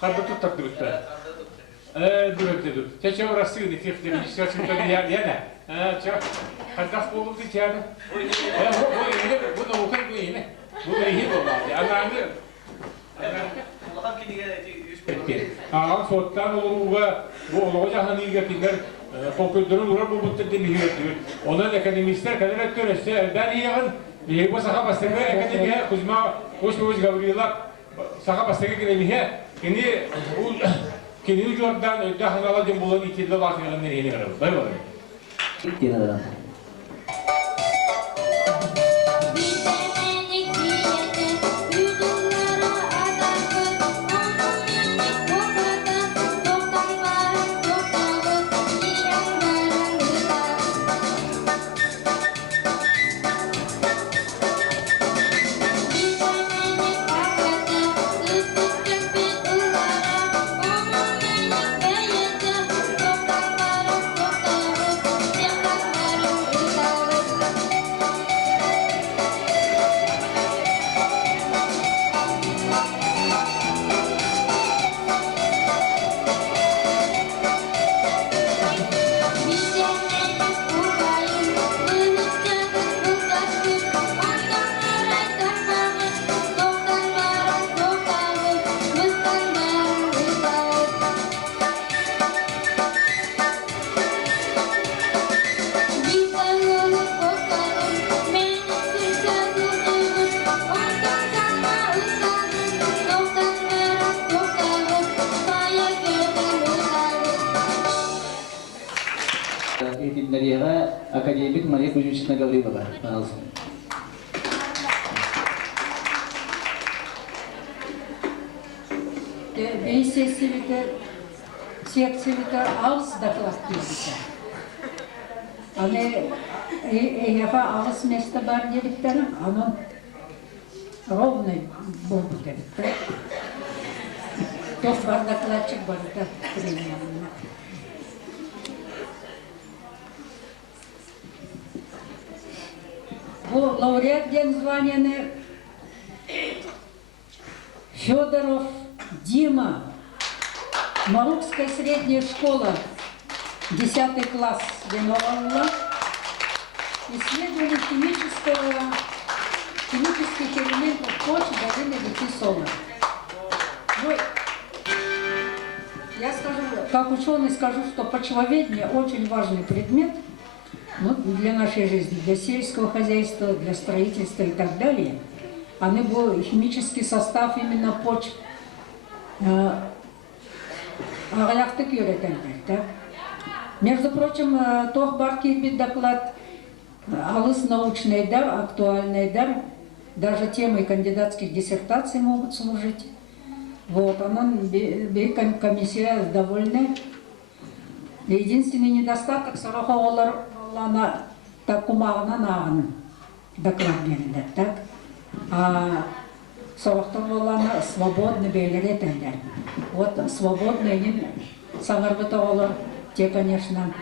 Kadda tuttak durutta. Durutta dur. Çeçe orası idi kefte bir şey çıktı yana. Çok kaddas buldu diyeceğim. Bu da okul bu yine. Bu da iyi oldu. Anladı. Ağam sottan olur bu olacağı hani getirir. Kompütörün uğrar bu mutlaka biliyor. Onun akademistler kadar ötürüse ben iyi bu saha bastırma akademiye kuzma koşmuş Gabriela saha bastırma akademiye kini Jordan ödahın alacağım bulan itilde bakıyorum nereye gidiyorum. Bay bay. Академик Мария Кузьмична Гаврилова. Пожалуйста. Секцияда ağız доклад берді. Аны яға ağız место бар дедіктері, анын ровный болды дедікті. Тоқ бар докладчик бар да премиялына. Бұл лауреат ден званияны Федоров Дима, Марукская средняя школа, 10 класс Виновалла, исследование химических элементов почвы долины реки Сола. Я скажу, как ученый скажу, что почвоведение очень важный предмет, ну, для нашей жизни, для сельского хозяйства, для строительства и так далее. Они был химический состав именно почв. Между прочим, тох барки доклад, алыс научный дар, актуальный дар, даже темы кандидатских диссертаций могут служить. Вот, она, комиссия довольна. Единственный недостаток сороховалар на такумагна наган доклад берді, так? А сорохтовалана свободны белер етендер. Вот свободный саңарбытовалар, те, конечно,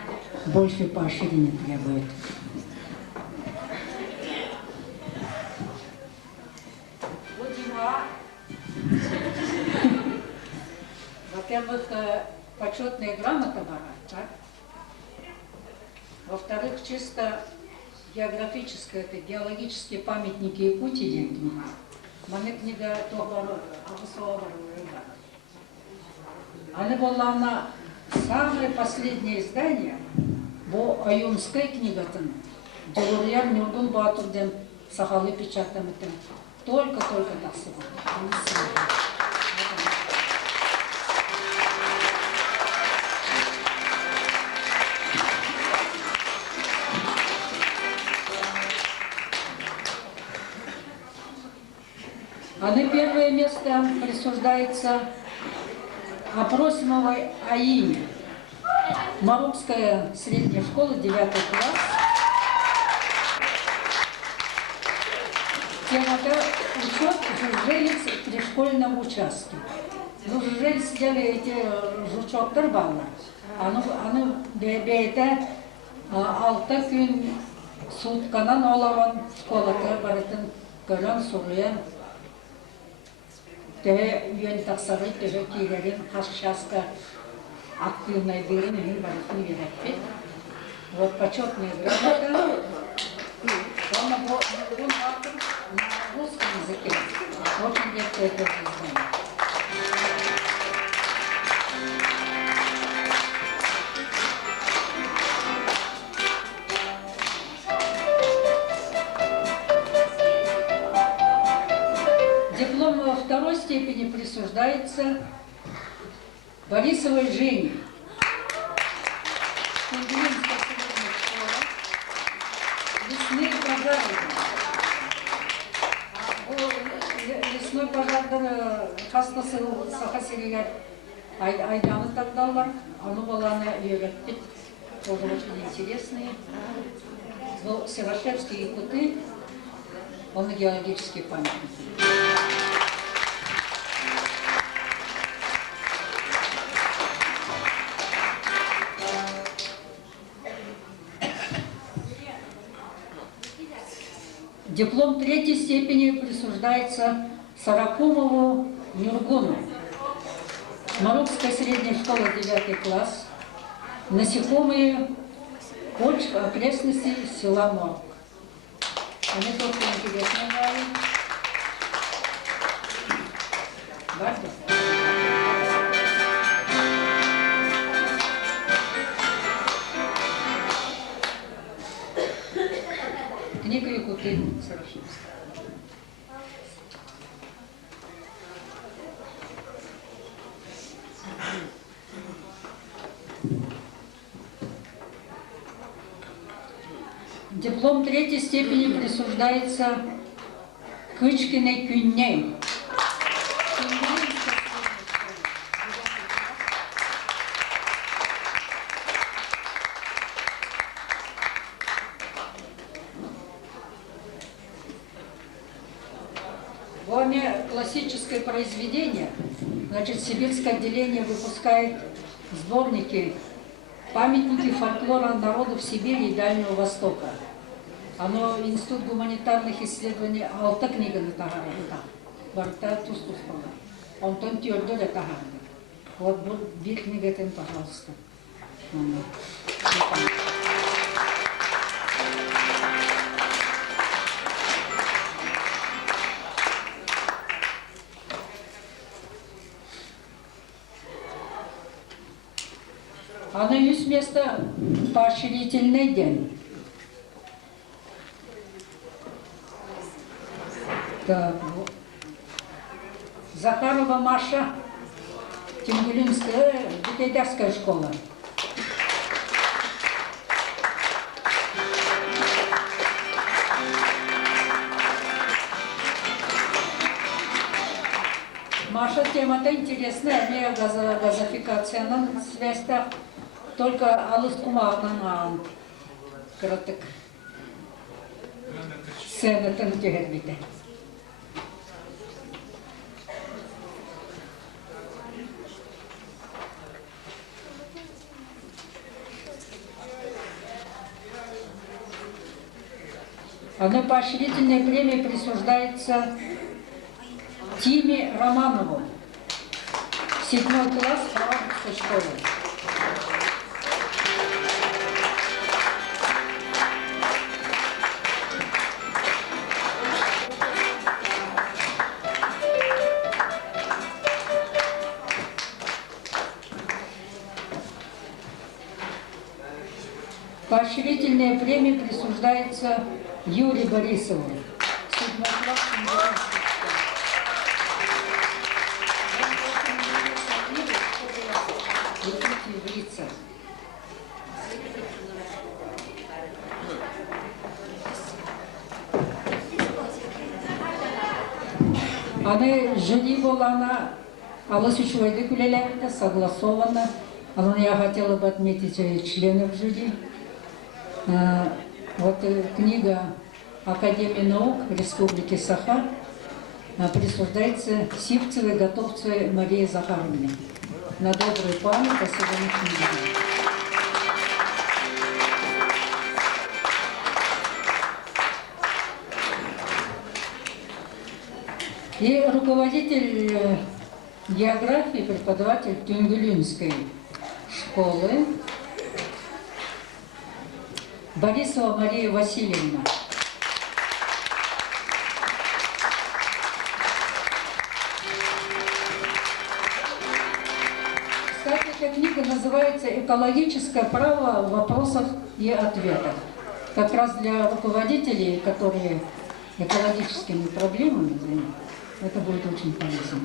больше поощрения требуют. Во-первых, почетная грамота барать, так? Во-вторых, чисто географическое, это геологические памятники Якутии книга. Маме книга тоже обосновала. Она была на самое последнее издание, бо аюнская книга там, Делурьяр Нюргун Батурден Сахалы печатам это только-только так сегодня. А на первое место присуждается Абросимовой Аине. Марубская средняя школа, 9 класс. Темата учет жужжелец при школьном участке. Ну, жужжелец делали эти жучоктар балла. Аны бейте 6 күн сутканан оларан школата барытын көрөн сурыян. Те юен таксары те кийлерин хашчаска активной дыры мин барытын вереппет. Вот почетная грамота. Он на русском языке очень редко это знает. Диплом во второй степени присуждается Борисовой Жене. Лесные пожары. Лесной пожар хастасы сахасилигер айданы тагдалар. Оно баланы үйреттік. Тоже очень интересные. Но Севашевские якуты, он геологический памятник. Диплом третьей степени присуждается Саракумову Нюргуну. Марубская средняя школа, 9 класс. Насекомые почв окрестностей села Маруб. Они тоже интересные говорят. Важно? Книга Якуты совершенно. Диплом третьей степени присуждается Кычкиной Кюнне. Классическое произведение, значит, Сибирское отделение выпускает сборники «Памятники фольклора народов Сибири и Дальнего Востока». Оно Институт гуманитарных исследований алты книга на Тагарда. Барта Тустуспала. Он там твердо для Тагарда. Вот бит книга там, пожалуйста. Оно есть место поощрительный день. Так, Захарова Маша, Тимгулинская, детейская школа. Маша, тема-то интересная, не газификация на связях. Только алыскумағынан кірттік сәнетін тегербейді. Оно поощрительное премия присуждается Тиме Романову. 7 класс Харьковской школы. Поощрительная премия присуждается Юрию Борисову. 7 класс Харьковской школы. Аны жюри болана, алыс учвайды күлелерді согласовано. Аланы я хотела бы отметить членов жюри. Вот книга Академии наук Республики Саха присуждается Сивцевой Готовцевой Марии Захаровне на добрую память о сегодняшнем дне. И руководитель географии, преподаватель Тюнгелинской школы Борисова Мария Васильевна. Кстати, эта книга называется «Экологическое право в вопросах и ответах». Как раз для руководителей, которые экологическими проблемами занимаются, это будет очень полезно.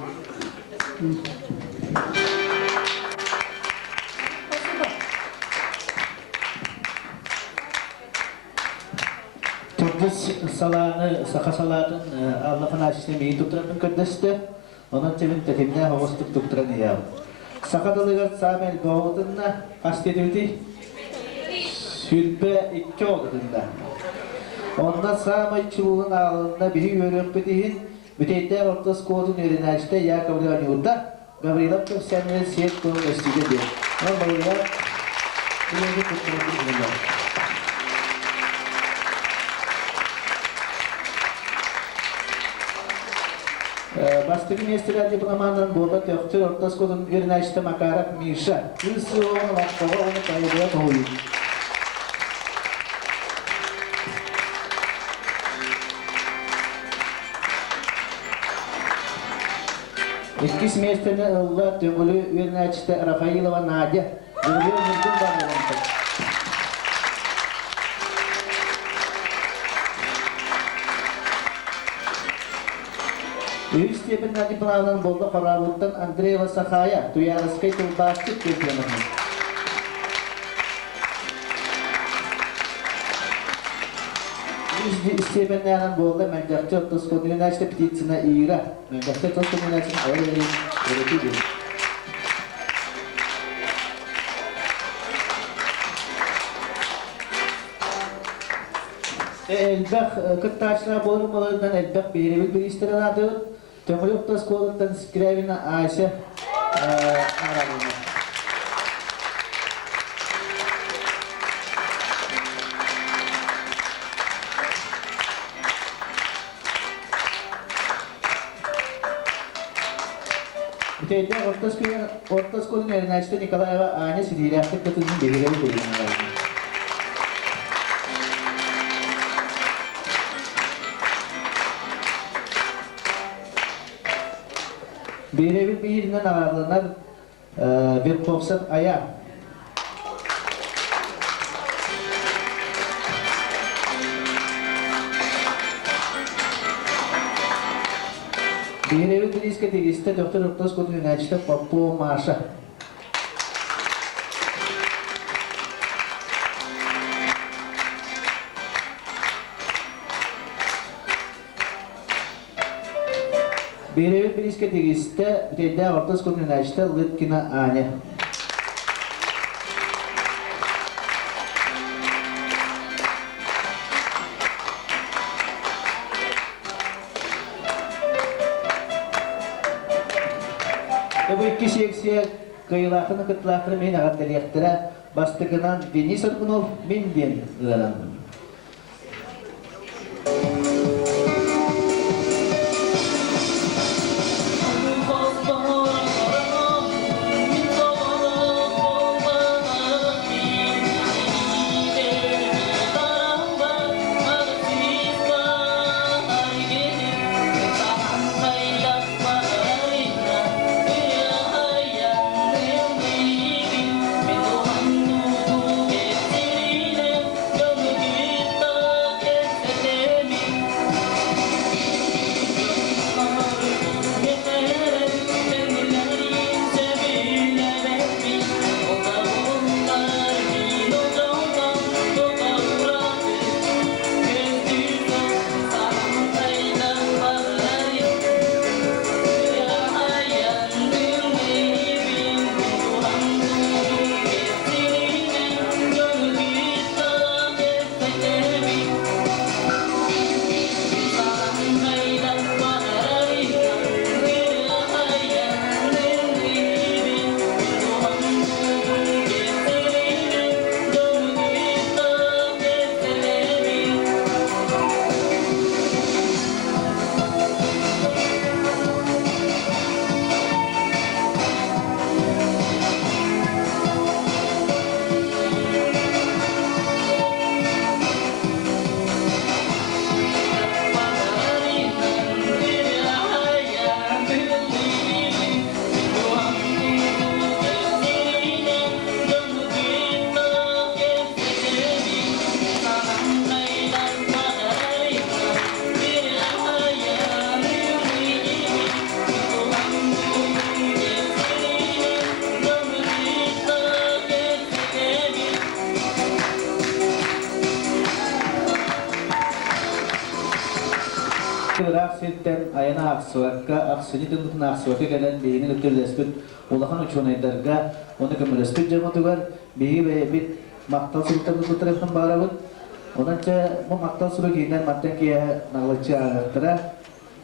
Turgis salаны, saha salatın Allah'ın açısını tutturanın kördeste, onun tevin tetimine havastık tutturanı yav. Saha dalıgar samel doğudunna, hastetiydi, sülbe 2 olduğunda. Ondan samay çubuğun ağında biri yörük bitihin, müteydde ortas kodun yerine işte ya kabul yurda, Gavrila Kıvsenleri siyet konu vestide diyor. Ama Gavrila, ileri tutturanı Бастыгы местелер дипломандан болот өктөр ортос kodun вернашты Макаров Миша. Үсі оны лақтығы оны пайдуя тоғылы. Eskis местелер ұлла төңілі вернашты Рафаилова Надя. Жүрген жүрген бағыланты. Üç stependen diplomdan bolda Qarabutdan Andreeva Sakhaya, Tuyarskay Tulbasçık diplomani. Üç stependen bolda Menjakçı Ottoskon Üniversite Petitsina Ira. Menjakçı Ottoskon Üniversite Ayarları öğretici. Elbaq kıttaşlar bolmalarından elbaq beribil bir istirahatı. Tömülü Ottosko'dan Skrevina Ayşe Arabına. Müteydde Ottosko'nun Erinayç'ta Nikolayeva Anya Sidiriyaklık katının belirli bölümüne var. Birebir birinden ağırlanan bir kopsat ayağı. Birebir bir iske tegiste Dr. Ottoskon Üniversite Papu Maşa. Birebir bir iske tegiste Müteydde Ottoskon Üniversite Litkina Anya. Bu iki seksiye kıyılakını kıtlakını men ağatteliyaktira bastıkınan Denis Arkunov men den ıganan. Итен аяна аксуакка, аксыни тыңдытын аксуакка келен бейinin өттерлеспіт, олахан учунайдарға, оны көмілеспіт жаматугар, бейі бейбіт мақтал сұрықтарды тұтырықтың барабыт. Онанча бұл мақтал сұры кейінен маттан кея нағылычы ағақтыра.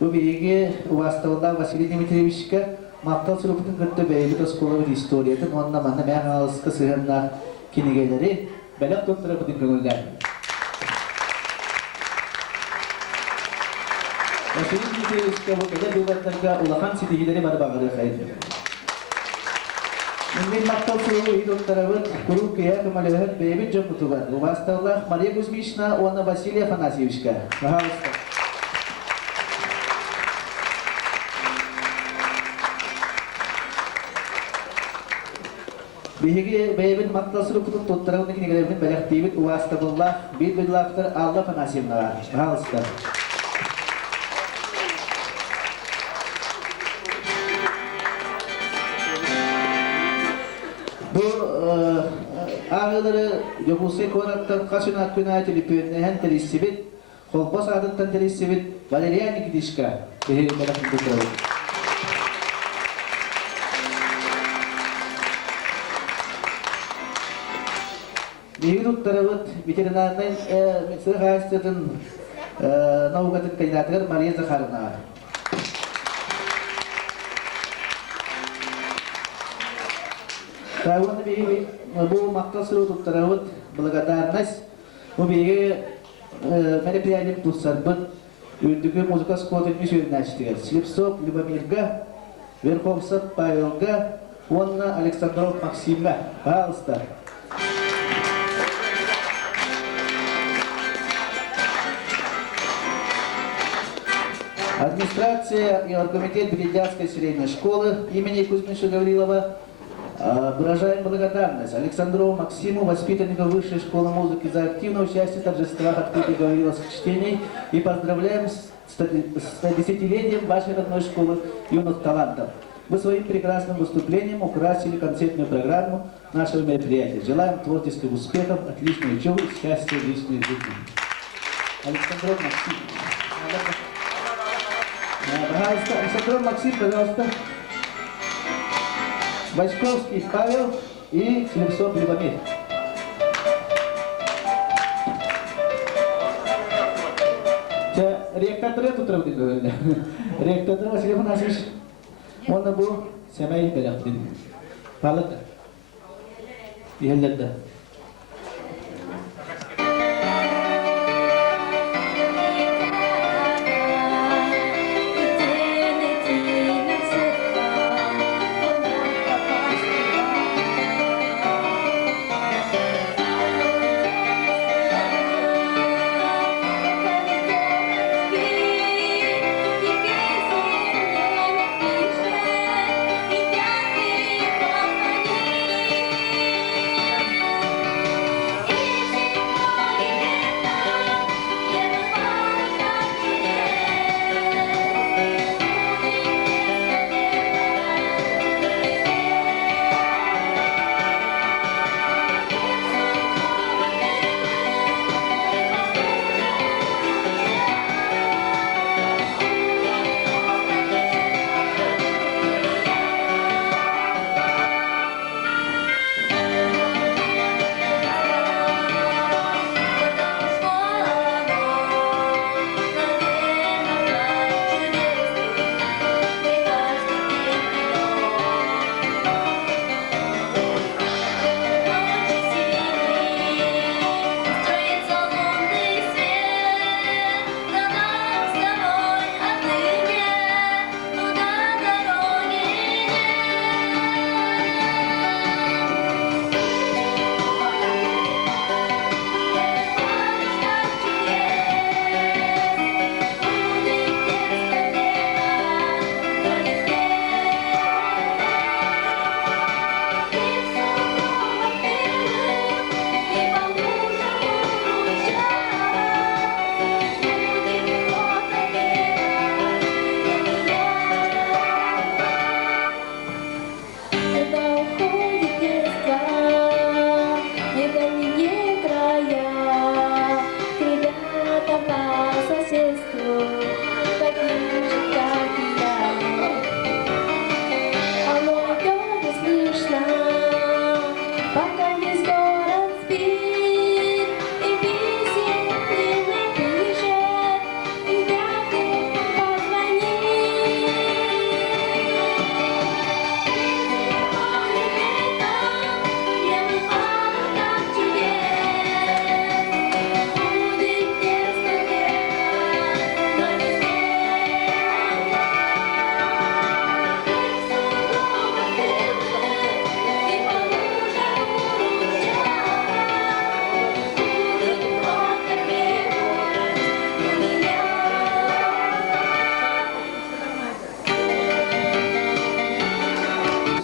Бұл бейіге уастығында Василий Дмитриевичке мақтал сұрықтың күтті бейбіт осколабыт историятын, онына манна мәң алысқы сығырна кенегелері бәлек тұттыры бұдың көңілдер. Василий Дмитриевичке бұл кәді бұлғаттарға ұлақан сетегелері бар бағыры қайды. Мен мақтал сұрығы үйдоқтарабыт, күру кея көмәлігін бейбіт жомыту бар. Ұбастығылақ Мария Кузьмична, оны Василий Афанасьевичка. Пожалуйста. Бейге бейбіт мақтал сұры күтіп тұттырауны кенегелерінің бәлек дейбіт ұбастығылақ бейбітлақтыр Алла Афанасьевнаға. Пожалуйста. Ağıları yokusu korattan kaçına künayetli pöyünühen telissibit, kolbos adından telissibit, Valerian Nikitişka. Behir merakın tutarı. Behir tutarıvıt, veterinarnayın Meksika Haystadın naukatın kandidatlar Maria Zakharova. Tahun ini bu maktab seluruh terawat благодарность. Убеги мероприятие тусарбыт. Үдігі музыка скотын мишерін әштігер. Слепцов Любомирга, Верховцев Павелга, Онна Александров Максимга. Пожалуйста. Администрация и оргкомитет Березянской средней школы имени Кузьмича Гаврилова выражаем благодарность Александру Максиму, воспитаннику Высшей школы музыки, за активное участие в торжествах открытых гавриловских чтений и поздравляем с 10-летием вашей родной школы юных талантов. Вы своим прекрасным выступлением украсили концертную программу нашего мероприятия. Желаем творческих успехов, отличной учебы, счастья в личной жизни. Александров Максим. Пожалуйста, Александров Максим, пожалуйста. Войсковский Павел и Слепцов Любомир. Ректаторы тут работают. Ректатор Василий Афанасьевич. Он был семей беляхтин. Палата. Еллерда.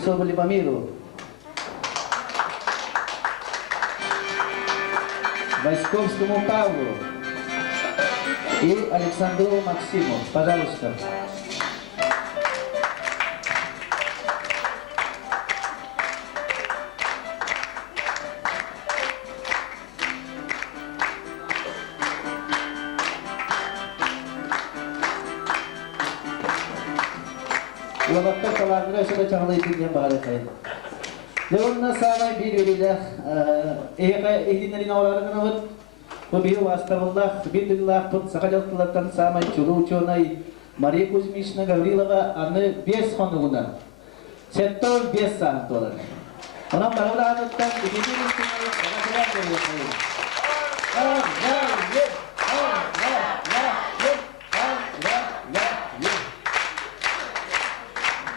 Соболевамиру, Войсковскому Павлу и Александру Максиму. Пожалуйста. Улабакта каландыра шуда чаңлайтын баракай. Леонна самай bir öyle ehdinlerin ağlarına vat. Bu bir vastavullah, bir dillah put sakajaltılardan samay çulu çonay Maria Kuzmishna Gavrilova anı 5 konuguna. Settor 5 saat dolar. Ona parala anıttan ikinci insanları sakajalar veriyor.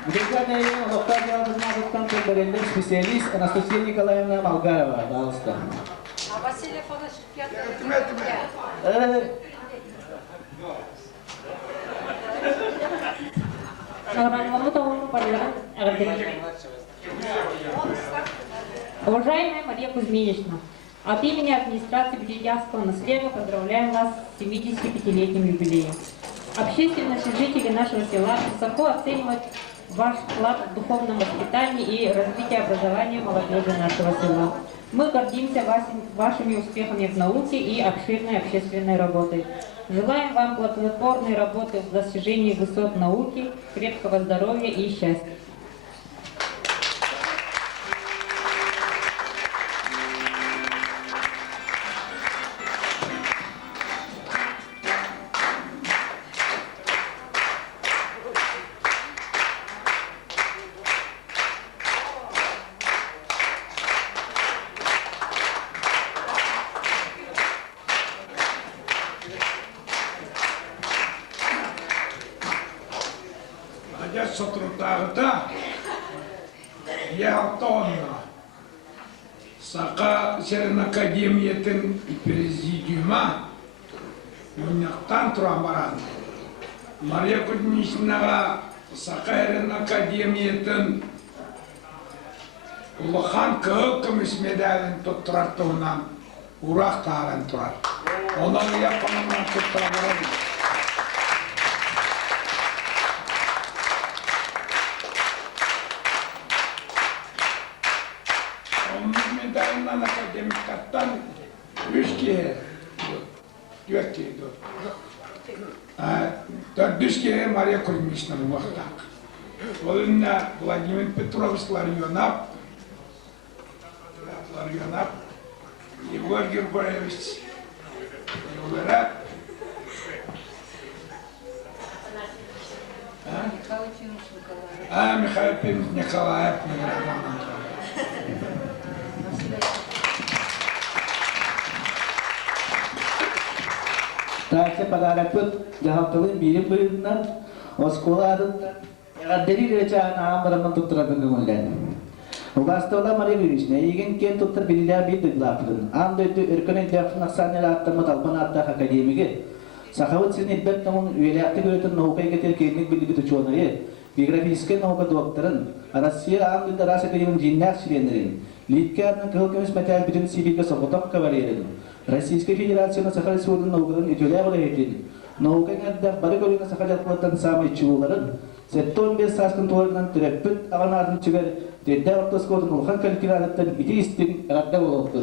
Бригаде Локтар Градовна Тендеренде специалист Анастасия Николаевна Малгарова, пожалуйста. А Василий Фадосович, Уважаемая Мария Кузьминична, от имени администрации Бдеянского наследия поздравляем вас с 75-летним юбилеем. Общественные жители нашего села высоко оценивают ваш вклад в духовном воспитании и развитии образования молодежи нашего села. Мы гордимся вашими успехами в науке и обширной общественной работой. Желаем вам плодотворной работы в достижении высот науки, крепкого здоровья и счастья. Сотрудничество Ялтона Сака Серен Академиятын президиума Юньяктан Турамаран Мария Кузьминичнага Сака Серен Академиятын Улахан Кыгкымыс медалін туттыраттығынан Урак тағын тұрар. Оның япанынан туттырамаран. Medalından akademikattan 3 kere, 4 kere, 4 kere Maria Kuzminichna bu vakta. Onunla Vladimir Petrovich Larionov, Igor Grigorevich Yuvarat, Mikhail Pavlovich Nikolaev, Taksi pagarakut jahatılın bilim bölümünden oskola adından yagaderi reçağın ağamlarından tutturadığını mullen. Ugastola Maria Kuzminichna igen ken tuttur bilgiler bir dıglaptın. Anda ötü ürkünen defin aksanıyla attırma talpana attı akademigi. Sahavat sizin idbet namun üyeliyakti görüntün nahukaya getir kendini bilgi tutuyorları. Biografiske nahuka doktorun. Arasya ağamlı darasa kıyımın cinnak şirenlerin. Litkârının kılkımız metal bütün sivilga sokutak kavariyerin. Российская Федерация Сахалин Судан наукадан итөләбі етін. Наукаң әдді бары көріні Сахалатлардан самай чуыларын, сәттон бес саскын туарынан түрәппіт аған атын чүгер, тәдді ақтас көрдің ұлған калькулятаттан ити істің әғадда болуқты.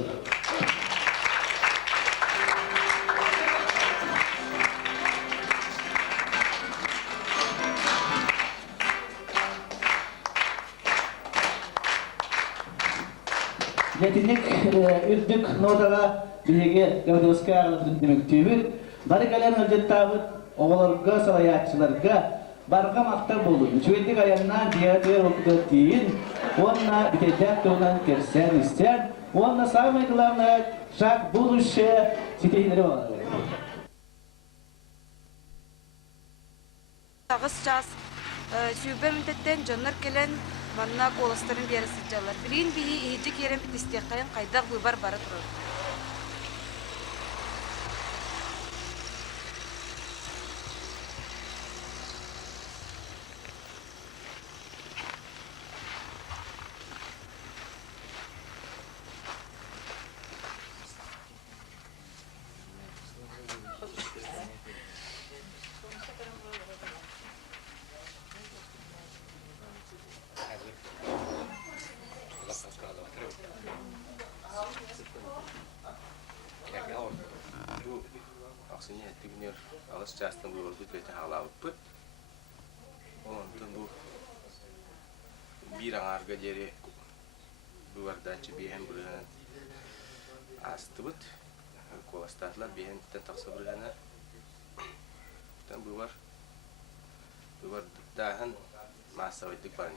Жетінік үрдік нотаға Bilge Gavdovskaya ağabeyinin demek tüyür. Bari gelen ödettabıt oğullarga, salayatçılarga barga maktar bulun. Çüvendik ayağından diğer okudu deyin. Onunla bitecek olan kersen ister. Onunla sağmaydılarına şak buluşu siteyleri var. Ağız çaz süper müddetten canlar gelen bana kolasların bir arası çalar. Bilin bihi ihicik yerim istiqayın kaydak bubar bara durur. Ağız çastın bu oldu beti hala upput. Ondan bu bir ağarga deri bu vardaçı bihen buraya astıbıt. Kolastatlar bihen taksa buraya. Bu var dahan masa oydik bani.